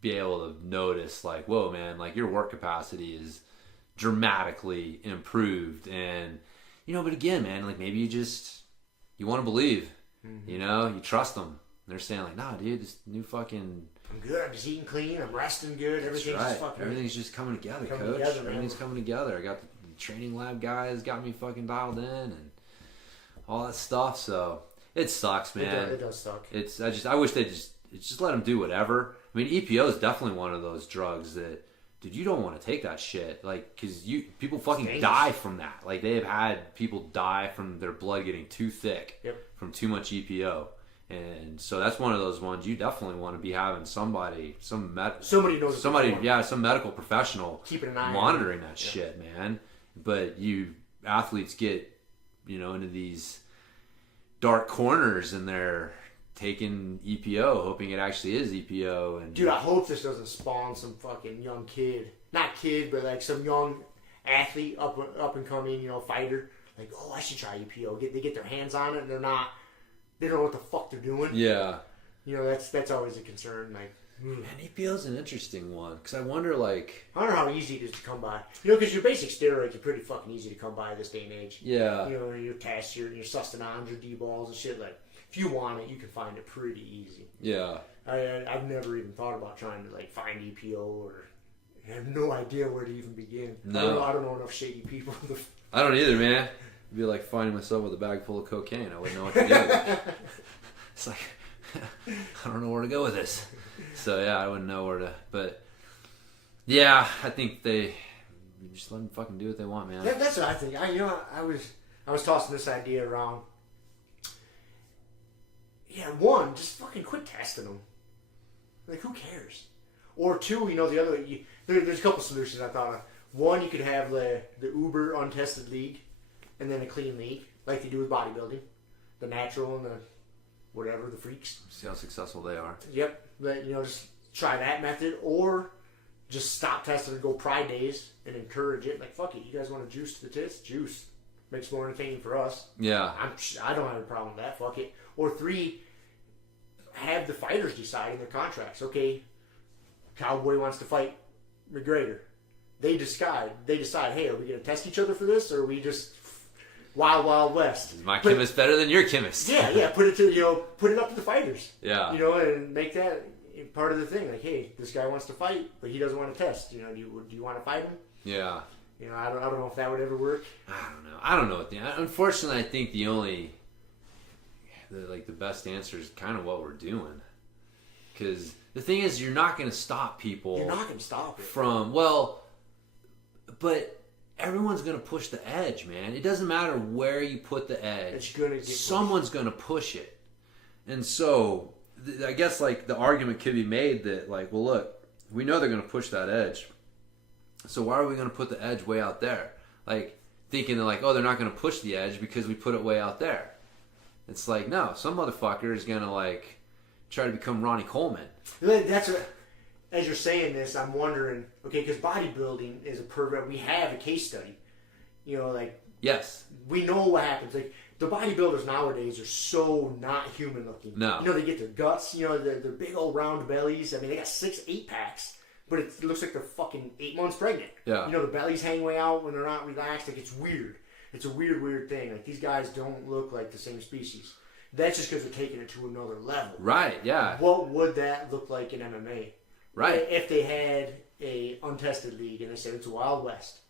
be able to notice, like, whoa, man, like your work capacity is dramatically improved, and but again, man, like maybe you want to believe, you trust them. They're saying like, nah, dude, this new fucking. I'm good. I'm just eating clean. I'm resting good. Everything's just coming together, coach. Everything's coming together. I got the training lab guys got me fucking dialed in and all that stuff. So it sucks, man. It does suck. I wish they just let them do whatever. I mean, EPO is definitely one of those drugs that dude, you don't want to take that shit. Like, because people fucking die from that. Like, they have had people die from their blood getting too thick from too much EPO. And so that's one of those ones you definitely want to be having somebody knows some medical professional keeping an eye monitoring that shit, man. But athletes get, into these dark corners and they're taking EPO, hoping it actually is EPO. And dude, I hope this doesn't spawn some fucking young kid, not kid, but like some young athlete up and coming, fighter. Like, oh, I should try EPO. They get their hands on it and they don't know what the fuck they're doing. Yeah. That's always a concern. Like, man, EPO's an interesting one because I wonder how easy it is to come by. Because your basic steroids are pretty fucking easy to come by this day and age. Yeah. Your tests, your sustenance, your D-balls and shit. Like, if you want it, you can find it pretty easy. Yeah. I've never even thought about trying to find EPO, or I have no idea where to even begin. No. I don't know enough shady people. I don't either, man. It'd be like finding myself with a bag full of cocaine. I wouldn't know what to do. It's like, I don't know where to go with this. So yeah, I wouldn't know where to. But yeah, I think they just let them fucking do what they want, man. That's what I think. I was tossing this idea around. Yeah, one, just fucking quit testing them. Like, who cares? Or two, the other way. There's a couple solutions I thought of. One, you could have the uber untested league, and then a clean league, like they do with bodybuilding, the natural and the whatever, the freaks. See how successful they are. Yep. Just try that method, or just stop testing and go Pride days and encourage it. Like, fuck it, you guys want to juice the tits? Juice. Makes it more entertaining for us. Yeah. I don't have a problem with that. Fuck it. Or three, have the fighters decide in their contracts. Okay, Cowboy wants to fight McGregor. They decide, hey, are we going to test each other for this, or are we just wild west? Is my chemist better than your chemist? Yeah. Put it up to the fighters. Yeah. And make that part of the thing. Like, hey, this guy wants to fight, but he doesn't want to test. Do you want to fight him? Yeah. I don't know if that would ever work. I don't know. Unfortunately, I think the best answer is kind of what we're doing. Because the thing is, you're not going to stop people. You're not going to stop it. But everyone's going to push the edge, man. It doesn't matter where you put the edge. It's going to get someone's going to push it. And so, I guess, the argument could be made that, well, look, we know they're going to push that edge. So why are we going to put the edge way out there? Thinking that, they're not going to push the edge because we put it way out there. It's like, no, some motherfucker is going to, try to become Ronnie Coleman. That's what, as you're saying this, I'm wondering, okay, because bodybuilding is a program. We have a case study. Yes. We know what happens. The bodybuilders nowadays are so not human looking. No. They get their guts, their big old round bellies. I mean, they got 6-8 packs. But it looks like they're fucking 8 months pregnant. Yeah. The bellies hang way out when they're not relaxed. It's weird. It's a weird thing. These guys don't look like the same species. That's just because they're taking it to another level. Right, yeah. What would that look like in MMA? Right. If they had a untested league and they said it's a Wild West,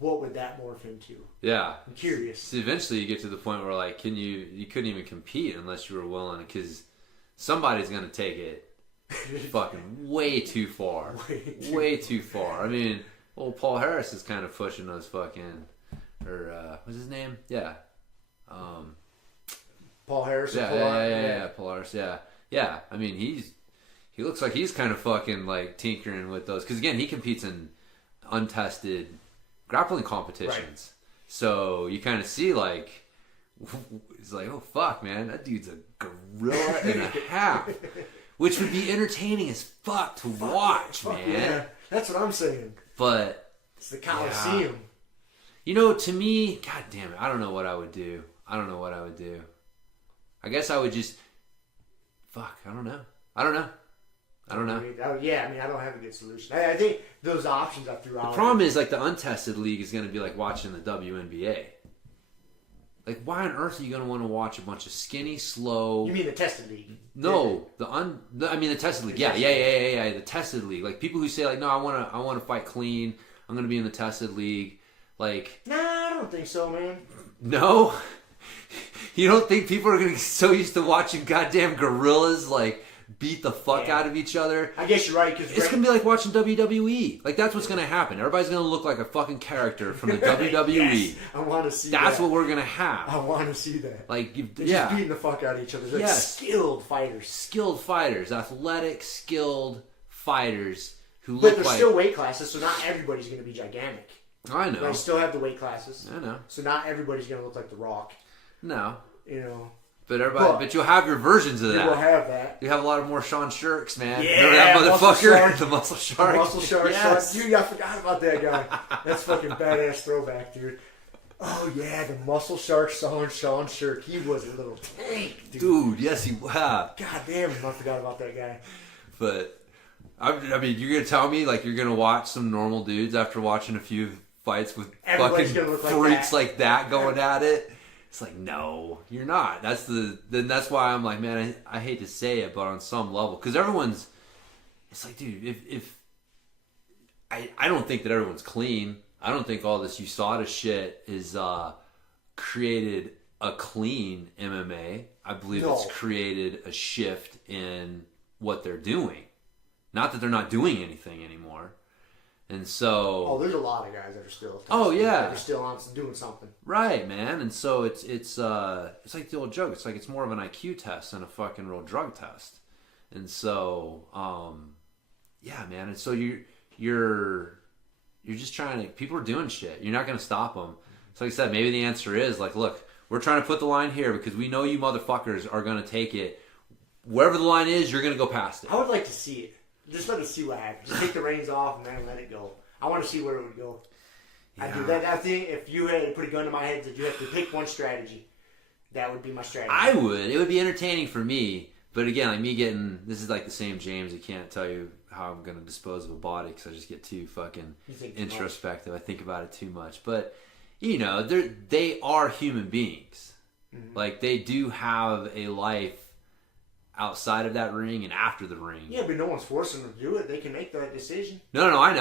what would that morph into? Yeah. I'm curious. So eventually you get to the point where, you couldn't even compete unless you were willing, because somebody's going to take it fucking way too far. Way too far. I mean, old Paul Harris is kind of pushing those fucking, what's his name? Yeah. Paul Harris. Yeah. Paul Harris. Yeah. I mean, he looks like he's kind of fucking tinkering with those, because again, he competes in untested grappling competitions. Right. So you kind of see it's oh fuck, man, that dude's a gorilla and a half. Which would be entertaining as fuck to watch, man. Yeah. That's what I'm saying. But it's the Coliseum. To me, god damn it, I don't know what I would do. I guess I would just I don't know. I don't know. I don't have a good solution. I think those options I threw out. The problem is the untested league is going to be watching the WNBA. Why on earth are you going to want to watch a bunch of skinny, slow... You mean the tested league? No, the tested league. Yeah. The tested league. People who say, no, I want to fight clean. I'm going to be in the tested league. Nah, I don't think so, man. No? You don't think people are going to be so used to watching goddamn gorillas, beat the fuck out of each other. I guess you're right. Cause it's going to be like watching WWE. Like, that's what's going to happen. Everybody's going to look like a fucking character from the WWE. Yes, I want to see That's what we're going to have. I want to see that. Like, They're just beating the fuck out of each other. They're like skilled fighters. Skilled fighters. Athletic, skilled fighters who look like... But there's still weight classes, so not everybody's going to be gigantic. I know. They still have the weight classes. I know. So not everybody's going to look like The Rock. No. You know. But you'll have your versions of that. You will have that. You have a lot of more Sean Shirks, man. Yeah, remember that motherfucker? The muscle shark. The muscle shark. Yes. Dude, I forgot about that guy. That's fucking badass throwback, dude. Oh yeah, the muscle shark Sean Shirk. He was a little tank, dude. Dude, yes he was. God damn, I forgot about that guy. But I mean, you're gonna tell me like you're gonna watch some normal dudes after watching a few fights with Everybody's fucking freaks like that going at it? It's like, no, you're not. That's why I'm like, man, I hate to say it, but on some level, because it's like, dude, if I don't think that everyone's clean. I don't think all this USADA shit is created a clean MMA. I believe it's created a shift in what they're doing. Not that they're not doing anything anymore. And so... there's a lot of guys that are still... They're still on doing something. Right, man. And so it's like the old joke. It's like it's more of an IQ test than a fucking real drug test. And so, yeah, man. And so you're just trying to... People are doing shit. You're not going to stop them. So like I said, maybe the answer is like, look, we're trying to put the line here because we know you motherfuckers are going to take it. Wherever the line is, you're going to go past it. I would like to see it. Just let us see what happens. Just take the reins off and then let it go. I want to see where it would go. Yeah. I do that. I think if you had to put a gun to my head that you have to pick one strategy, that would be my strategy. I would. It would be entertaining for me. But again, like me getting... This is like the same James. I can't tell you how I'm going to dispose of a body because I just get too fucking introspective. I think about it too much. But, you know, they are human beings. Mm-hmm. Like, they do have a life outside of that ring and after the ring. Yeah, but no one's forcing them to do it. They can make that decision. No, I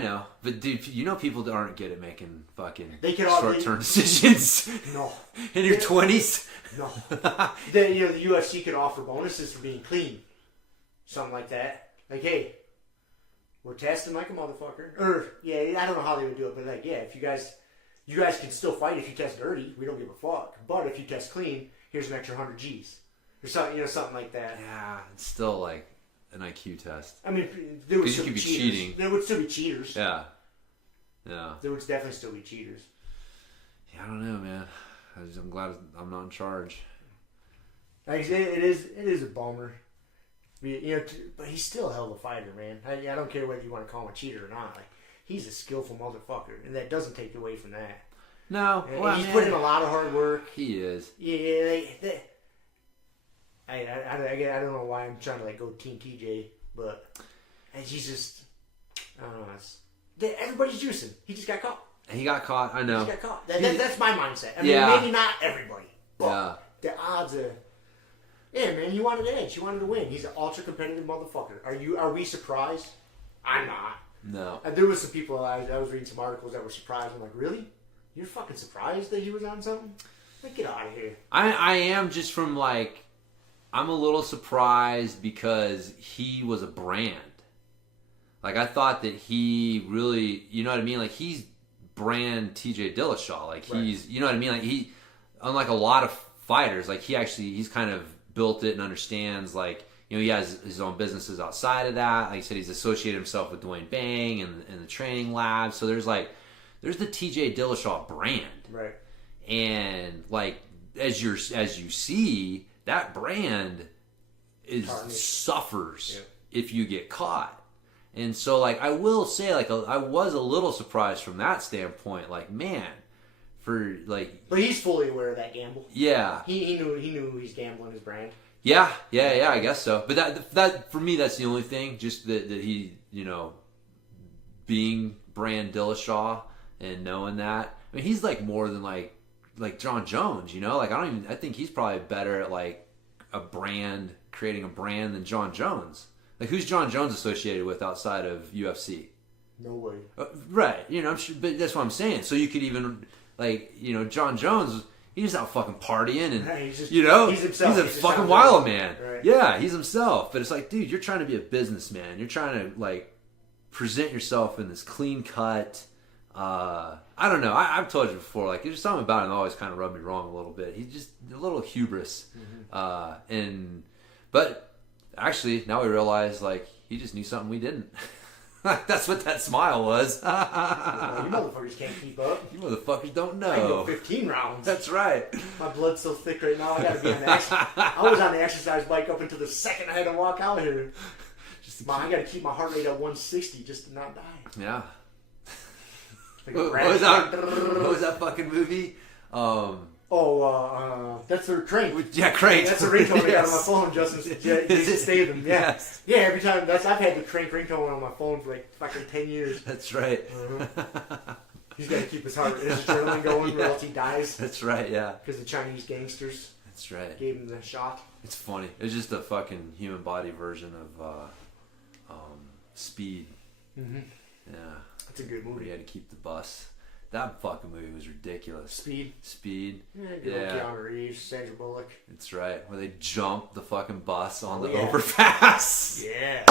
know. But dude, you know people that aren't good at making fucking short-term decisions. No. In your 20s? No. The UFC could offer bonuses for being clean. Something like that. Like, hey, we're testing like a motherfucker. Or, I don't know how they would do it, but like, yeah, if you guys can still fight if you test dirty. We don't give a fuck. But if you test clean, here's an extra 100 G's. Or something, something like that. Yeah, it's still like an IQ test. I mean, there would still be cheaters. There would still be cheaters. Yeah. There would definitely still be cheaters. Yeah, I don't know, man. I'm glad I'm not in charge. Like, it is a bummer. But he's still a hell of a fighter, man. I don't care whether you want to call him a cheater or not. Like, he's a skillful motherfucker, and that doesn't take away from that. No, he's put in a lot of hard work. He is. Yeah, I don't know why I'm trying to like go Team TJ, but he's just, I don't know. Everybody's juicing. He just got caught. He got caught. I know. He just got caught. That's my mindset. I mean, maybe not everybody, but the odds are. Yeah, man, he wanted an edge. He wanted to win. He's an ultra competitive motherfucker. Are we surprised? I'm not. No. There was some people I was reading some articles that were surprised. I'm like, really? You're fucking surprised that he was on something? Like, get out of here. I am just from like. I'm a little surprised because he was a brand. Like, I thought that he really, you know what I mean? Like, he's brand TJ Dillashaw. Like, he's, you know what I mean? Like, he, unlike a lot of fighters, like, he's kind of built it and understands, like, he has his own businesses outside of that. Like I said, he's associated himself with Dwayne Bang and the training lab. So there's the TJ Dillashaw brand. Right. And, like, as you see, that brand suffers if you get caught. And so, like, I will say, like, I was a little surprised from that standpoint. Like, man, But he's fully aware of that gamble. Yeah. He knew he's gambling his brand. Yeah, I guess so. But that for me, that's the only thing. Just that he, being brand Dillashaw and knowing that. I mean, he's like more than like John Jones, Like, I think he's probably better at like creating a brand than John Jones. Like, who's John Jones associated with outside of UFC? No way. Right. I'm sure, but that's what I'm saying. So you could even, like, John Jones, He's out fucking partying and he's just, you know, he's himself. He's a fucking wild man. Right. Yeah, he's himself. But it's like, dude, you're trying to be a businessman. You're trying to like present yourself in this clean cut. I don't know. I've told you before. Like, there's something about him that always kind of rubbed me wrong a little bit. He's just a little hubris. But actually, now we realize like he just knew something we didn't. That's what that smile was. You motherfuckers can't keep up. You motherfuckers don't know. I can go 15 rounds. That's right. My blood's so thick right now. I gotta be on the I was on the exercise bike up until the second I had to walk out here. I gotta keep my heart rate at 160 just to not die. Yeah. Like what was that fucking movie? That's their Crank. Yeah, Crank. That's the ringtone I got on my phone, Justin Statham. Yeah. Yes. Yeah, every time. I've had the Crank ringtone on my phone for like fucking 10 years. That's right. He's got to keep his adrenaline going or else he dies. That's right, yeah. Because the Chinese gangsters That's right. gave him the shot. It's funny. It's just a fucking human body version of Speed. Mm-hmm. Yeah. That's a good movie. He had to keep the bus. That fucking movie was ridiculous. Speed. Yeah. Keanu Reeves, Sandra Bullock. That's right. Where they jump the fucking bus on the overpass. Yeah.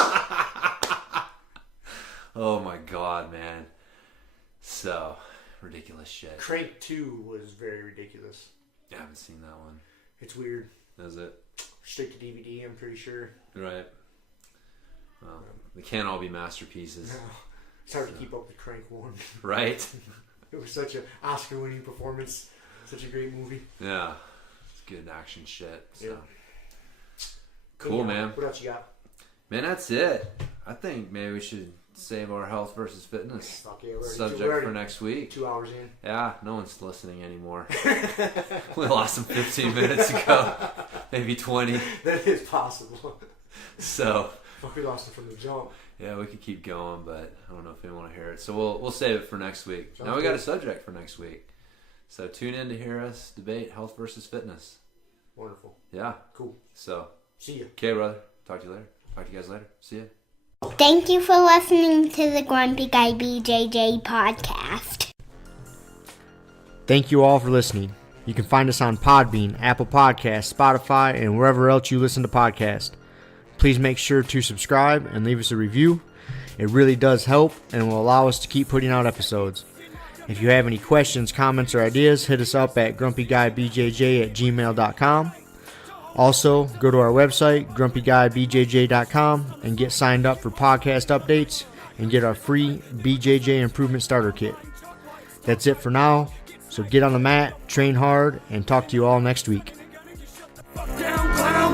Oh my god, man. So ridiculous shit. Crank 2 was very ridiculous. I haven't seen that one. It's weird. Is it? Straight to DVD, I'm pretty sure. Right. Well, they can't all be masterpieces. No. It's hard to keep up with Crank 1. Right? It was such an Oscar-winning performance. Such a great movie. Yeah. It's good action shit. So. Yeah. Cool, man. What else you got? Man, that's it. I think maybe we should save our health versus fitness subject for next week. 2 hours in. Yeah, no one's listening anymore. We lost them 15 minutes ago. Maybe 20. That is possible. So. Fuck, we lost it from the jump. Yeah, we could keep going, but I don't know if anyone want to hear it. So we'll save it for next week. Now we got a subject for next week. So tune in to hear us debate health versus fitness. Wonderful. Yeah. Cool. So. See you. Okay, brother. Talk to you later. Talk to you guys later. See ya. Thank you for listening to the Grumpy Guy BJJ Podcast. Thank you all for listening. You can find us on Podbean, Apple Podcasts, Spotify, and wherever else you listen to podcasts. Please make sure to subscribe and leave us a review. It really does help and will allow us to keep putting out episodes. If you have any questions, comments, or ideas, hit us up at grumpyguybjj@gmail.com. Also, go to our website, grumpyguybjj.com, and get signed up for podcast updates and get our free BJJ Improvement Starter Kit. That's it for now, so get on the mat, train hard, and talk to you all next week.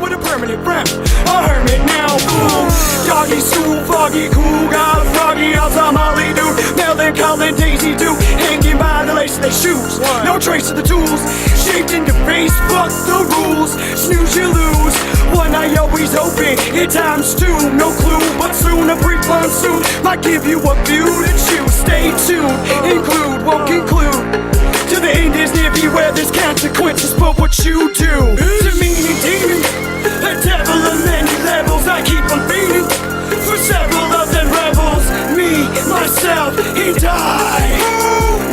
With a permanent rep, a hermit now, boom. Doggy school, foggy, cool, got froggy, outside Molly dude. Melancholy, Daisy do, hanging by the lace of their shoes. No trace of the tools, shaped in your face, fuck the rules. Snooze, you lose. One eye always open, in times two. No clue, but soon a brief monsoon might give you a view to choose. Stay tuned, include, won't conclude. To the end is near, beware there's consequences for what you do. To meaning demon, a devil of many levels, I keep on feeding. For several of them rebels, me, myself, and I.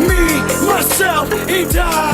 Me, myself, and I.